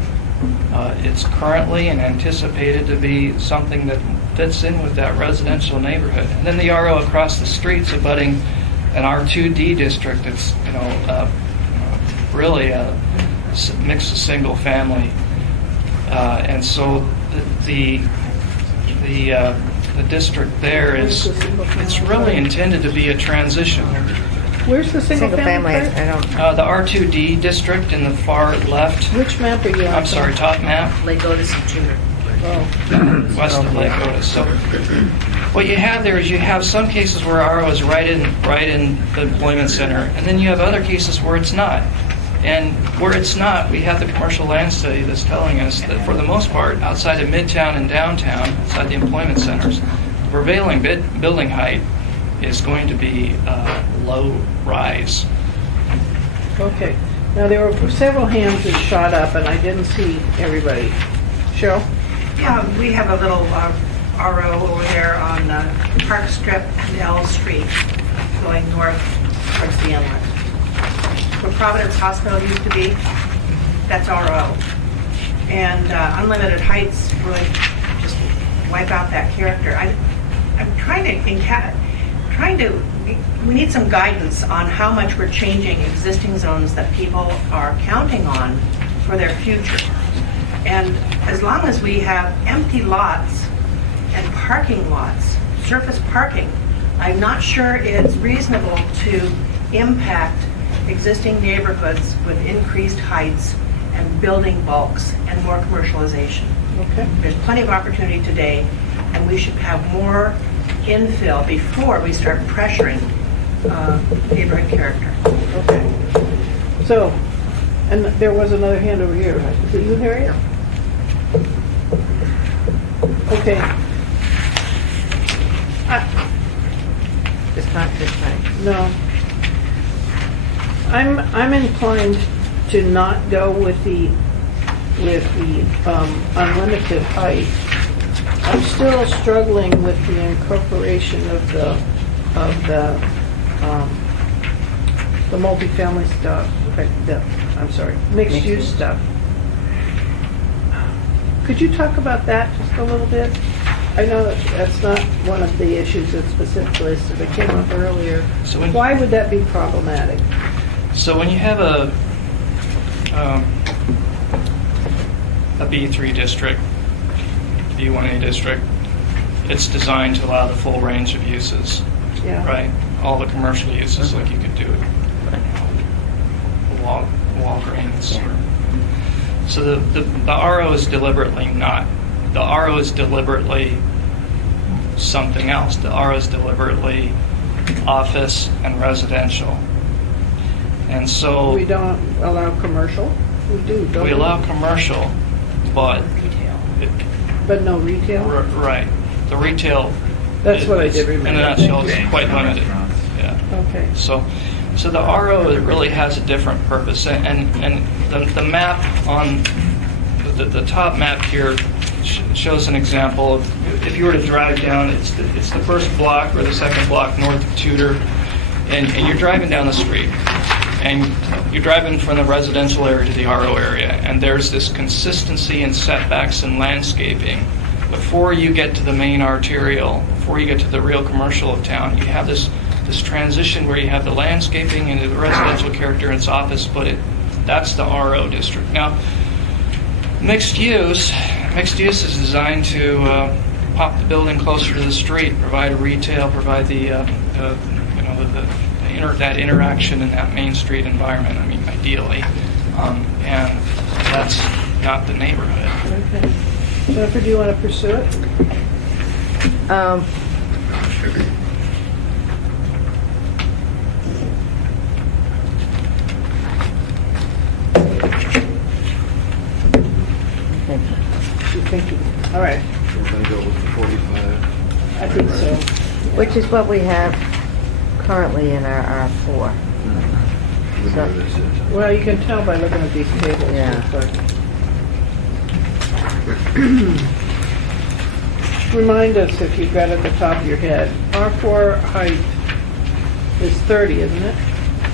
it's currently and anticipated to be something that fits in with that residential neighborhood. And then the RO across the street's abutting an R2D district that's really a mix of single family. And so the district there it's really intended to be a transition. Where's the single family? I don't. The R2D district in the far left. Which map are you on? I'm sorry, top map. Lake Otis and Junior. West of Lake Otis. So what you have there is you have some cases where RO is right in the employment center, and then you have other cases where it's not. And where it's not, we have the commercial land study that's telling us that for the most part, outside of Midtown and downtown, outside the employment centers, the prevailing building height is going to be low rise. Okay. Now, there were several hands that shot up, and I didn't see everybody. Cheryl? Yeah, we have a little RO over there on Park Strip and L Street, going north towards the inlet. Where Providence Hospital used to be, that's RO. And unlimited heights really just wipe out that character. I'm we need some guidance on how much we're changing existing zones that people are counting on for their future. And as long as we have empty lots and parking lots, surface parking, I'm not sure it's reasonable to impact existing neighborhoods with increased heights and building bulks and more commercialization. Okay. There's plenty of opportunity today, and we should have more infill before we start pressuring neighborhood character. Okay. So, and there was another hand over here. Is it you, Harriet? Okay. It's not this way. No. I'm inclined to not go with the unlimited height. I'm still struggling with the incorporation of the multifamily stuff. I'm sorry, mixed use stuff. Could you talk about that just a little bit? I know that's not one of the issues that's specifically listed, that came up earlier. So why would that be problematic? So when you have a B3 district, B1A district, it's designed to allow the full range of uses, Yeah. right? All the commercial uses, like you could do Walgreens. So the RO is deliberately not. The RO is deliberately something else. The RO is deliberately office and residential. And so We don't allow commercial? We do, don't we? we allow commercial, but But no retail? right, the retail. That's what I it's- did remember. In a nutshell, it's quite limited. Yeah. Okay. So the RO really has a different purpose, and the map on the top map here shows an example of if you were to drive down, it's the first block or the second block north of Tudor, and you're driving down the street, and you're driving from the residential area to the RO area, and there's this consistency in setbacks and landscaping before you get to the main arterial, before you get to the real commercial of town, you have this transition where you have the landscaping into the residential character, and it's office, but that's the RO district. Now, mixed use is designed to pop the building closer to the street, provide a retail, provide that interaction in that Main Street environment. I mean, ideally, and that's not the neighborhood. Okay. Jennifer, do you want to pursue it? She's thinking. All right. We're going to go with the 45. I think so. Which is what we have currently in our R4. So, Well, you can tell by looking at these tables. Yeah. Remind us, if you've got it at the top of your head, R4 height is 30, isn't it?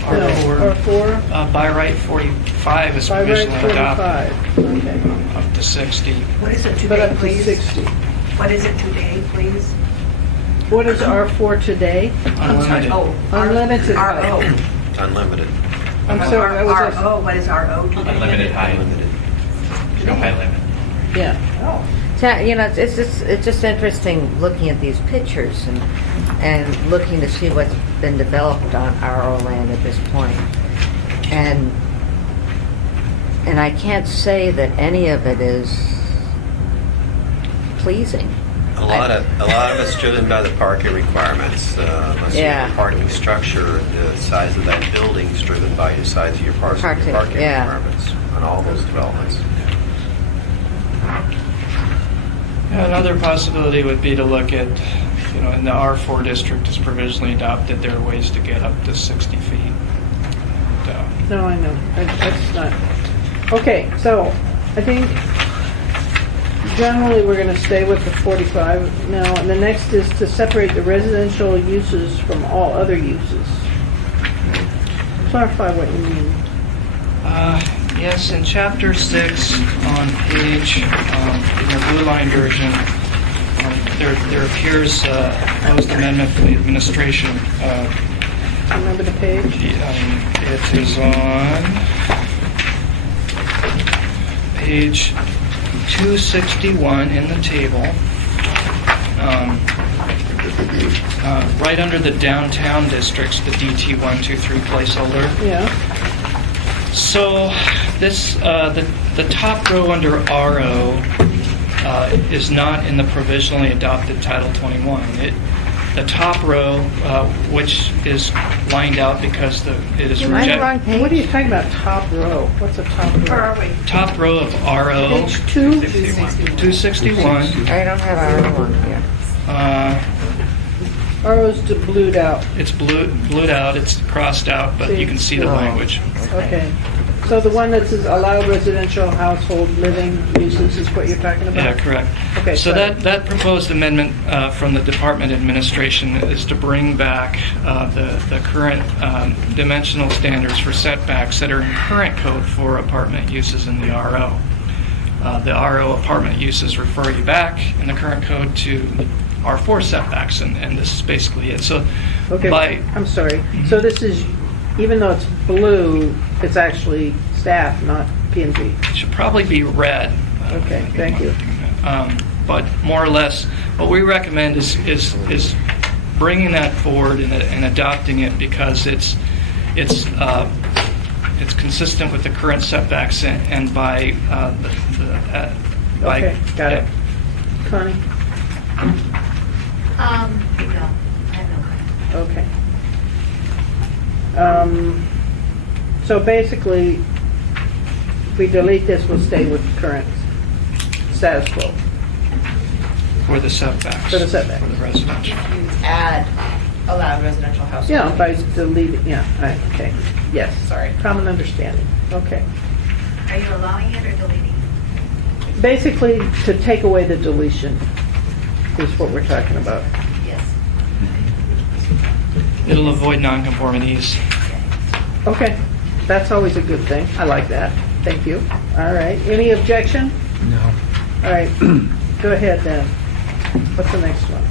R4. No, R4? By right 45 is By right provisionally adopted. 45. Okay. Up to 60. What is it But today, up to please? 60. What is it today, please? What is R4 today? Unlimited. Unlimited RO. height. Unlimited. I'm sorry, that was RO, what is RO today? Unlimited height. There's no height limit. Yeah. it's just interesting looking at these pictures and looking to see what's been developed on RO land at this point. And I can't say that any of it is pleasing. A lot of it's driven by the parking requirements. Unless you have a parking structure, the size of that building is driven by the size of your parking requirements on all those developments. Another possibility would be to look at, in the R4 district is provisionally adopted, there are ways to get up to 60 feet. And, No, I know. That's not. Okay, so I think generally we're going to stay with the 45 now. And the next is to separate the residential uses from all other uses. Clarify what you mean. yes, in chapter 6 on page, in the blue line version, there appears a proposed amendment from the administration. Remember the page? It is on page 261 in the table, right under the downtown districts, the DT 1, 2, 3 placeholder. Yeah. So this, the top row under RO is not in the provisionally adopted Title 21. The top row, which is lined out because it is Am I the wrong rejected. page? What are you talking about, top row? What's a top row? Where are we? Top row of RO. Page 2? 261. I don't have RO1 here. RO's blued out. It's blued out, it's crossed out, but you can see the language. Okay. So the one that says allow residential household living uses is what you're talking about? Yeah, correct. Okay, So sorry. that proposed amendment from the Department administration is to bring back the current dimensional standards for setbacks that are in current code for apartment uses in the RO. The RO apartment uses refer you back in the current code to R4 setbacks, and this is basically it. So Okay, I'm sorry. So this is, even though it's blue, it's actually staff, not P&Z. it should probably be red. Okay, thank you. But more or less, what we recommend is bringing that forward and adopting it because it's consistent with the current setbacks and by Okay, got it. Connie? No, I have no comment. Okay. So basically, if we delete this, we'll stay with current status quo for the setbacks. for the setback. For the residential. You add allowed residential household. Yeah, by deleting, yeah, right, okay. Yes. Sorry. Common understanding, okay. Are you allowing it or deleting? Basically, to take away the deletion is what we're talking about. Yes. It'll avoid nonconformities. Okay, that's always a good thing. I like that. Thank you. All right, any objection? No. All right. Go ahead then. What's the next one?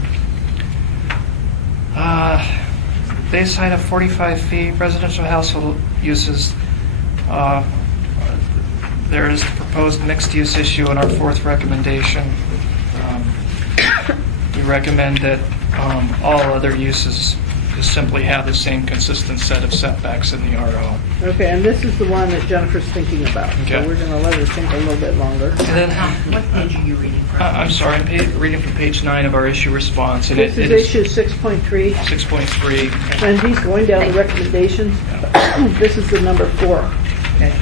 Base height of 45 feet, residential household uses. There is the proposed mixed-use issue in our fourth recommendation. We recommend that all other uses just simply have the same consistent set of setbacks in the RO. Okay, and this is the one that Jennifer's thinking about. Okay. So we're going to let her think a little bit longer. And then, What page are you reading from? I'm sorry, I'm reading from page 9 of our issue response. And This it is issue 6.3, 6.3. and he's going down the recommendations. This is the number 4. Okay.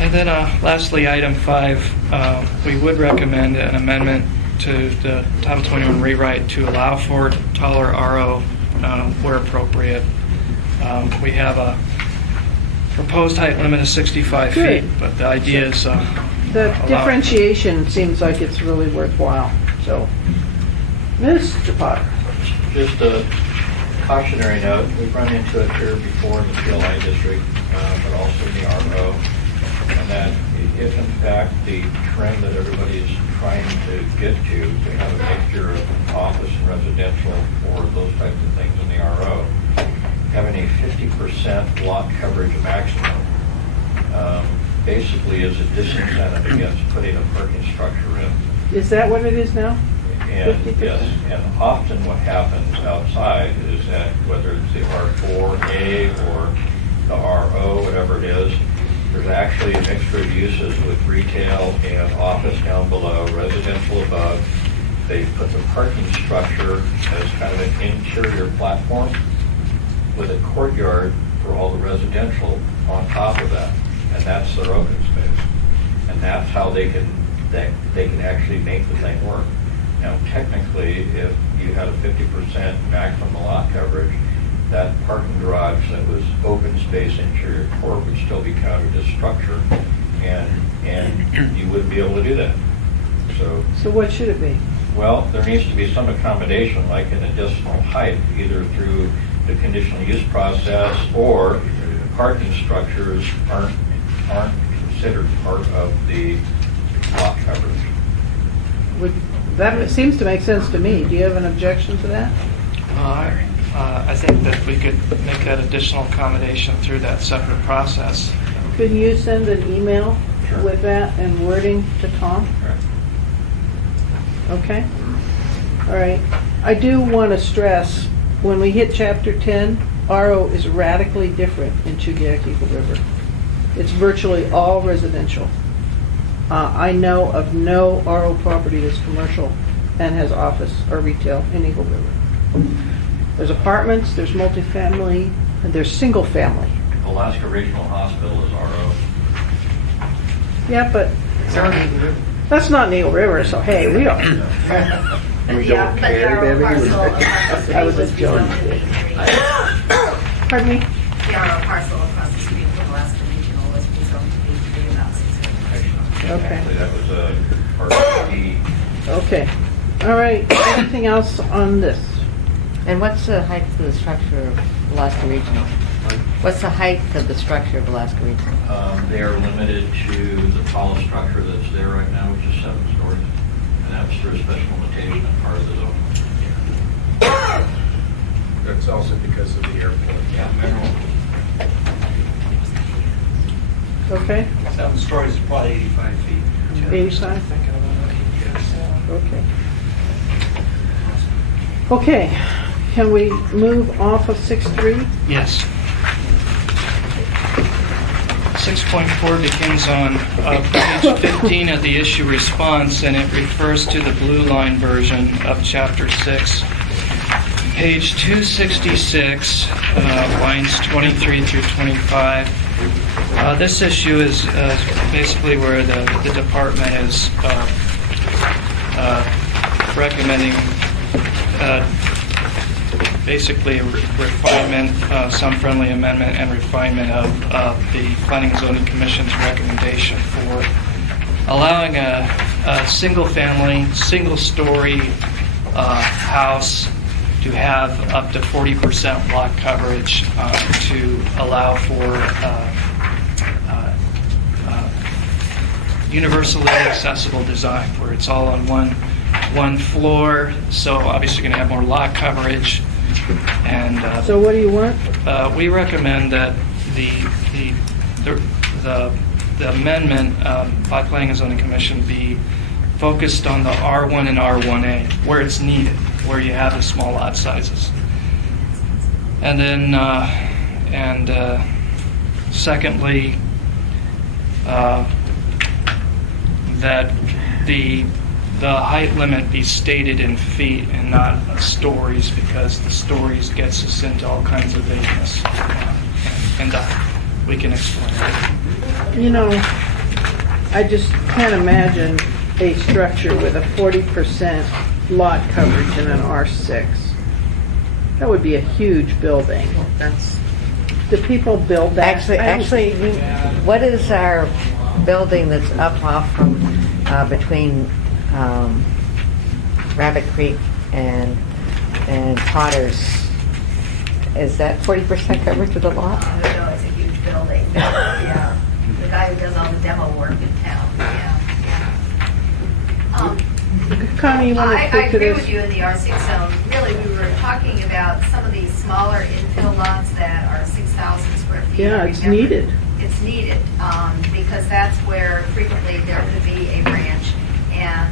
And then lastly, item 5, we would recommend an amendment to the Title 21 rewrite to allow for taller RO where appropriate. We have a proposed height limit of 65 Good. feet, but the idea is The allow- differentiation seems like it's really worthwhile. So, Mr. Potter. Just a cautionary note, we've run into it here before in the PLI district, but also in the RO, and that if in fact the trend that everybody is trying to get to have a mixture of office and residential or those types of things in the RO, having a 50% lot coverage maximum basically is a disincentive against putting a parking structure in. Is that what it is now? And 50%? yes, and often what happens outside is that whether it's the R4A or the RO, whatever it is, there's actually a mixture of uses with retail and office down below, residential above. They put the parking structure as kind of an interior platform with a courtyard for all the residential on top of that, and that's their open space. And that's how they can actually make the thing work. Now, technically, if you had a 50% maximum lot coverage, that parking garage that was open space interior court would still be counted as structure, and you wouldn't be able to do that. So what should it be? Well, there needs to be some accommodation, like an additional height, either through the conditional use process or parking structures aren't considered part of the lot coverage. That seems to make sense to me. Do you have an objection to that? I think that we could make that additional accommodation through that separate process. Could you send an email Sure. with that and wording to Tom? Okay? All right. I do want to stress, when we hit Chapter 10, RO is radically different in Chugiak Eagle River. It's virtually all residential. I know of no RO property that's commercial and has office or retail in Eagle River. There's apartments, there's multifamily, and there's single family. Alaska Regional Hospital is RO. Yeah, but that's not in Eagle River, so hey, we don't. But the RO parcel across the I was street just joking. Pardon me? The RO parcel across the street from Alaska Regional was rezoned to B3 about 6 years ago. Okay. Actually, that was a part of the Okay. All right. Anything else on this? And what's the height of the structure of Alaska Regional? What's the height of the structure of Alaska Regional? They are limited to the tallest structure that's there right now, which is 7 stories. And that's through a special limitation and part of the zone. That's also because of the airport. Okay. 7 stories is probably 85 feet. 85? Okay. Okay. Can we move off of 6.3? Yes. 6.4 begins on page 15 of the issue response, and it refers to the blue line version of Chapter 6. Page 266, lines 23 through 25. This issue is basically where the department is recommending basically refinement, some friendly amendment and refinement of the Planning and Zoning Commission's recommendation for allowing a single-family, single-story house to have up to 40% lot coverage to allow for universally accessible design, where it's all on one one floor, so obviously going to have more lot coverage. And So what do you want? we recommend that the amendment by Planning and Zoning Commission be focused on the R1 and R1A, where it's needed, where you have the small lot sizes. And then, secondly, that the height limit be stated in feet and not stories, because the stories gets us into all kinds of vagueness. And we can explain that. You know, I just can't imagine a structure with a 40% lot coverage in an R6. That would be a huge building. Do people build that? Actually, what is our building that's up off from between Rabbit Creek and Potter's? Is that 40% coverage of the lot? I don't know, it's a huge building. Yeah. The guy who does all the demo work in town, yeah. Connie, you want to I speak to agree this? with you in the R6 zone. Really, we were talking about some of these smaller infill lots that are 6,000 square feet. Yeah, I it's remember needed. It's needed, because that's where frequently there could be a ranch. And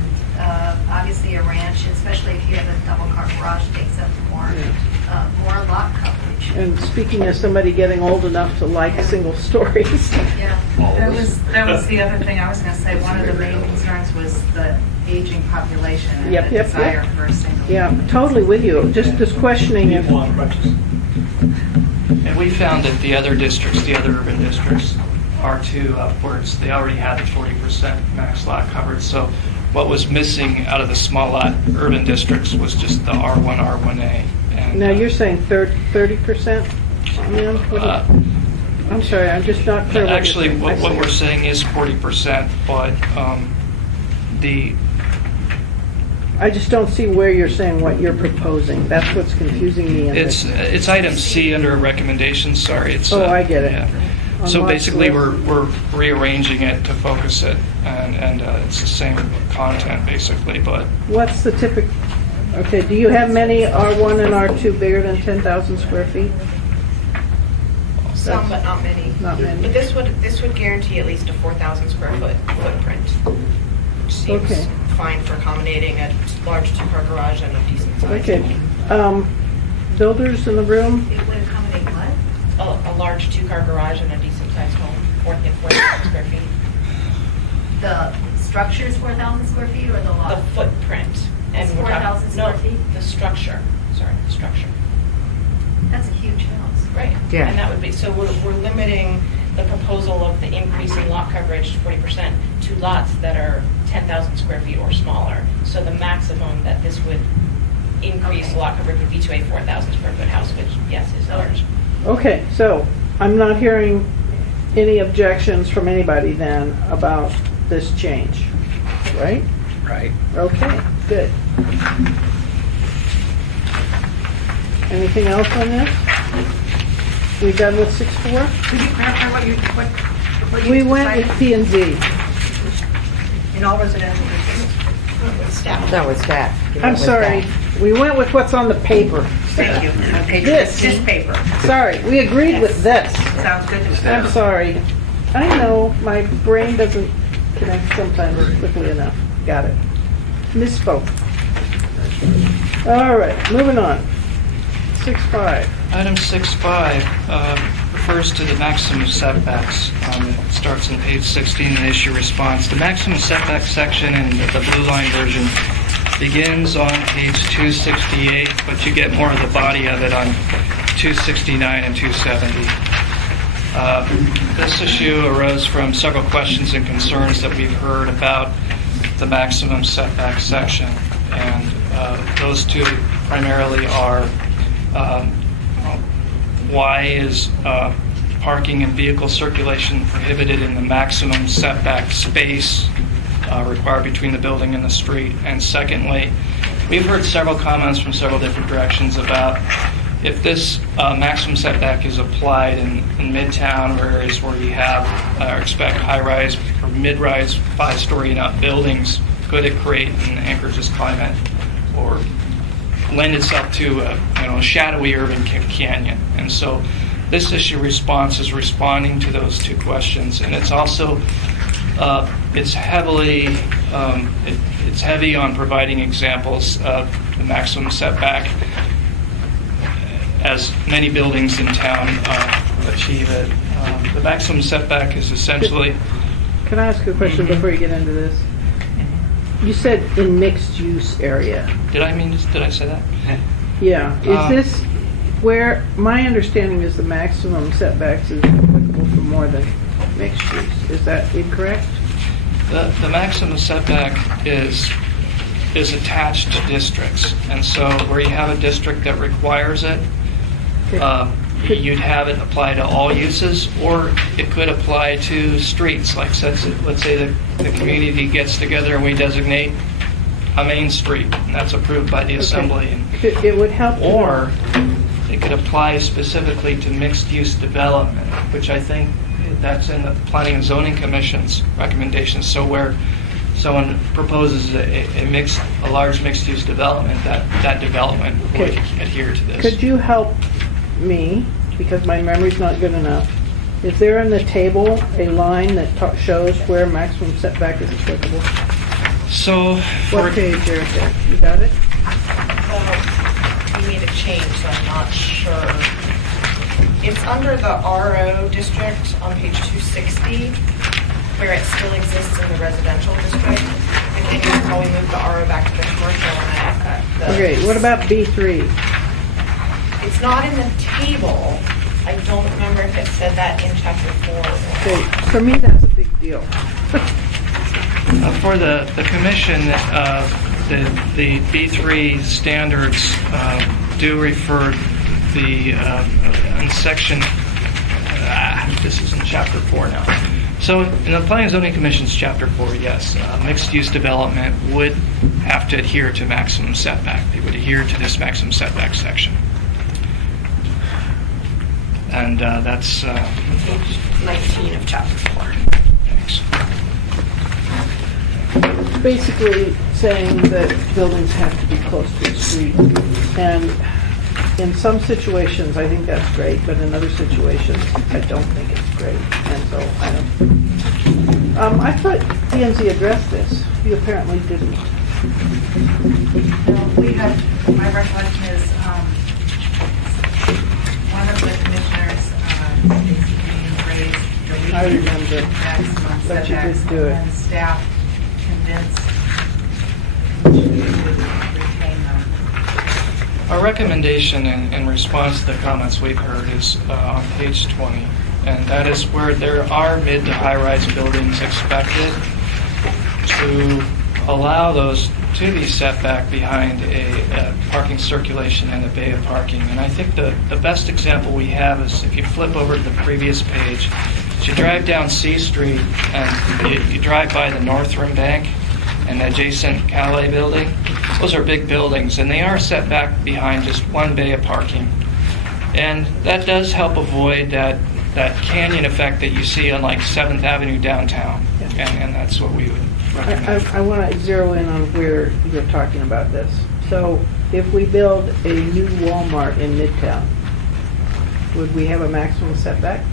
obviously a ranch, especially if you have a double car garage, takes up more lot coverage. And speaking as somebody getting old enough to like single stories. Yeah. That was the other thing I was going to say. One of the main concerns was the aging population and Yep, the yep, desire yep. for a single. Yeah, totally with you. Just questioning if, People on crutches. And we found that the other districts, the other urban districts, R2 upwards, they already had the 40% max lot coverage. So what was missing out of the small lot urban districts was just the R1, R1A. And, now you're saying 30%? Ma'am? What do you- I'm sorry, I'm just not clear. Actually, you're what we're saying is 40%, but I just don't see where you're saying what you're proposing. That's what's confusing me. in it's this. item C under recommendations. Sorry, it's. Oh, I get it. Yeah. On So Mark's basically, list. we're rearranging it to focus it, and it's the same content basically, but What's the typical, okay, do you have many R1 and R2 bigger than 10,000 square feet? Some, but not many. Not many. But this would guarantee at least a 4,000 square foot footprint. Which seems Okay. fine for accommodating a large two-car garage and a decent size. Okay, builders in the room? It would accommodate what? A large two-car garage and a decent sized home, 4,000 square feet. The structure is 4,000 square feet or the The lot? footprint. It's we're talking- 4,000 square no, feet? the structure, sorry, the structure. That's a huge house. Right. Yeah. And that would be, so we're limiting the proposal of the increase in lot coverage to 40% to lots that are 10,000 square feet or smaller. So the maximum that this would increase lot coverage would be to a 4,000 square foot house, which, yes, is large. Okay, so I'm not hearing any objections from anybody then about this change, right? Right. Okay, good. Anything else on this? We done with 6.4? Could you clarify what you We went decided? with P and Z. In all residential districts? Staff. No, it's that. I'm sorry, we went with what's on the paper. Thank you. On page This. This paper. Sorry, we agreed with this. Sounds good to me. I'm sorry. I know, my brain doesn't connect sometimes quickly enough. Got it. Misspoke. All right, moving on. 6.5. item 6.5 refers to the maximum setbacks. It starts on page 16 in issue response. The maximum setback section in the blue line version begins on page 268, but you get more of the body of it on 269 and 270. This issue arose from several questions and concerns that we've heard about the maximum setback section, and those two primarily are why is parking and vehicle circulation prohibited in the maximum setback space required between the building and the street? And secondly, we've heard several comments from several different directions about if this maximum setback is applied in Midtown or areas where you have or expect high-rise or mid-rise 5-story and up buildings, good at creating Anchorage's climate or lend itself to a shadowy urban canyon. And so this issue response is responding to those two questions, and it's also it's heavy on providing examples of the maximum setback, as many buildings in town achieve it. The maximum setback is essentially. Can I ask a question before you get into this? You said in mixed-use area. Did I say that? Yeah. Is this where, my understanding is the maximum setbacks is applicable for more than mixed use. Is that incorrect? The maximum setback is attached to districts. And so where you have a district that requires it, you'd have it apply to all uses, or it could apply to streets. Like let's say the community gets together and we designate a main street, and that's approved by the assembly. And, it would help. Or it could apply specifically to mixed-use development, which I think that's in the Planning and Zoning Commission's recommendations. So where someone proposes a large mixed-use development, that development would adhere to this. Could you help me, because my memory's not good enough? Is there in the table a line that shows where maximum setback is applicable? So, what page there? You got it? We made a change, so I'm not sure. It's under the RO district on page 260, where it still exists in the residential district. I think that's how we moved the RO back to the commercial. Okay, what about B3? It's not in the table. I don't remember if it said that in chapter 4. Okay, for me that's a big deal. For the commission, the B3 standards do refer in section, this is in chapter 4 now. So in the Planning and Zoning Commission's chapter 4, yes, mixed-use development would have to adhere to maximum setback. They would adhere to this maximum setback section. And that's page 19 of chapter 4. Thanks. Basically saying that buildings have to be close to the street. And in some situations, I think that's great, but in other situations, I don't think it's great. And so I thought P&Z addressed this. You apparently didn't. We had, my recollection is, one of the commissioners basically raised the maximum but you setbacks, did do it. and staff convinced we would retain them. Our recommendation in response to the comments we've heard is on page 20, and that is where there are mid to high-rise buildings expected to allow those to be set back behind a parking circulation and a bay of parking. And I think the best example we have is if you flip over to the previous page, as you drive down C Street and you drive by the North Rim Bank and the adjacent Calais building, those are big buildings, and they are set back behind just one bay of parking. And that does help avoid that canyon effect that you see on like 7th Avenue downtown. And that's what we would recommend. I want to zero in on where you're talking about this. So if we build a new Walmart in Midtown, would we have a maximum setback?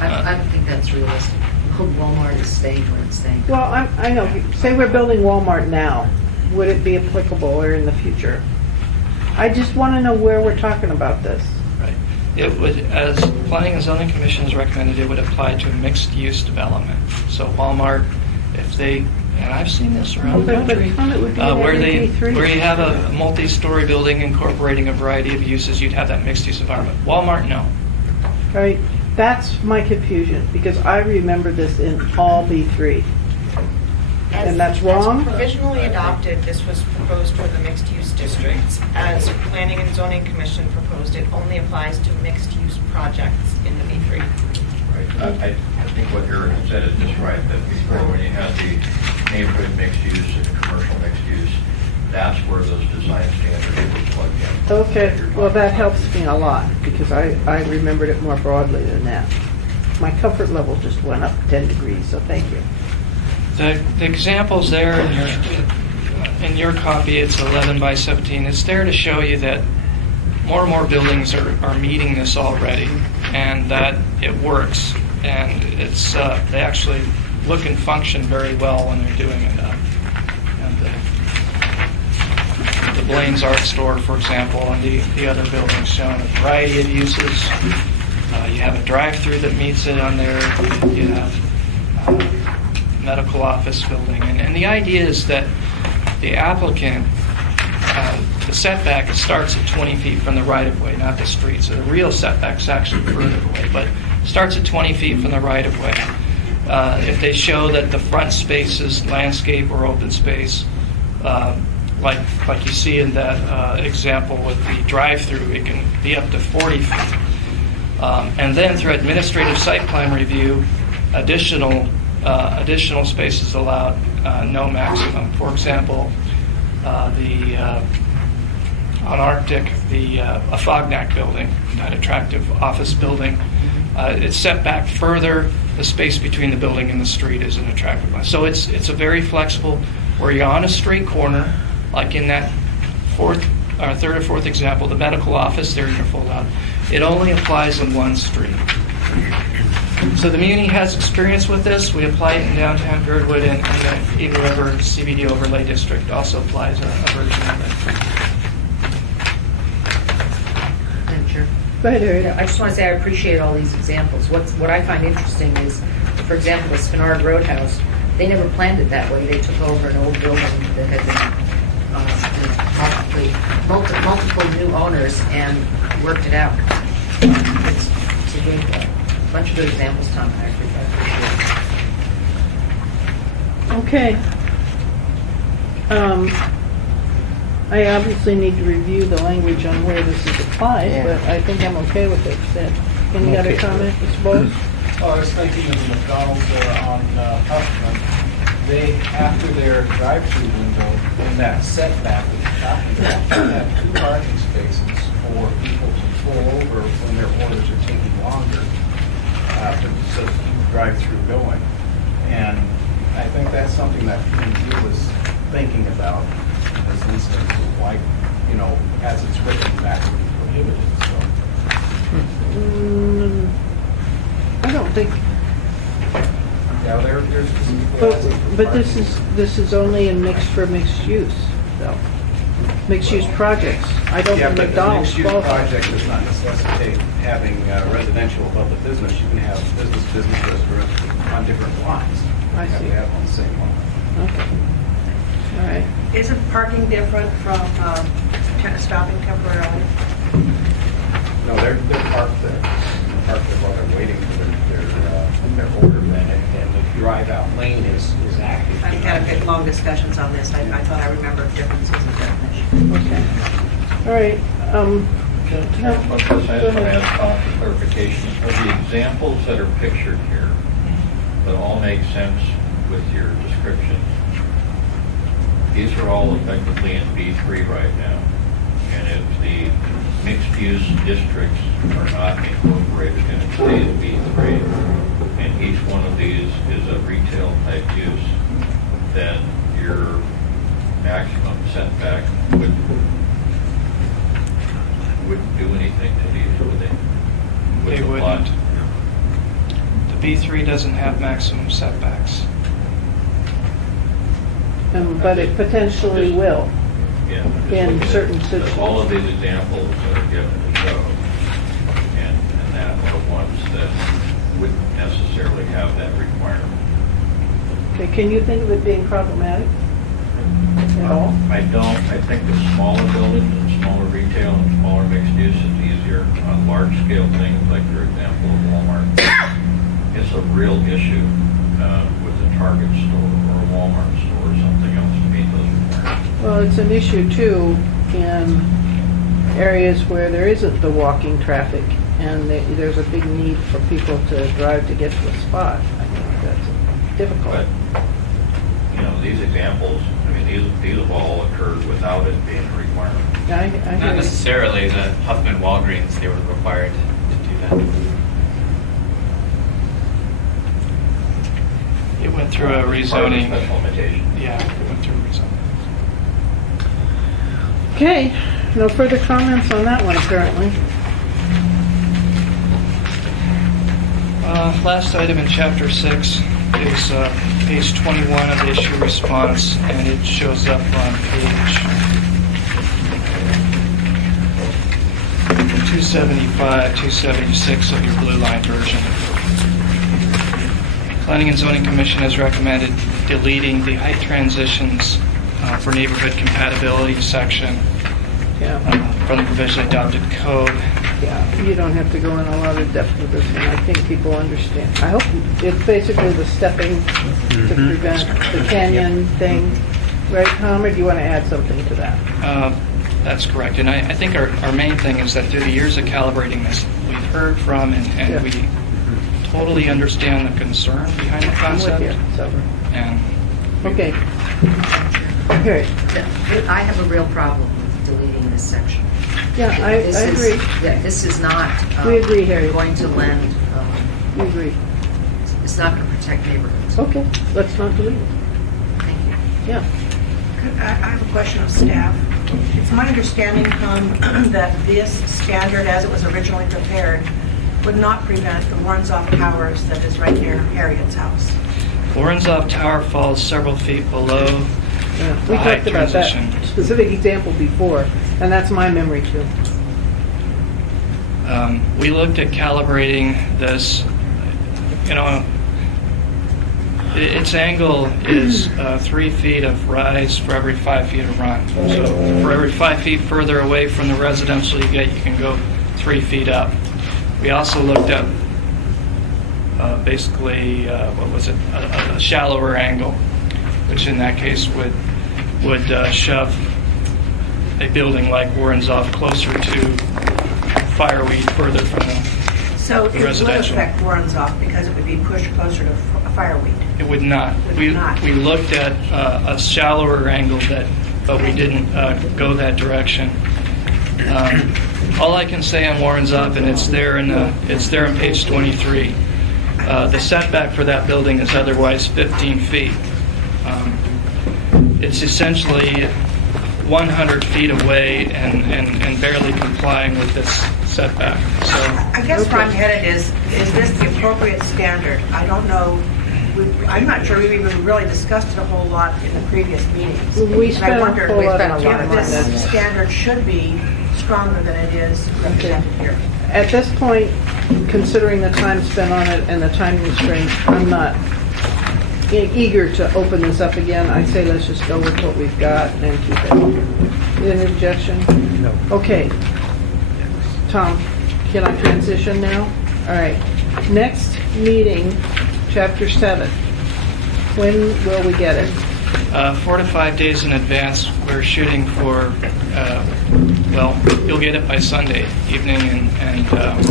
I don't think that's realistic. Walmart is staying where it's staying. Well, I know. Say we're building Walmart now. Would it be applicable or in the future? I just want to know where we're talking about this. Right. It would, as Planning and Zoning Commission has recommended, it would apply to mixed-use development. So Walmart, if they, and I've seen this around the country, where you have a multi-story building incorporating a variety of uses, you'd have that mixed-use environment. Walmart, no. Right. That's my confusion, because I remember this in all B3. And that's wrong? As provisionally adopted, this was proposed for the mixed-use districts. As Planning and Zoning Commission proposed, it only applies to mixed-use projects in the B3. Right. I think what Eric said is just right, that before when you had the neighborhood mixed use and the commercial mixed use, that's where those design standards were plugged in. Okay, well that helps me a lot, because I remembered it more broadly than that. My comfort level just went up 10 degrees, so thank you. The examples there in your copy, it's 11 by 17. It's there to show you that more and more buildings are meeting this already, and that it works, and it's they actually look and function very well when they're doing it. And the Blaine's Art Store, for example, and the other buildings shown a variety of uses. You have a drive-through that meets it on there. You have medical office building, and the idea is that the applicant, the setback, it starts at 20 feet from the right-of-way, not the street. So the real setback's actually further away, but starts at 20 feet from the right-of-way. If they show that the front space is landscape or open space, like you see in that example with the drive-through, it can be up to 40 feet. And then through administrative site plan review, additional spaces allowed, no maximum. For example, on Arctic, a Fognac building, that attractive office building, it's set back further. The space between the building and the street is an attractive one. So it's a very flexible, where you're on a straight corner, like in that third or fourth example, the medical office, there you can fold out. It only applies in one street. So the Muni has experience with this. We apply it in downtown Girdwood, and the Eagle River CBD Overlay District also applies a version of it. Madam Chair. Go ahead, Harriet. I just want to say I appreciate all these examples. What I find interesting is, for example, the Spinard Roadhouse, they never planned it that way. They took over an old building that had been multiple new owners and worked it out. It's a great bunch of good examples, Tom. I appreciate it. Okay. I obviously need to review the language on where this is applied, Yeah. but I think I'm okay with it. Any other Okay. comment, Mr. Bowles? Oh, I was thinking of the McDonald's on Huffman. They, after their drive-through window, in that setback that you're talking about, they have 2 parking spaces for people to pull over when their orders are taking longer, so to keep the drive-through going. And I think that's something that P&Z was thinking about in this instance, like, as it's written back, would be prohibited, so. I don't think, Yeah, there's. but this is only in mixed use, though. Mixed use projects. I don't Yeah, think but the McDonald's mixed-use qualifies. project does not necessitate having residential above the business. You can have business, restaurant on different lots. I You have see. to have on the same one. Okay. All right. Isn't parking different from stopping temporarily? No, they're parked there. They're parked there while they're waiting for their order, and the drive-out lane is active. I've had a bit long discussions on this. I thought I remembered differences in definition. Okay. All right. Just I No, just want go to ahead. ask clarification. Are the examples that are pictured here, that all make sense with your description, these are all effectively in B3 right now. And if the mixed-use districts are not incorporated and it stays B3, and each one of these is a retail-type use, then your maximum setback wouldn't do anything to these, would they? They wouldn't. The B3 doesn't have maximum setbacks. But it potentially will Yeah. in certain All of situations. these examples that are given to show, and that are ones that wouldn't necessarily have that requirement. Okay, can you think of it being problematic at all? I don't. I think the smaller buildings and smaller retail and smaller mixed use is easier. On large scale things like your example of Walmart, it's a real issue with a Target store or a Walmart store or something else to meet those requirements. Well, it's an issue too in areas where there isn't the walking traffic and there's a big need for people to drive to get to a spot. I think that's difficult. But, these examples, these have all occurred without it being a requirement. I hear Not you. necessarily. The Huffman Walgreens, they were required to do that. It went through a rezoning. Special limitation. Yeah, we went through a rezoning. Okay, no further comments on that one apparently. Last item in Chapter 6 is page 21 of the issue response, and it shows up on page 275, 276 of your blue line version. Planning and Zoning Commission has recommended deleting the height transitions for neighborhood compatibility section from the provisionally adopted code. Yeah, you don't have to go in a lot of depth with this one. I think people understand. I hope it's basically the stepping to prevent the canyon thing. Right, Tom, or do you want to add something to that? That's correct. And I think our main thing is that through the years of calibrating this, we've heard from and we totally understand the concern behind the concept. And okay. Okay. I have a real problem with deleting this section. Yeah, I agree. Yeah, this is not. We agree, Harry. Going to lend. We agree. It's not going to protect neighborhoods. Okay, let's not delete it. Thank you. Yeah. I have a question of staff. It's my understanding, Tom, that this standard, as it was originally prepared, would not prevent the Warrenzoff Towers that is right near Harriet's house. Warrenzoff Tower falls several feet below We the height talked about transition. that specific example before, and that's my memory too. We looked at calibrating this, its angle is 3 feet of rise for every 5 feet of run. So for every 5 feet further away from the residential you get, you can go 3 feet up. We also looked at basically, a shallower angle, which in that case would shove a building like Warrenzoff closer to fireweed further from the So it would residential. affect Warrenzoff because it would be pushed closer to fireweed. It would not. Would not. We looked at a shallower angle, but we didn't go that direction. All I can say on Warrenzoff, and it's there in page 23. The setback for that building is otherwise 15 feet. It's essentially 100 feet away and barely complying with this setback. So I guess where I'm headed is this the appropriate standard? I don't know. I'm not sure we've even really discussed it a whole lot in the previous meetings. We spent And I a wonder whole lot of if time on this this. standard should be stronger than it is represented here. At this point, considering the time spent on it and the time constraints, I'm not eager to open this up again. I say let's just go with what we've got and keep it. Any objection? No. Okay. Tom, can I transition now? All right. Next meeting, Chapter 7. When will we get it? 4 to 5 days in advance, we're shooting for, you'll get it by Sunday evening, and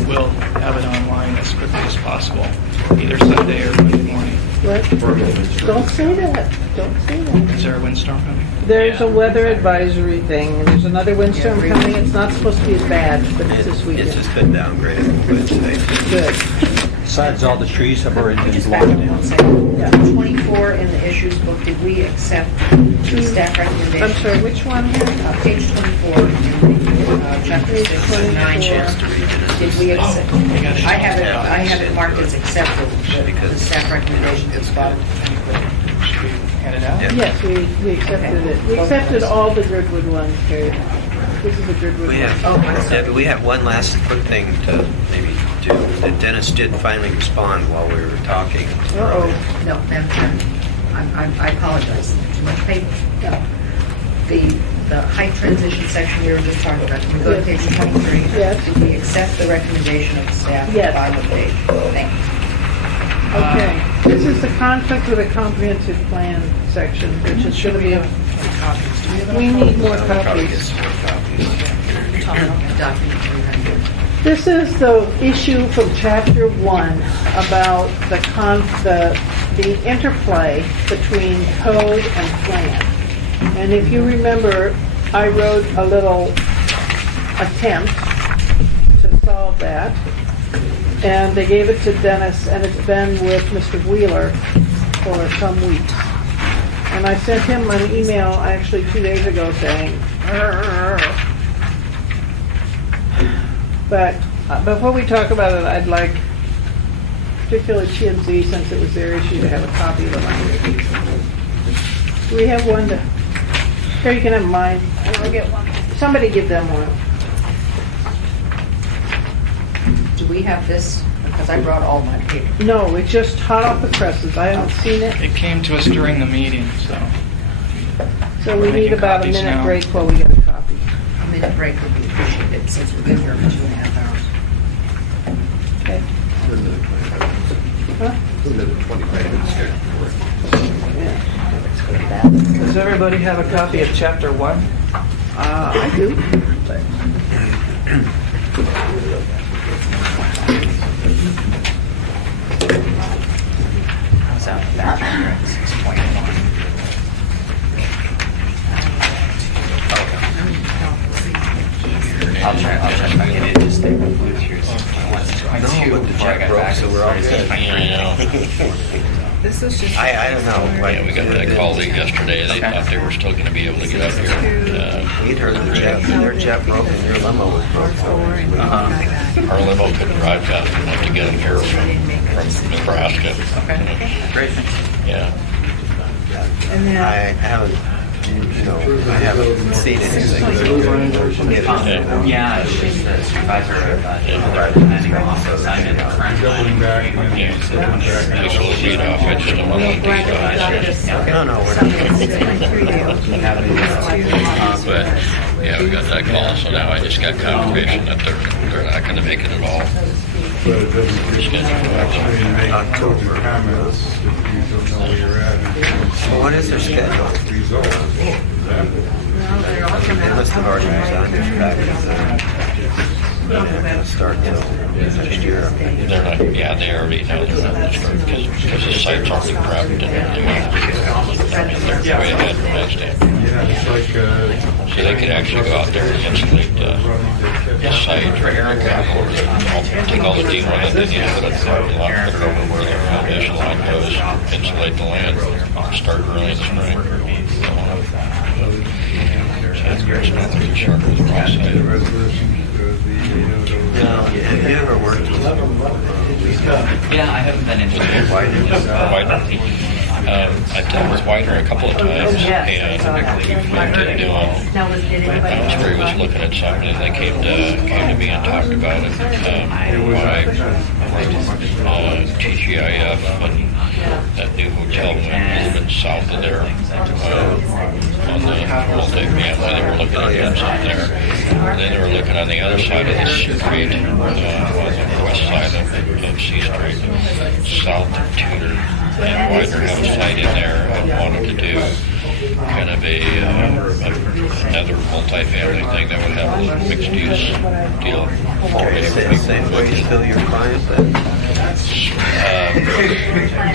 we'll have it online as quickly as possible, either Sunday or Monday morning. What? Don't say that. Don't say that. Is there a windstorm coming? There's a weather advisory thing, and there's another windstorm coming. It's not supposed to be as bad, but it's this weekend. It's just been downgraded a little bit today. Good. Besides, all the trees have already been Just back blocked up one down. second. 24 in the issues book, did we accept the staff recommendation? I'm sorry, which one? Page 24, in chapter 6, 9. Did we accept? I have it marked as accepted, the staff recommendation is bottom. Hand it out? Yes, we accepted it. We accepted all the Girdwood ones, Harry. This is the Girdwood We one. have, Debbie, we have one last quick thing to maybe do. That Dennis did finally respond while we were talking. Uh-oh. No, I apologize, too much paper. The height transition section we were just talking about, can we go to page 23? Yes. Did we accept the recommendation of the staff? Yes. Bottom of the page. Thank you. Okay, this is the conflict with a comprehensive plan section, which is going to be we need more copies. Document 300. This is the issue from Chapter 1 about the interplay between code and plan. And if you remember, I wrote a little attempt to solve that. And they gave it to Dennis, and it's been with Mr. Wheeler. for some weeks. And I sent him an email actually 2 days ago saying, "Arr." But before we talk about it, I'd like, particularly P&Z, since it was their issue, to have a copy of the language. Do we have one to, here you can have mine. I'll get one. Somebody give them one. Do we have this? Because I brought all my paper. No, it's just hot off the presses. I haven't seen it. It came to us during the meeting, so. So we We're need making about a copies minute now. break while we get a copy. A minute break would be appreciated since we've been here for 2.5 hours. Okay. Huh? Does everybody have a copy of chapter 1? I do. How's that back here at 6.1? I'll try if I can get it just stay with Bluetooth here. 6.2 before I got back. So we're all set. This is just. I don't know. Yeah, we got that call late yesterday. They thought they were still gonna be able to get up here. We'd heard their jet broke and your limo was broke. Our limo couldn't drive fast enough to get them here from Nebraska. Okay, great. Yeah. And then, I haven't, I haven't seen anything. Yeah, it's just the supervisor of planning office. I'm in the front line. Just a little beat off. I just don't want to beat off. No, we're not. But, yeah, we got that call, so now I just got confirmation that they're not gonna make it at all. October. Well, what is their schedule? They must have already resigned their packages. They're not gonna start till next year. They're not, yeah, they already know they're not gonna start because the site's already prepped and they're way ahead from that standpoint. So they could actually go out there and insulate the site or take all the demo that they need to put up the parking lot, put it over where their foundation line goes, insulate the land, start early in the spring. It's not like a sharp with process. Have you ever worked with Yeah, I haven't been into it. Widener? I've dealt with Widener a couple of times, and we looked at doing, Osprey was looking at something, and they came to me and talked about it. TGIF and that new hotel went south of there, on the multi-family, they were looking at doing something there. And then they were looking on the other side of the street, on the west side of C Street, south of Tudor. And Widener have a site in there and wanted to do kind of another multi-family thing that would have a little mixed-use deal. Same way you fill your client then?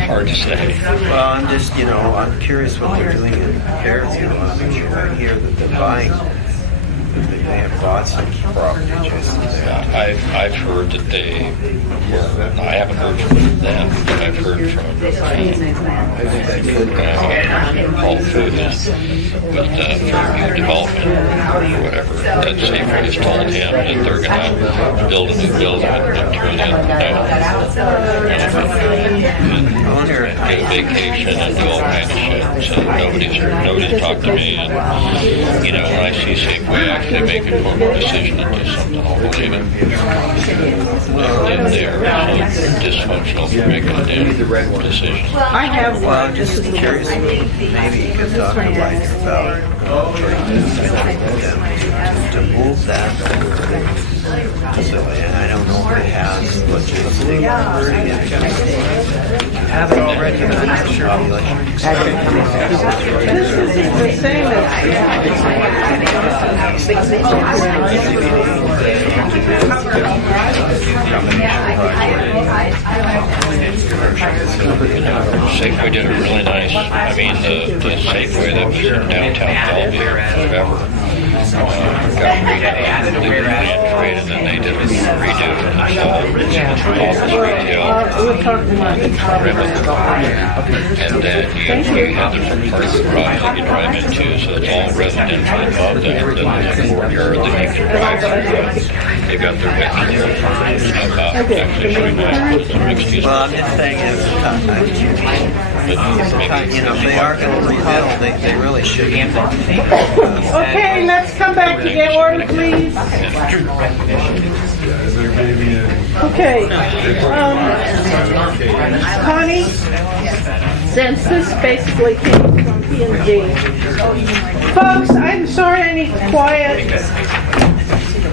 Hard to say. Well, I'm just, I'm curious what they're doing in Paris. I hear that they're buying. They have bought some property adjacent there. I've heard that they were, I haven't heard from them, but I've heard from Whole Foods with Fairview Development or whatever, that Safeway has told him that they're going to build a new building and turn it down. And get a vacation and do all kinds of shit. So nobody's talked to me. And, when I see Safeway actually make a corporate decision and do something, I'll believe it. They're so dysfunctional for making a damn decision. I have Well, one. I'm just curious, maybe you could talk to Mike about to move that facility. And I don't know if it has logistic Have it already, but I'm not sure. This is the same Safeway did a really nice, the Safeway that was in downtown Bellevue forever added a whereas. And then they did a redo. We'll talk tomorrow. And then you have the part of the project you drive into, so it's all residential above that. Then the courtyard that you can drive through. They got their business stuff out. Actually, pretty nice. Mixed use. Well, I'm just saying, if they are going to rebuild, they really should. Okay, let's come back to the order, please. Okay. Connie, since this basically came from P&G, folks, I'm sorry I need quiet.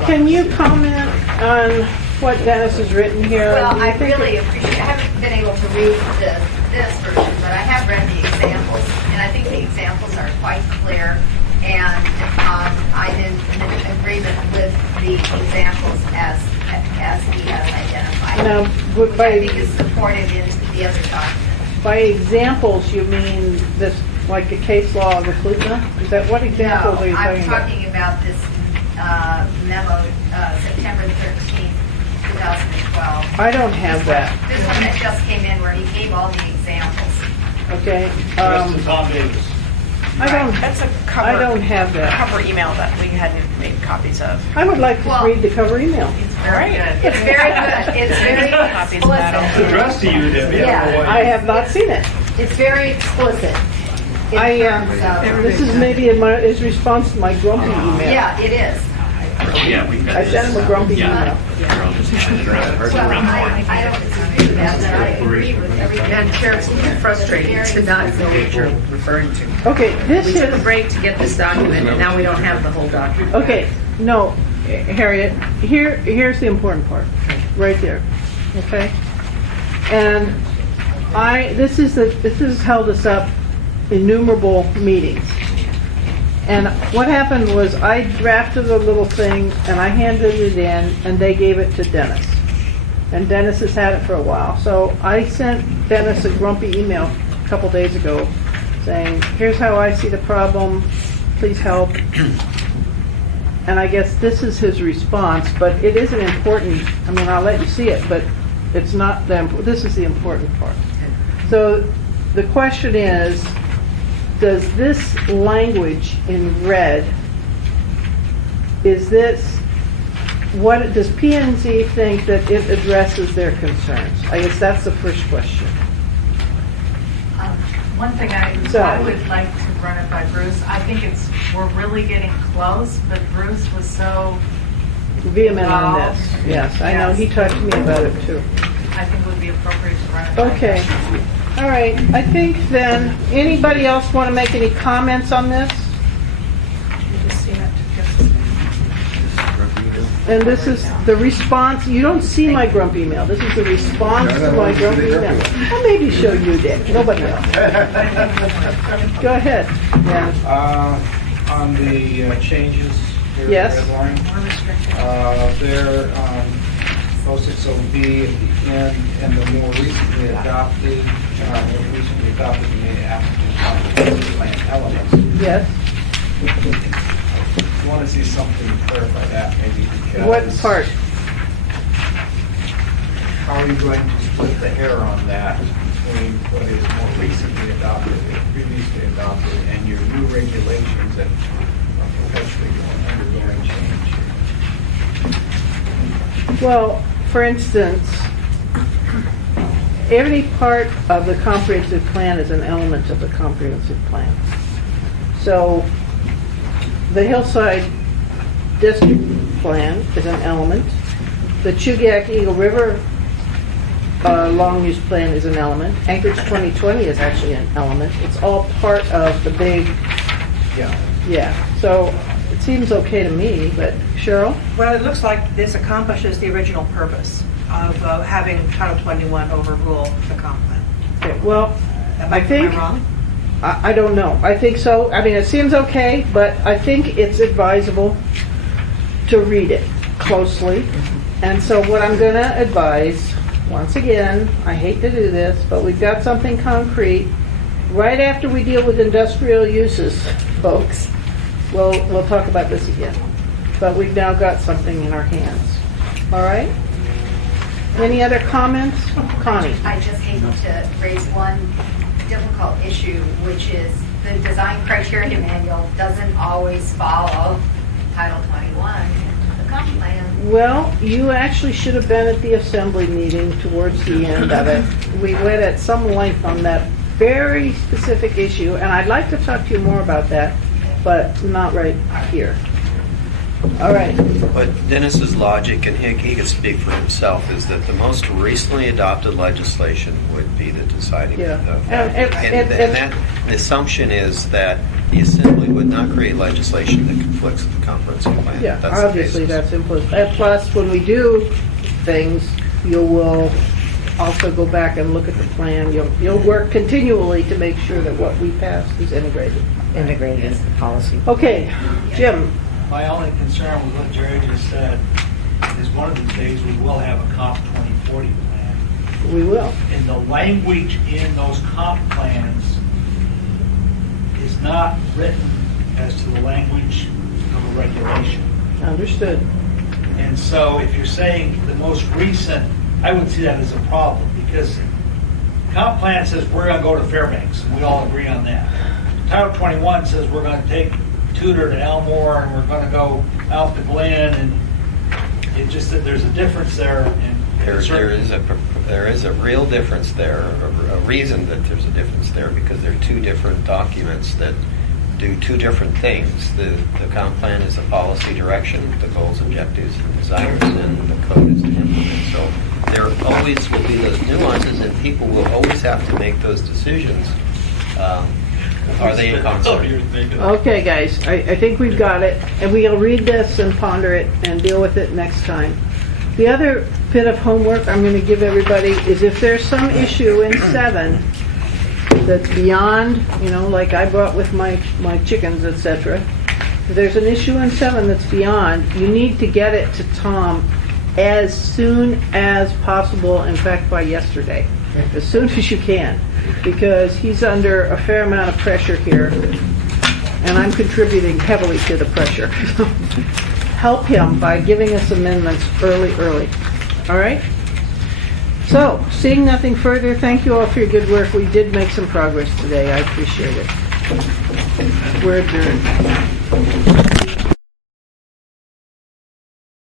Can you comment on what Dennis has written here? Well, I really appreciate, I haven't been able to read this version, but I have read the examples, and I think the examples are quite clear, and I'm in agreement with the examples as he has identified. Now, Which I think is supported in the other documents. By examples, you mean this, like a case law of Eklutna? Is that what examples are you talking about? I'm talking about this memo, September 13th, 2012. I don't have that. This one that just came in where he gave all the examples. Okay. Rest of Tom Davis. That's a cover. I don't have that. Cover email that we hadn't made copies of. I would like to read the cover email. It's very good. It's very good. It's very Copies of that explicit. also. Addressed to you, Debbie. Yeah. I have not seen it. It's very explicit. This is maybe in his response to my grumpy email. Yeah, it is. I sent him a grumpy email. Well, I don't disagree with that, but I agree with everything. Madam Chair, it's a little frustrating to not know what you're referring to. Okay, this We took a is, break to get this document, and now we don't have the whole document. okay, no, Harriet, here's the important part, right there, okay? And this has held us up innumerable meetings. And what happened was I drafted a little thing and I handed it in and they gave it to Dennis. And Dennis has had it for a while. So I sent Dennis a grumpy email a couple days ago saying, here's how I see the problem, please help. And I guess this is his response, but it isn't important. I mean, I'll let you see it, but it's not this is the important part. So the question is, does this language in red, does P&Z think that it addresses their concerns? I guess that's the first question. One thing I would like to run it by Bruce, I think we're really getting close, but Bruce was so Vehement on this, yes. I know, he talked to me about it too. I think it would be appropriate to run it by Okay. All right, I think then, anybody else want to make any comments on this? And this is the response, you don't see my grump email, this is the response to my grump email. I'll maybe show you, Dick, nobody else. Go ahead. Yeah. On the changes here in Yes. the red line, they're posted so B at the end, and the more recently adopted main applicant plan elements. Yes. I want to see something to clarify that, maybe, because. What part? How are you going to split the hair on that between what is more recently adopted and previously adopted, and your new regulations that are perpetually undergoing change? Well, for instance, every part of the comprehensive plan is an element of the comprehensive plan. So the Hillside District Plan is an element. The Chugach Eagle River Long Use Plan is an element. Anchorage 2020 is actually an element. It's all part of the big, yeah. So it seems okay to me, but Cheryl? Well, it looks like this accomplishes the original purpose of having Title 21 overrule the comp plan. Okay, well, Am I think, wrong? I don't know. I think so. I mean, it seems okay, but I think it's advisable to read it closely. And so what I'm going to advise, once again, I hate to do this, but we've got something concrete. Right after we deal with industrial uses, folks, we'll talk about this again. But we've now got something in our hands. All right? Any other comments? Connie? I just hate to raise one difficult issue, which is the design criteria manual doesn't always follow Title 21, the comp plan. Well, you actually should have been at the assembly meeting towards the end of it. We went at some length on that very specific issue, and I'd like to talk to you more about that, but not right here. All right. But Dennis's logic, and he could speak for himself, is that the most recently adopted legislation would be the deciding. Yeah. And that, the assumption is that the Assembly would not create legislation that conflicts with the comprehensive plan. Yeah, That's the obviously, basis. that's implicit. And plus, when we do things, you will also go back and look at the plan. You'll work continually to make sure that what we pass is integrated. Integrated into the policy. Okay, Jim. My only concern with what Jerry just said is one of these days we will have a comp 2040 plan. We will. And the language in those comp plans is not written as to the language of a regulation. Understood. And so if you're saying the most recent, I would see that as a problem because comp plan says we're going to go to Fairbanks, and we all agree on that. Title 21 says we're going to take Tudor to Elmore, and we're going to go out to Glen, and it just that there's a difference there. There is a real difference there, a reason that there's a difference there, because they're two different documents that do two different things. The comp plan is a policy direction, the goals, objectives, and desires, and the code is to implement. So there always will be those nuances, and people will always have to make those decisions. Are they in concert? Okay, guys, I think we've got it, and we'll read this and ponder it and deal with it next time. The other bit of homework I'm going to give everybody is if there's some issue in 7 that's beyond, like I brought with my chickens, etc. If there's an issue in 7 that's beyond, you need to get it to Tom as soon as possible, in fact, by yesterday. As soon as you can, because he's under a fair amount of pressure here, and I'm contributing heavily to the pressure. Help him by giving us amendments early. All right? So, seeing nothing further, thank you all for your good work. We did make some progress today. I appreciate it. We're adjourned.